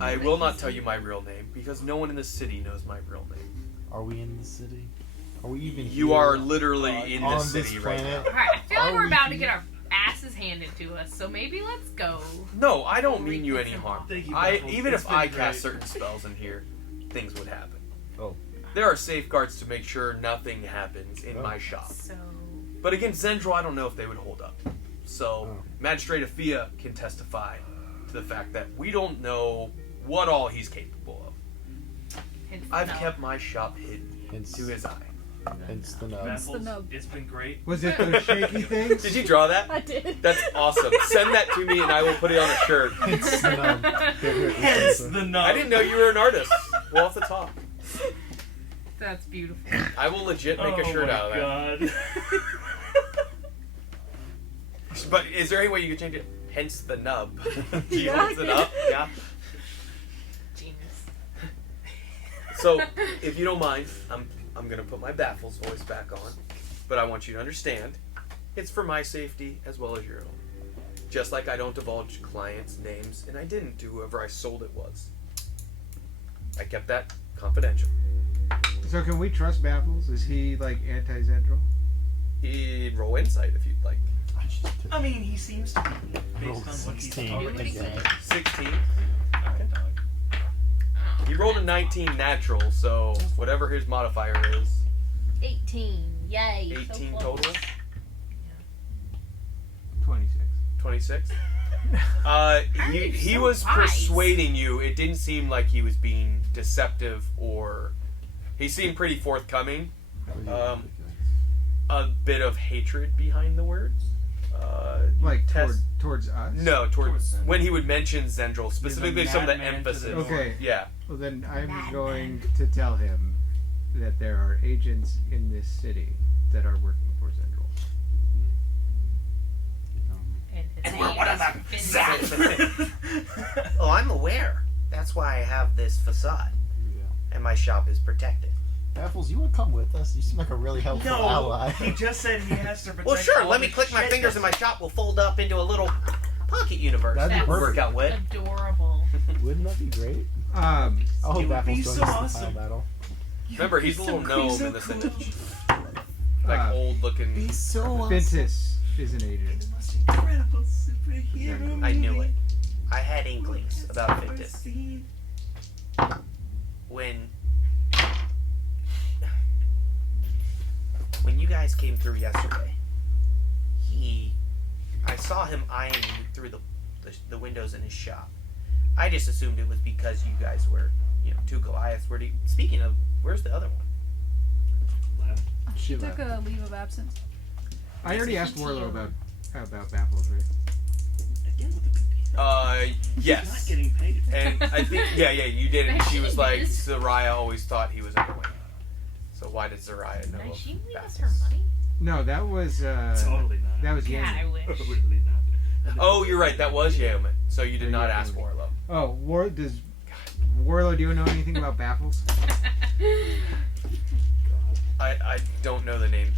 I will not tell you my real name because no one in the city knows my real name. Are we in the city? Are we even You here? are literally in on the this city right now. planet? Alright, I feel like Are we're we about to here? get our asses handed to us, so maybe let's go. No, I don't mean you any harm. Thank you, I Baffles. even It's if been I great. cast certain spells in here, things would happen. Oh. There are safeguards to make sure nothing happens in Oh. my shop. So, But against Zendral, I don't know if they would hold up. So, Oh. Magistrate Afia can testify to the fact that we don't know what all he's capable of. hence I've no. kept my shop hidden Hence, to his eye. hence the nub. Baffles, nub. it's been great. Was it those shaky things? Did you draw that? I did. That's awesome. Send that to me and I will put it on a shirt. Hence the nub. Hence the nub. I didn't know you were an artist. Well, off the top. That's beautiful. I will legit make a shirt out of that. God. But is there any way you could change it? Hence the nub. Do you Yeah. hold it up? Yeah. Genius. So, if you don't mind, I'm gonna put my Baffles voice back on. But I want you to understand, it's for my safety as well as your own. Just like I don't divulge clients' names, and I didn't to whoever I sold it was. I kept that confidential. So can we trust Baffles? Is he like anti-Zendral? Roll insight if you'd like. I mean, he seems to be Roll based on what he's 16 already again. said. 16. Okay. He rolled a 19 natural, so whatever his modifier is, 18. Yay. 18 so close. total. 26. 26. He so was wise. persuading you. It didn't seem like he was being deceptive, or he seemed pretty forthcoming. A bit of hatred behind the words. Like Tess- towards us? No, towards Zendral. when he would mention Zendral, specifically some of the madman to the emphasis. north. Okay. Yeah. Well, then I'm Madman. going to tell him that there are agents in this city that are working for Zendral. And his And we're name one of is them. Fintus. Zap. Oh, I'm aware. That's why I have this facade, and my shop is protected. Baffles, you want to come with us? You seem like a really helpful No, ally. he just said he has to protect Well, sure. all Let me the click my shit fingers, and that's- my shop will fold up into a little pocket universe. That'd be That would perfect. work out with. Adorable. Wouldn't that be great? Um, I hope It would Baffles be joins so us in the awesome. final battle. Remember, he's a little gnome in this image. Like old looking. Be so awesome. Fintus is an agent. The most incredible superhero I knew movie it. I had inklings about ever Fintus. seen. When you guys came through yesterday, I saw him eyeing you through the windows in his shop. I just assumed it was because you guys were, two Goliaths. Speaking of, where's the other one? Left. She She took left. a leave of absence. I already asked Warlow about Baffles, right? Again with the PP. He's not Yes. getting paid. And I think, yeah, you did. And she was like, Nice. Zariah always thought he was annoying. So why did Zariah know Nice. of She leave us Baffles? her money? No, that was Totally not. that was God, I Yeoman. wish. Totally not. Oh, you're right. That was Yeoman. So you did Or not Yeoman. ask Warlow. Oh, Warlow? Do you know anything about Baffles? I don't know the name.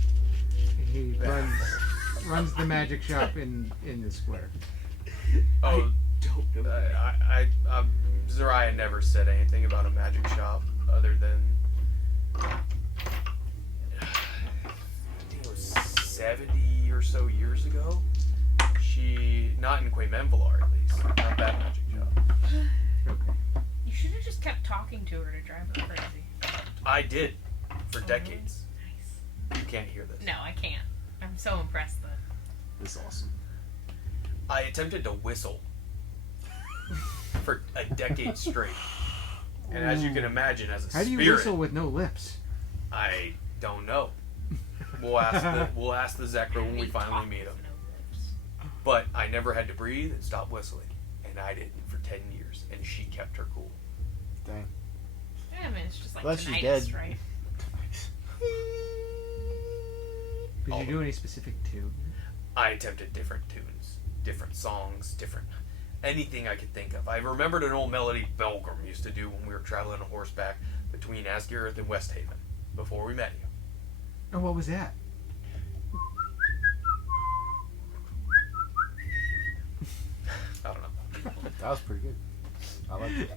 He runs the magic shop in the square. Oh, Don't know. Zariah never said anything about a magic shop other than I think it was 70 or so years ago. Not in Quamenvalar at least, not that magic shop. Okay. You should have just kept talking to her to drive her crazy. I did for decades. Nice. You can't hear this. No, I can't. I'm so impressed though. This is awesome. I attempted to whistle for a decade straight, and as you can imagine, as a How do you spirit, whistle with no lips? I don't know. We'll ask the Zekra when we finally meet him. But I never had to breathe and stop whistling. And I didn't for 10 years. And she kept her cool. Dang. Yeah, I mean, it's just like Well, she's tinnitus, dead. right? Did you do any specific tune? I attempted different tunes, different songs, different anything I could think of. I remembered an old melody Belgrim used to do when we were traveling on horseback between Asgirth and West Haven before we met you. And what was that? I don't know. That was pretty good. I like it.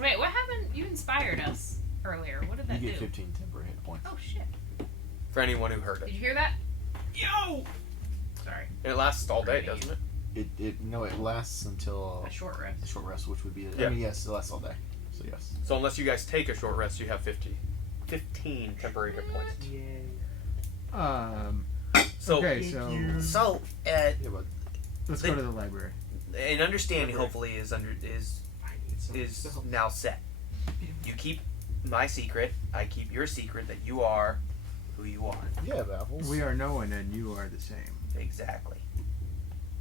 Wait, what happened? You inspired us earlier. What did You that get do? 15 temporary hit points. Oh shit! For anyone who heard Did it. you hear that? Yo! Sorry, It lasts all day, doesn't it? It lasts until a short rest. the short rest, which would be Yeah. I mean, yes, it lasts all day. So yes. So unless you guys take a short rest, you have 15 temporary hit points. So Okay, so So, Yeah, but let's go to the library. an understanding hopefully is now set. You keep my secret. I keep your secret that you are who you are. yeah, Baffles. We are no one, and you are the same. Exactly.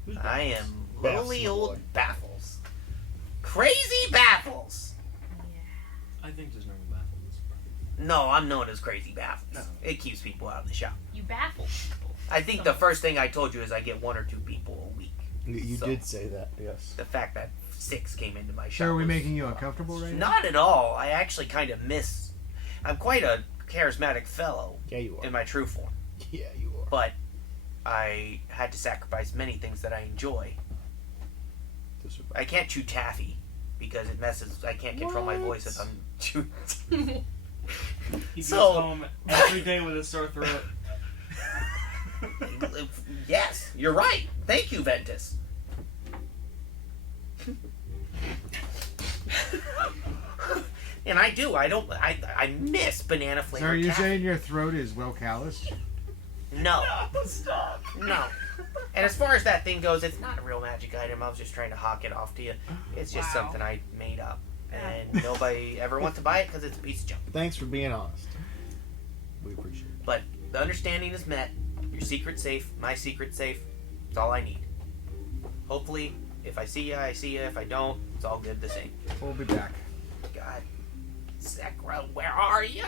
Who's I Baffles? am Baffles, lowly my old boy. Baffles. Crazy Baffles. I think just normal baffles. No, I'm known as Crazy Baffles. It keeps people out of the shop. You baffle people. I think the first thing I told you is I get 1 or 2 people a week. You So- did say that, yes. The fact that 6 came into my shop. So are we was- making you uncomfortable right now? Not at all. I actually kind of miss. I'm quite a charismatic fellow Yeah, you are. in my true form, Yeah, you are. but I had to sacrifice many things that I enjoy. To survive. I can't chew taffy because it messes. I can't control my voice if I'm chewing. He So- goes home every day with a sore throat. Yes, you're right. Thank you, Ventus. And I do. I miss banana So flavored are you taffy. saying your throat is well calloused? No. Stop. No. And as far as that thing goes, it's not a real magic item. I was just trying to hawk it off to you. It's just Wow. something I made up. And nobody ever wants to buy it because it's a piece of junk. Thanks for being honest. We appreciate it. But the understanding is met. Your secret's safe. My secret's safe. It's all I need. Hopefully, if I see you, I see you. If I don't, it's all good the same. We'll be back. God. Sakura, where are you?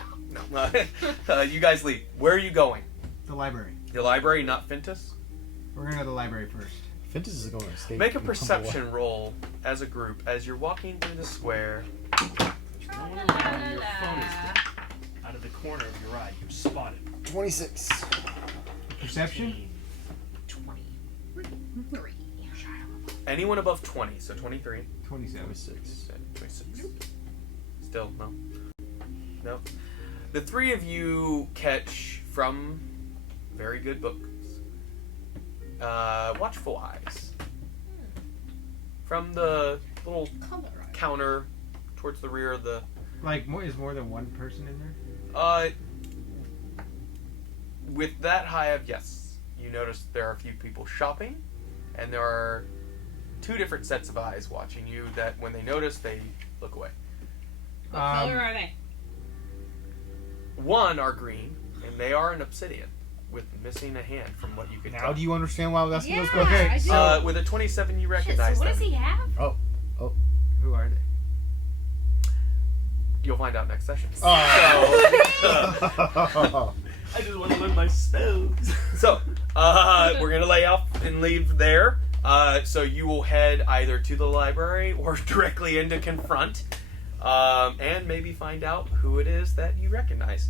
No. You guys leave. Where are you going? The library. The library, not Fintus? We're gonna go to the library first. Fintus is going to stay. Make a perception roll as a group as you're walking through the square. No one around, your phone is dead. Out of the corner of your eye, you spot it. 26. Perception? 23. Anyone above 20, so 23. 27. 26. 26. Still, no. No. The three of you catch from very good books. Watchful Eyes. From the little counter towards the rear of the... Like, is more than one person in there? With that high up, yes. You notice there are a few people shopping, and there are 2 different sets of eyes watching you that when they notice, they look away. What color are they? One are green, and they are an obsidian, with missing a hand from what you could Now tell. do you understand why I was asking those Yeah, questions? I do. With a 27, you Shit, recognize so what them. does he have? Who are they? You'll find out next session. Oh. I just want to learn my spells. So, we're going to lay off and leave there. So you will head either to the library or directly into Confront. And maybe find out who it is that you recognize.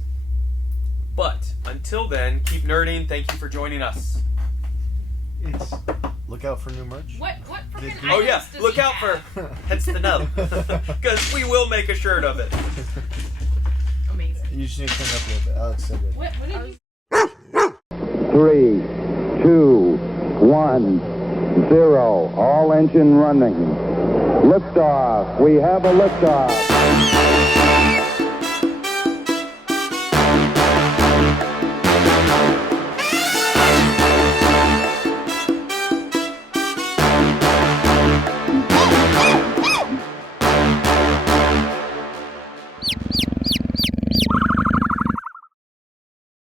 But, until then, keep nerding. Thank you for joining us. It's Look out for new merch. What freaking Oh items yeah, does look he out have? for hence the no. Because we will make a shirt of it. Amazing. You just need to come up with it. Alex said it. What did you... 3, 2, 1, 0. All engine running. Liftoff. We have a liftoff.